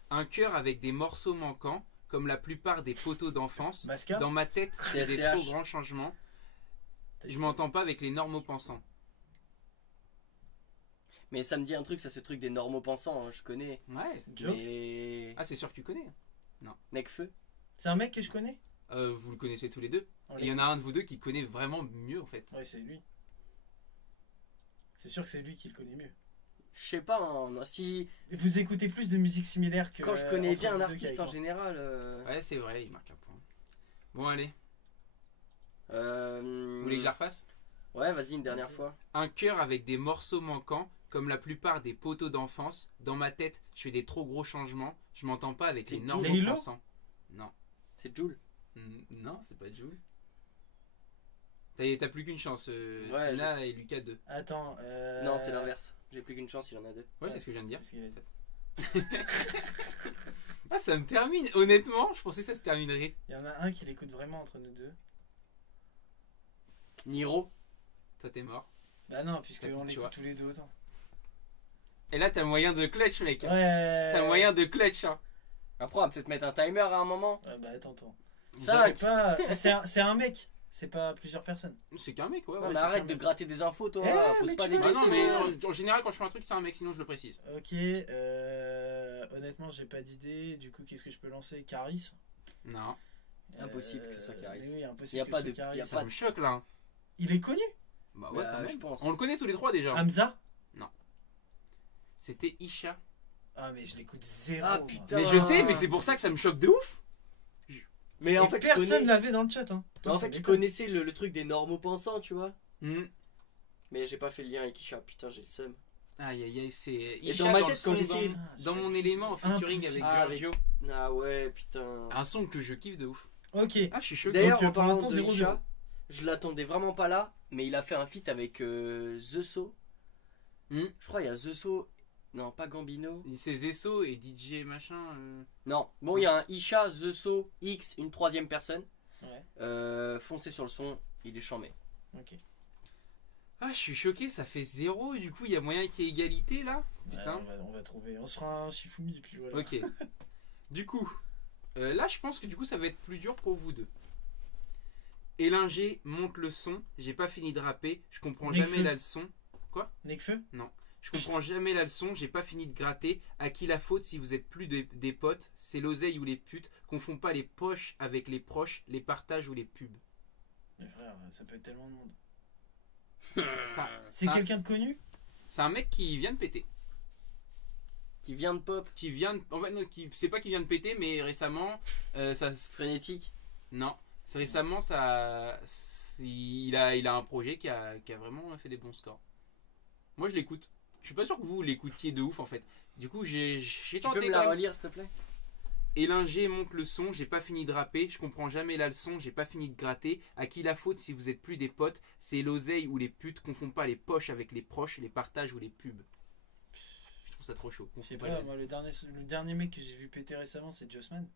un cœur avec des morceaux manquants, comme la plupart des poteaux d'enfance. Masca. Dans ma tête, je fais des CSCH. trop grands changements. Je m'entends pas avec les normaux-pensants. Mais ça me dit un truc, ça, ce truc des normaux-pensants, hein, je connais. Ouais. Joke. Mais. Ah, c'est sûr que tu connais. Necfeu. C'est un mec que je connais. Vous le connaissez tous les deux. On Et il y en a un de vous deux qui connaît vraiment mieux en fait. Ouais, c'est lui. C'est sûr que c'est lui qui le connaît mieux. Je sais pas, hein, si. Vous écoutez plus de musique similaire que. Quand je connais entre bien vous un deux artiste qu'avec en moi. général. Ouais, c'est vrai, il marque un point. Bon, allez. Vous Vous voulez que je la refasse? Ouais, vas-y, une dernière Vas-y. fois. Un cœur avec des morceaux manquants, comme la plupart des poteaux d'enfance. Dans ma tête, je fais des trop gros changements. Je m'entends pas avec C'est les Jul. normaux pensants. Non. C'est Jul. Non, c'est pas Jules. T'as plus qu'une chance, Ouais, Sina je sais. et Lucas 2. Attends. Non, c'est l'inverse. J'ai plus qu'une chance, il en a deux. Ouais, c'est ce que je viens de dire. C'est ce qu'il a dit. Ah, ça me termine. Honnêtement, je pensais que ça se terminerait. Il y en a un qui l'écoute vraiment entre nous deux. Niro. Ça t'es mort. Bah non, puisque Tu on vois. l'écoute tous les deux autant. Et là, t'as moyen de clutch, mec. Ouais. T'as moyen de clutch. Hein. Après, on va peut-être mettre un timer à un moment. Bah attends. Ça, Je sais pas. C'est un mec. C'est pas plusieurs personnes. C'est qu'un mec, ouais. Non, ouais, mais c'est arrête qu'un de mec. gratter des infos, toi. Eh, Pose mais pas tu des veux Ah que non, questions. mais en général, quand je fais un truc, c'est un mec, sinon je le précise. Ok. Honnêtement, j'ai pas d'idée. Du coup, qu'est-ce que je peux lancer? Caris. Non, Impossible que ce soit Caris. Mais oui, Y impossible a que pas ce soit de- Caris. y a ça pas me choque là. Il est connu. Bah ouais, Bah, quand même. je pense. On le connaît tous les trois déjà. Hamza. C'était Isha. Ah, mais je l'écoute zéro. Ah, moi. putain. Mais je sais, mais c'est pour ça que ça me choque de ouf. Mais en Et fait, je personne connais- l'avait dans le chat. Hein. Mais en Ça fait, je m'étonne. connaissais le truc des normaux pensants, tu vois. Hmm. Mais j'ai pas fait le lien avec Isha, putain, j'ai le seum. Aïe aïe aïe, c'est Et Isha dans ma le tête, quand son j'essayais- dans mon élément en featuring avec Impossible. Giorgio. Ah ouais, putain. Un son que je kiffe de ouf. Ok. Ah, je suis choqué. D'ailleurs, Donc, en pour parlant l'instant, de 0-0. Isha, je l'attendais vraiment pas là, mais il a fait un feat avec The So. Hmm. Je crois il y a The So. Non, pas Gambino. C'est Zesso et DJ machin. Non, bon, il y a un Isha, The So, X, une troisième personne. Ouais. Foncez sur le son, il est chambé. Ok. Ah, je suis choqué, ça fait 0 et du coup, il y a moyen qu'il y ait égalité là. Putain. Ouais, on va trouver. On se fera un Shifumi et puis voilà. Ok. Du coup, là, je pense que du coup, ça va être plus dur pour vous deux. Elinger monte le son. J'ai pas fini de rapper. Je comprends Nekfeu. jamais la leçon. Nekfeu. Je comprends jamais la leçon. J'ai pas fini de gratter. À qui la faute si vous êtes plus des potes? C'est l'oseille ou les putes. Confond pas les poches avec les proches, les partages ou les pubs. Mais frère, ça peut être tellement de monde. Ça, C'est ça- quelqu'un de connu? c'est un mec qui vient de péter. Qui vient de pop, Qui vient de, en fait, non, c'est pas qui vient de péter, mais récemment, ça. frénétique. Non, c'est récemment il a un projet qui a vraiment fait des bons scores. Moi je l'écoute. Je suis pas sûr que vous l'écoutiez de ouf en fait. Du coup j'ai Tu peux tenté me la quand même. relire, s'il te plaît? Elinger monte le son, j'ai pas fini de rapper, je comprends jamais la leçon, j'ai pas fini de gratter. À qui la faute si vous êtes plus des potes? C'est l'oseille ou les putes, confond pas les poches avec les proches, les partages ou les pubs. Je trouve ça trop chaud. Je sais Confond pas, les- moi, le dernier mec que j'ai vu péter récemment, c'est Jossman.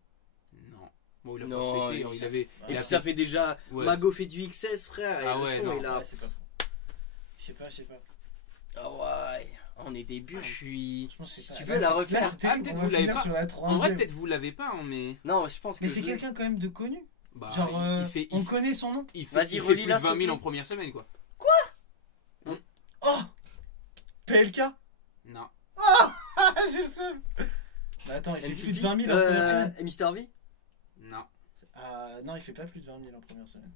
Non. Bon, il a Non, pas pété, il il s'est avait. Et il a puis ça fait déjà. Ouais, Mago fait du XS, frère. Et Ah le ouais, son non. est là. Ouais, c'est pas faux. Je sais pas. Ah ouais, on est des Ah, je bûches. suis. Franchement, je sais pas. Tu Là, peux la c'est- refaire? là, c'était- Ah, peut-être on vous va l'avez finir pas. sur la En vrai, troisième. peut-être vous l'avez pas, hein, mais. Non, je pense que. Mais c'est je l'ai. quelqu'un quand même de connu. Bah, Genre, il fait, on connaît son nom. il fait, Vas-y, il fait relis plus là, de s'il te 20 000 plaît. en première semaine, quoi. Oh PLK. Non. Ah, je le sais. Bah attends, il fait MVP? plus de 20 000 en première semaine. Et Mister V? Non. Non, il fait pas plus de 20 000 en première semaine.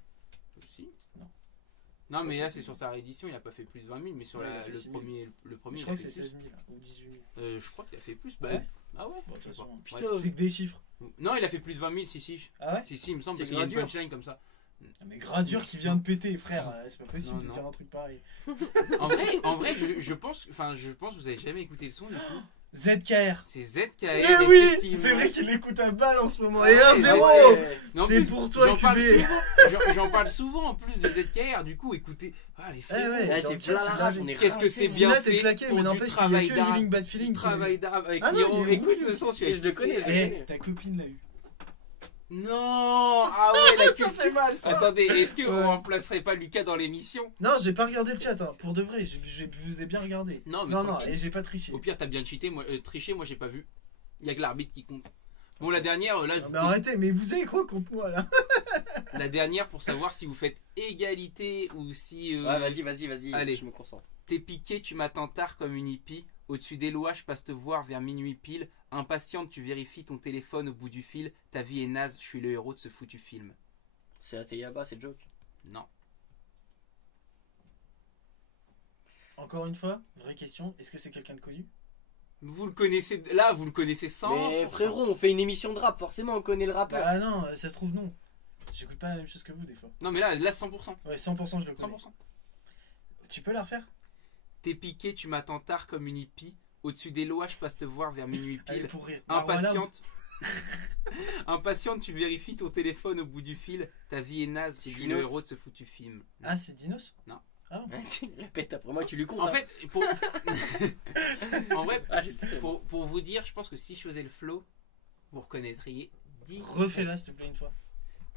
Si. Non. Non, mais Je là, crois que c'est sur sa réédition, il a pas fait plus de 20 000, mais sur Ouais, il a fait le 6 000. premier. Le premier Je il crois a que fait c'est plus. 16 000 ou 18 000. Je crois qu'il a fait plus. Bah, Ouais. Ah ouais. Bon, de Je toute sais pas. façon, Putain. c'est que des chiffres. Non, il a fait plus de 20 000, si. Ah ouais? Si, il me semble, C'est parce qu'il y a une Gradure. punchline comme ça. Mais Gradure qui vient de péter, frère, c'est pas possible Non, de non. dire un truc pareil. En vrai, je pense que vous avez jamais écouté le son, du coup. ZKR. C'est ZKR. Eh oui, effectivement. c'est vrai qu'il écoute à balle en ce moment. Ah Et ouais, 1-0. Ah ouais. Mais en C'est plus, pour toi, j'en parle QB. souvent. J'en parle souvent en plus de ZKR. Du coup, écoutez. Ah, les Eh frérots. ouais, Là, dans c'est le chat, plein la il rage, l'avait. on est Qu'est-ce que rincés. c'est bien Là, t'es fait claqué, pour mais du n'empêche qu'il y a travail que d'art. Healing Bad Feeling. Du travail d'art avec Ah non, Niro. il est Écoute rouge. ce son, tu Et as je le connais, je le Eh, connais. ta copine l'a eu. Non. Ah ouais, la Ça culture. fait mal, ça. Attendez, est-ce qu'on Ouais. remplacerait pas Lucas dans l'émission? Non, j'ai pas regardé le chat, hein. Pour de vrai, je vous ai bien regardé. Non, mais Non, tranquille. et j'ai pas triché. Au pire, t'as bien cheaté, triché, moi j'ai pas vu. Il y a que l'arbitre qui compte. Bon, la dernière, là. Non, mais arrêtez, mais vous avez quoi contre moi là? La dernière pour savoir si vous faites égalité ou si. Ouais, vas-y. Allez. Je me concentre. T'es piqué, tu m'attends tard comme une hippie. Au-dessus des lois, je passe te voir vers minuit pile. Impatiente, tu vérifies ton téléphone au bout du fil. Ta vie est naze, je suis le héros de ce foutu film. C'est Ateyaba, c'est Joke. Non. Encore une fois, vraie question, est-ce que c'est quelqu'un de connu? Vous le connaissez, là, vous le connaissez 100%. Mais frérot, on fait une émission de rap, forcément on connaît le rappeur. Bah non, ça se trouve non. J'écoute pas la même chose que vous des fois. Non, mais là 100%. Ouais, 100% je le connais. 100%. Tu peux la refaire? T'es piqué, tu m'attends tard comme une hippie. Au-dessus des lois, je passe te voir vers minuit Allez, pile. pour rire. Marwan Impatiente. Impatiente, tu vérifies ton téléphone au bout du fil. Ta vie est naze, C'est je suis le Dinos. héros de ce foutu film. Ah, c'est Dinos? Non. Ah, Répète après moi, tu lui comptes. En hein. fait, en vrai, Ah, j'ai le seum. pour vous dire, je pense que si je faisais le flow, vous reconnaîtriez. refais-la s'il te plaît une fois.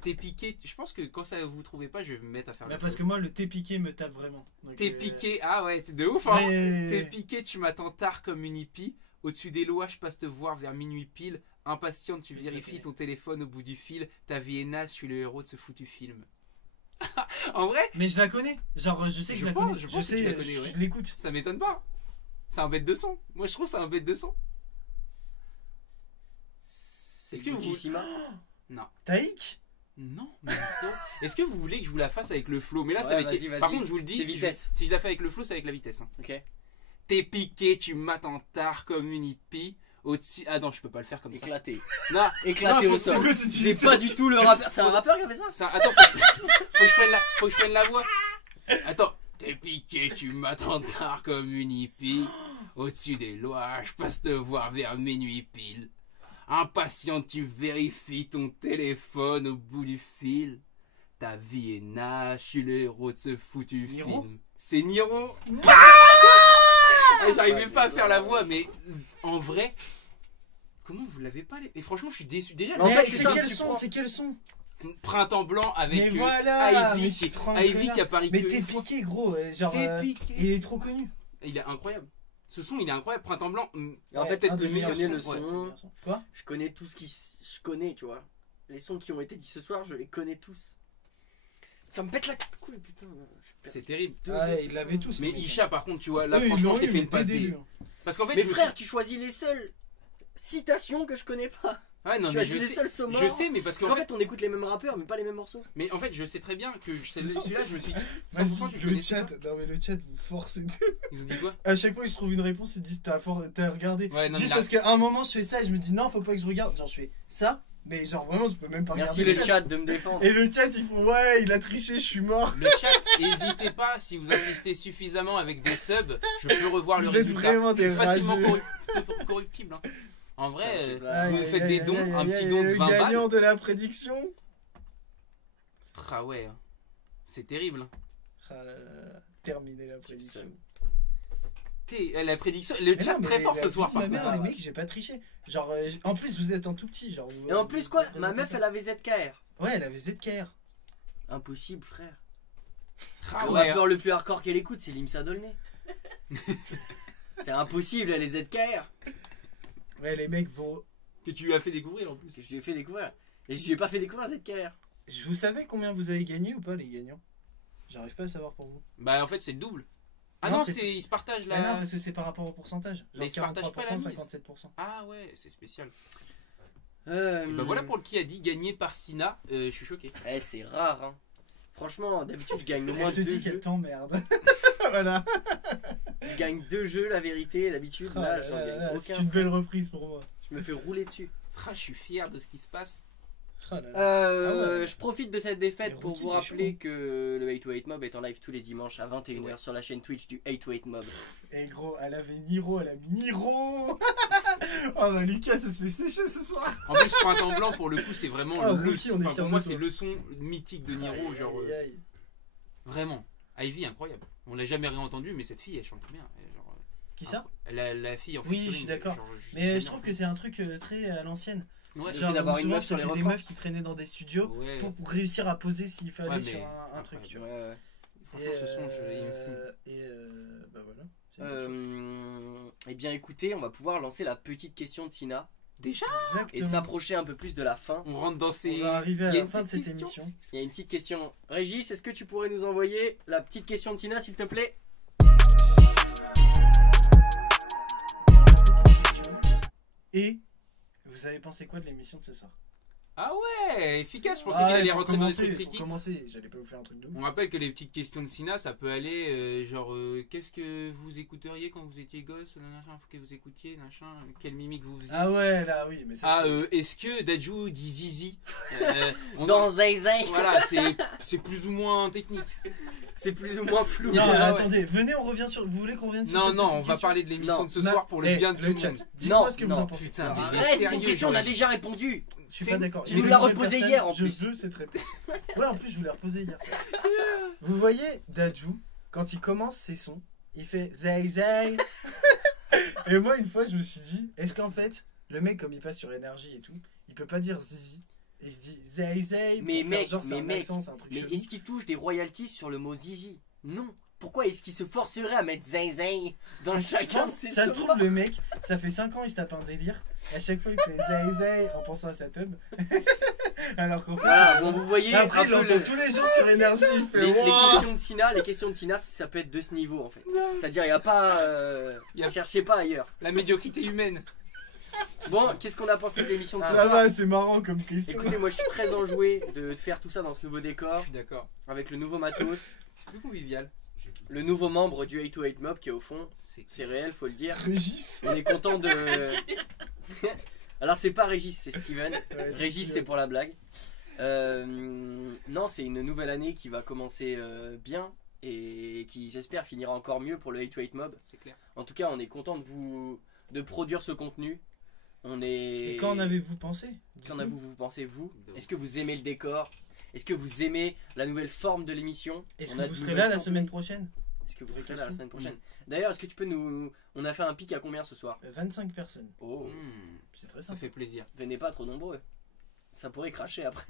T'es piqué, je pense que quand ça vous trouvez pas, je vais me mettre à faire Bah, le parce que flow. moi, le thé piqué me tape vraiment. Donc, T'es piqué, ah ouais, t'es de ouf hein. Ouais. T'es piqué, tu m'attends tard comme une hippie. Au-dessus des lois, je passe te voir vers minuit pile. Impatiente, tu Je te vérifies connais. ton téléphone au bout du fil. Ta vie est naze, je suis le héros de ce foutu film. En vrai, Mais je la connais. Genre, je sais que Je je la pense- connais. je Je pense que sais, tu la connais, je ouais. l'écoute. ça m'étonne pas. C'est un bête de son. Moi, je trouve que c'est un bête de son. C'est Est-ce que vous- Gujissima. Taïk? Non, mais non. Est-ce que vous voulez que je vous la fasse avec le flow? Mais là, Ouais, ça va être. vas-y. Par contre, je vous le dis, C'est si vitesse. si je la fais avec le flow, c'est avec la vitesse. Hein. Ok. T'es piqué, tu m'attends tard comme une hippie. Au-dessus. Ah non, je peux pas le faire comme ça. Éclaté. Non, Éclaté Non, au faut- sol. c'est quoi cette C'est imitation pas du tout le rappeur. C'est un rappeur qui a fait ça. ça. Attends, faut que je prenne la voix. Attends. T'es piqué, tu m'attends tard comme une hippie. Au-dessus des lois, je passe te voir vers minuit pile. Impatient, tu vérifies ton téléphone au bout du fil. Ta vie est naze, je suis le héros de ce foutu Niro film. C'est Niro. J'arrivais Ouais, pas à c'est faire la vrai. voix, mais en vrai, comment vous l'avez pas les... Et franchement, je suis déçu. Déjà, En Mais fait, c'est c'est ça, quel tu son? prends- C'est quel son? Printemps blanc avec Mais voilà, mais Ivy, tu te rends Ivy là. qui apparaît Mais que t'es une fois. piqué, gros. Genre, T'es piqué. il est trop connu. Il est incroyable. Ce son, il est incroyable. Printemps blanc. Et en Ouais, fait, peut-être un que des je meilleurs connais le sons. Ouais, c'est le son. meilleur son. Quoi? Je connais tout ce qui. Je connais, tu vois. Les sons qui ont été dits ce soir, je les connais tous. Ça me pète la couille, putain. Je perds C'est terrible. deux Ah, heures. il l'avait tous. Mais le mec. Isha, par contre, tu vois, là, Eux, ils franchement, l'ont je t'ai eu, fait mais une passe dès le D. début, hein. Parce qu'en fait, Mais je me frère, tu choisis les seules citations que je connais pas. suis- Ouais, non, tu mais choisis les seuls sonores. je sais, mais parce Parce qu'en qu'en fait, fait, on écoute les mêmes rappeurs, mais pas les mêmes morceaux. mais en fait, je sais très bien que celui-là, je me suis dit, 100% Vas-y, tu le connaissais chat. pas. Non, mais le chat, vous forcez. Ils ont dit quoi? À chaque fois que je trouve une réponse, ils disent t'as regardé. Ouais, non, Juste mais parce qu'à un moment, je fais ça et je me dis non, faut pas que je regarde. Genre, je fais ça, mais genre vraiment, je peux même pas Merci regarder le chat de me défendre. Et le chat, ils font ouais, il a triché, je suis mort. Le chat, n'hésitez pas, si vous insistez suffisamment avec des subs, je peux revoir le Vous êtes résultat. vraiment Je suis des facilement rageux. corruptible. Hein. En vrai, Ah, vous faites des dons, un petit don de Le 20 balles. gagnant de la prédiction. Ah ouais, hein. C'est terrible. Hein. Ah là là, terminé la prédiction. La prédiction, le Mais chat non, mais très fort la ce soir. petite, ma par mère, contre. les mecs, j'ai pas triché. Genre, en plus, vous êtes en tout petit. Genre, Et en plus, quoi, ma meuf, elle avait ZKR. Ouais, elle avait ZKR. Impossible, frère. Ah Le ouais, hein. rappeur le plus hardcore qu'elle écoute, c'est Limsa Dolné. C'est impossible, elle est ZKR. Ouais, les mecs vont. Que tu lui as fait découvrir en plus. Que je lui ai fait découvrir. Et je lui ai pas fait découvrir ZKR. Vous savez combien vous avez gagné ou pas, les gagnants? J'arrive pas à savoir pour vous. Bah en fait c'est le double. Ah Non, non, c'est- ils se partagent Ah non, la... parce que c'est par rapport au pourcentage. Mais Genre ils se partagent pas la 43%, mise. 57%. Ah ouais, c'est spécial. Et Hmm. bah voilà pour le qui a dit gagné par Sina, je suis choqué. Eh, c'est rare, hein. Franchement, d'habitude, je gagne au moins Elle te 2 dit qu'elle jeux. t'emmerde. Voilà. Je gagne 2 jeux, la vérité. D'habitude, Ah là, là j'en là gagne là, aucun. c'est une belle reprise pour moi. Je me fais rouler dessus. Ah, je suis fier de ce qui se passe. Ah là là. Ah ouais. Je profite de cette défaite Mais pour Rookie, vous t'es rappeler chaud. que le 808 Mob est en live tous les dimanches à 21h Ouais. sur la chaîne Twitch du 808 Mob. Et gros, elle avait Niro, elle a mis Niro. Oh bah Lucas, ça se fait sécher ce soir. En plus, Printemps Blanc, pour le coup, c'est vraiment Ah, le Rookie, son. on est Enfin, fiers pour moi, de c'est toi. le son mythique de Niro. Genre, Aïe, aïe, aïe. vraiment. Ivy, incroyable. On l'a jamais réentendu, mais cette fille, elle chante bien. Elle, genre, Qui ça? la fille en Oui, featuring, je suis d'accord. genre, sais Mais jamais je trouve que c'est un truc très à l'ancienne. Ouais, Le fait d'avoir une souvent, meuf sur les c'était des refrains. meufs qui traînaient dans des studios ouais. pour réussir à poser s'il fallait Ouais, sur mais un truc, tu vois. Ouais. Franchement, ce son, il me fume. Bah voilà. C'est une chose. Eh bien, écoutez, on va pouvoir lancer la petite question de Sina. Déjà et Exactement. s'approcher un peu plus de la fin. On rentre dans ces. On va arriver à Il y a la une fin de petite cette question. émission. Il y a une petite question. Régis, est-ce que tu pourrais nous envoyer la petite question de Sina, s'il te plaît? Petite question. Et vous avez pensé quoi de l'émission de ce soir? Ah ouais, efficace. Je pensais qu'il allait rentrer dans des trucs Pour critiques. commencer, j'allais pas vous faire un truc de ouf. On rappelle que les petites questions de Sina, ça peut aller qu'est-ce que vous écouteriez quand vous étiez gosse, machin, faut que vous écoutiez, machin, quelle mimique vous faisiez. Ah ouais, là, oui, mais ça. Est-ce que Dajou dit zizi Dans Zay. Voilà, c'est plus ou moins technique. C'est plus ou moins flou. Non, Ah ouais. attendez, venez, on revient sur. Vous voulez qu'on revienne sur Non, cette non, petite on va question parler de l'émission Non. de ce Non. soir pour le Eh, bien de tout le chat, monde. dites-moi ce que vous Non, en pensez. putain, Je mais Arrête, c'est une sérieux, question, on a Joël. déjà répondu. suis pas d'accord. Tu Il y a nous des l'as nouvelles reposé personnes, hier, en plus. Je veux, c'est très. Ouais, en plus, je vous l'ai reposé hier. ça. Vous voyez, Dajou, quand il commence ses sons, il fait zay zay. Et moi, une fois, je me suis dit, est-ce qu'en fait, le mec, comme il passe sur énergie et tout, il peut pas dire zizi et il se dit zay zay. Mais pour faire mec, genre, c'est mais un mec, accent, c'est un truc Mais chelou. est-ce qu'il touche des royalties sur le mot zizi? Non. Pourquoi est-ce qu'il se forcerait à mettre zay dans chacun de ses Ça se sons? trouve, le mec, ça fait 5 ans, il se tape un délire. Et à chaque fois, il fait zay zay en pensant à sa tub. Alors qu'en fait. Voilà, bon, vous voyez Après, un il peu l'entend le- tous les jours sur énergie. Il fait les Wouah questions de Sina, ça peut être de ce niveau en fait. C'est-à-dire, il n'y a pas. Y a- Cherchez pas ailleurs. La médiocrité humaine. Bon, qu'est-ce qu'on a pensé de l'émission de ce Ça soir? va, c'est marrant comme question. Écoutez, moi je suis très enjoué de faire tout ça dans ce nouveau Je décor, suis d'accord. avec le nouveau matos, C'est plus convivial. le nouveau membre du 808 Mob qui est au fond, c'est réel, faut le dire. Régis. On est content de. Alors, c'est pas Régis, c'est Steven. Ouais, Régis, c'est pour la blague. Non, c'est une nouvelle année qui va commencer bien et qui, j'espère, finira encore mieux pour le 808 Mob. C'est clair. En tout cas, on est content de produire ce contenu. On est. Et quand en avez-vous pensé? Qu'en avez-vous pensé, vous? De Est-ce que vous aimez le décor? Est-ce que vous aimez la nouvelle forme de l'émission? Est-ce On que a vous de serez nouvelles là la templates. semaine prochaine? Est-ce que vous Vraie serez là la question. semaine prochaine? D'ailleurs, est-ce que tu peux nous. On a fait un pic à combien ce soir? 25 personnes. Oh, C'est très Ça simple. fait plaisir. venez pas trop nombreux. Ça pourrait cracher après.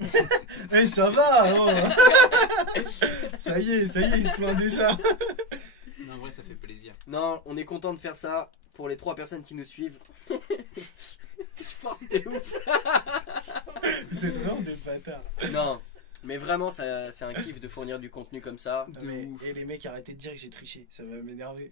Eh, ça va oh. Ça y est, il se plaint déjà. Non, en vrai, ça fait plaisir. Non, on est content de faire ça pour les 3 personnes qui nous suivent. Je pense que t'es ouf. Vous êtes vraiment des bâtards. Non, mais vraiment, c'est un kiff de fournir du contenu comme ça. Non, De mais- ouf. et les mecs, arrêtez de dire que j'ai triché, ça va m'énerver.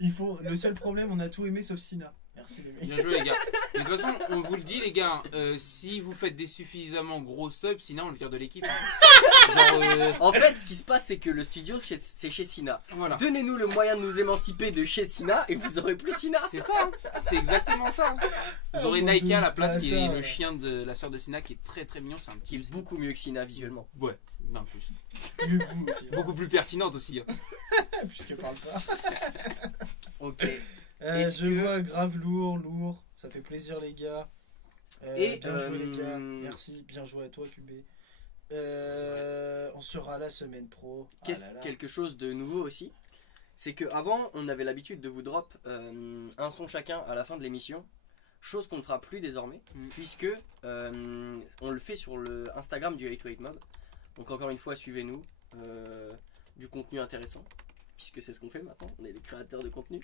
Il faut. Le seul problème, on a tout aimé sauf Sina. Merci les mecs. Bien joué, les gars. Mais de toute façon, on vous le dit, les gars, si vous faites des suffisamment gros subs, sinon on le vire de l'équipe. Genre, En fait, ce qui se passe, c'est que le studio, c'est chez Sina. voilà. Donnez-nous le moyen de nous émanciper de chez Sina et vous aurez plus Sina. C'est ça, hein. C'est exactement ça. Vous aurez Oh, mon Naika Dieu, à la place, qui est bâtard. le chien de la sœur de Sina, qui est très très mignon. C'est un Qui petit. est beaucoup mieux que Sina visuellement. Ouais, bien plus. Mieux que vous aussi. Beaucoup plus pertinente aussi. Hein. Puisqu'elle parle pas. Ok. Je Est-ce que- vois grave lourd. Ça fait plaisir les gars. Et, bien joué les gars. euh, Merci, bien joué à toi QB. On sera la semaine pro. Ah là là. Quelque chose de nouveau aussi, c'est que avant on avait l'habitude de vous drop un son chacun à la fin de l'émission, chose qu'on ne fera plus désormais, puisque on le fait sur le Instagram du 808 Mob. Donc encore une fois, suivez-nous, du contenu intéressant, puisque c'est ce qu'on fait maintenant, on est des créateurs de contenu.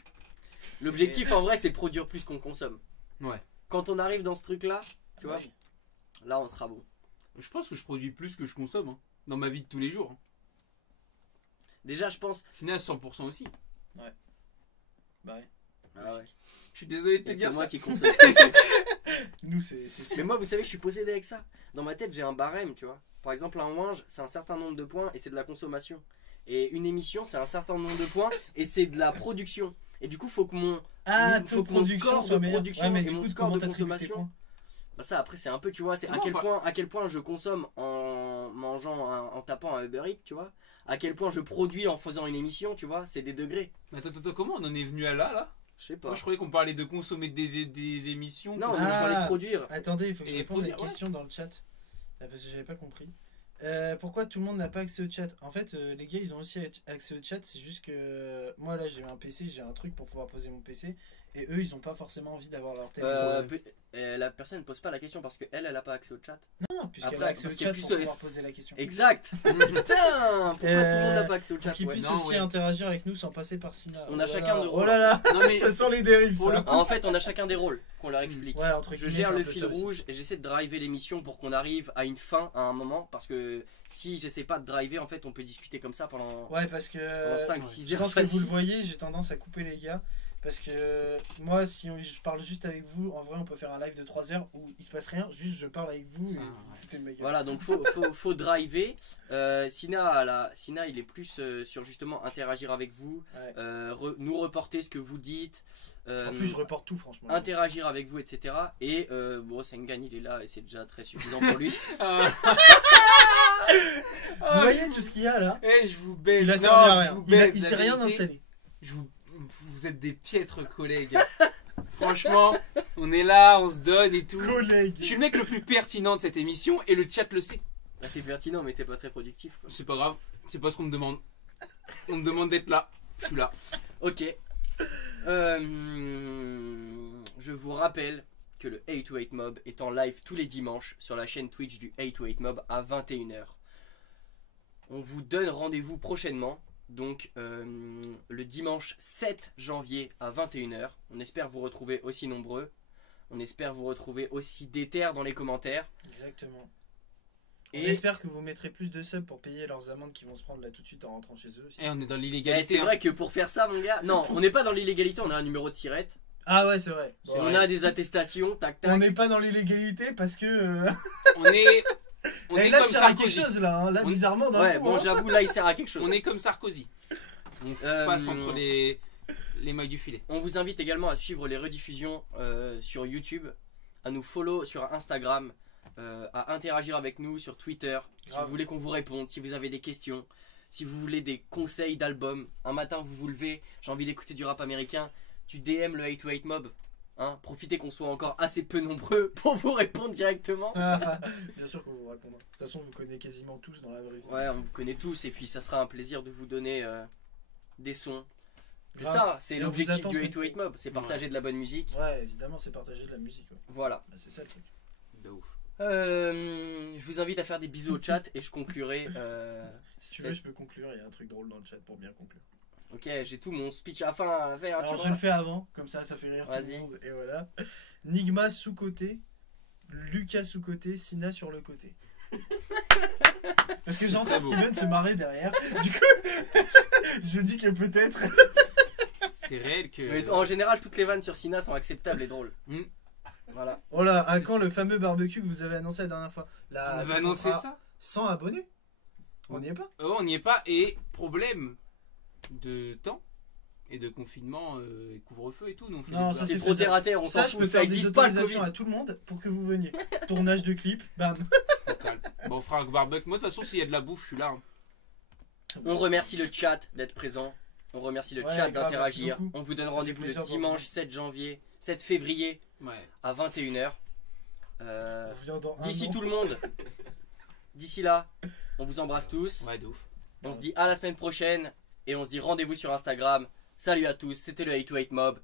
L'objectif en vrai, c'est produire plus qu'on consomme. Ouais. Quand on arrive dans ce truc là, tu vois, Ouais. là on sera bon. Je pense que je produis plus que je consomme hein, dans ma vie de tous les jours. Hein. Déjà je pense... Sina 100% aussi. Bah ouais. Ah ouais. Je suis désolé de te Il y a dire que ça. moi qui consomme. Nous, c'est sûr. Mais moi, vous savez, je suis possédé avec ça. Dans ma tête, j'ai un barème, tu vois. Par exemple, un ouinge, c'est un certain nombre de points et c'est de la consommation. Et une émission, c'est un certain nombre de points et c'est de la production. Et du coup, faut que mon, Ah, faut ton que mon production score soit de meilleur. production Ouais, mais et du mon coup, score comment de t'attribues tes consommation. points? Bah ça, après, c'est un peu, tu vois, c'est Comment à quel point je consomme en mangeant, en tapant un Uber Eats, tu vois. À quel point je produis en faisant une émission, tu vois. C'est des degrés. Mais attends, comment on en est venu à là? Je sais pas. Moi je croyais qu'on parlait de consommer des émissions. Non, on Ah. va les produire. Attendez, il faut que je Et réponde à une produire, ouais. question dans le chat. Parce que j'avais pas compris. Pourquoi tout le monde n'a pas accès au chat? En fait, les gars, ils ont aussi accès au chat. C'est juste que moi, là, j'ai un PC, j'ai un truc pour pouvoir poser mon PC. et eux ils ont pas forcément envie d'avoir leur téléphone. La personne ne pose pas la question parce qu'elle a pas accès au chat. Non, puisqu'elle Après, a accès au parce chat qu'elle pour puisse- pouvoir poser la question. Exact. Putain, pourquoi tout le monde n'a pas accès au chat? Pour qu'ils Ouais. puissent non, aussi ouais. interagir avec nous sans passer par Sina. On a Oh là chacun là, de Oh rôles. là là, Non, mais ça sent les dérives Pour ça. le En fait, on a chacun des rôles qu'on leur explique. Ouais, entre Je guillemets, gère c'est un le peu fil ça aussi. rouge et j'essaie de driver l'émission pour qu'on arrive à une fin à un moment. Parce que si j'essaie pas de driver, en fait, on peut discuter comme ça pendant Ouais, parce que 5-6 je heures pense que vous facile. le voyez, j'ai tendance à couper les gars. Parce que moi, si je parle juste avec vous, en vrai, on peut faire un live de 3 heures où il se passe rien. Juste, je parle avec vous et Ça, vous ouais. foutez de ma gueule. Voilà, donc faut driver. Sina, il est plus sur justement interagir avec vous, Ouais. nous reporter ce que vous dites, En plus, je reporte tout, franchement. interagir avec vous, etc. Et bon, Sengan, il est là et c'est déjà très suffisant pour lui. Vous voyez tout ce qu'il y a là? Eh, je vous baise. Il a Non, servi à je rien. vous Il baise, la s'est rien vérité. installé. Vous êtes des piètres collègues. Franchement, on est là, on se donne et tout. Je Collègue. suis le mec le plus pertinent de cette émission et le chat le sait. Là, t'es pertinent, mais t'es pas très productif, quoi. C'est pas grave, c'est pas ce qu'on me demande. On me demande d'être là. Je suis là. Ok. Je vous rappelle que le 828 Mob est en live tous les dimanches sur la chaîne Twitch du 828 Mob à 21h. On vous donne rendez-vous prochainement, donc le dimanche 7 janvier à 21h. On espère vous retrouver aussi nombreux. On espère vous retrouver aussi déter dans les commentaires. Exactement. Et On espère que vous mettrez plus de subs pour payer leurs amendes qui vont se prendre là tout de suite en rentrant chez eux aussi. Eh, on est dans eh, l'illégalité. c'est vrai que pour faire ça, mon gars, non, on n'est pas dans l'illégalité, on a un numéro de tirette. Ah ouais, c'est vrai. C'est On vrai. a des attestations, tac tac. On n'est pas dans l'illégalité parce que. On est Et là, comme je sers à quelque Sarkozy. chose là. Hein. Là, On- bizarrement, d'un Ouais, coup, bon, hein. j'avoue, là, il sert à quelque chose. On est comme Sarkozy. On passe entre les mailles du filet. On vous invite également à suivre les rediffusions sur YouTube, à nous follow sur Instagram, à interagir avec nous sur Twitter, si Grave. vous voulez qu'on vous réponde, si vous avez des questions, si vous voulez des conseils d'albums. Un matin, vous vous levez, j'ai envie d'écouter du rap américain, tu DM le 828 Mob. Hein, profitez qu'on soit encore assez peu nombreux pour vous répondre directement. Bien sûr qu'on vous répondra. De toute façon, vous connaissez quasiment tous dans la vraie vie. Ouais, on vous connaît tous et puis ça sera un plaisir de vous donner des sons. C'est Grave. ça, c'est Et on l'objectif vous attend du sur- 828 Mob, c'est partager de la bonne musique. Ouais, évidemment, c'est partager de la musique. Ouais. Voilà. Bah, c'est ça le truc. De ouf. Je vous invite à faire des bisous au chat et je conclurai. Si tu veux, je peux conclure. Il y a un truc drôle dans le chat pour bien conclure. Ok, j'ai tout mon speech à faire. Alors, je le fais avant, comme ça fait rire tout Vas-y. le monde. Et voilà. Nigma sous-côté, Lucas sous-côté, Sina sur le côté. Parce que j'entends très beau. Steven se marrer derrière. Du coup, je me dis que peut-être. C'est réel que. Mais en général, toutes les vannes sur Sina sont acceptables et drôles. Mm. Voilà. Oh là, à quand le fameux barbecue que vous avez annoncé la dernière fois? On avait on annoncé fera ça 100 abonnés. On n'y est pas. Oh, on n'y est pas. Et problème de temps et de confinement, et couvre-feu et tout. Donc on fait Non, des ça, C'est c'est trop faisable. terre à terre, on s'en Ça, je peux fout, ça faire des existe pas le autorisations Covid. à tout le monde pour que vous veniez. Tournage de clip, bam. calmes. Bon, on fera un barbecue. Moi, de toute façon, s'il y a de la bouffe, je suis là. Hein. On remercie le chat d'être présent. On remercie le Ouais, chat grave, d'interagir. merci beaucoup. On vous donne Ça fait rendez-vous le plaisir de vous dimanche 7 février Ouais. à 21h. On revient dans un D'ici an. tout le monde. D'ici là, on vous embrasse tous. Ouais, de ouf. On se dit à la semaine prochaine et on se dit rendez-vous sur Instagram. Salut à tous, c'était le 828 Mob.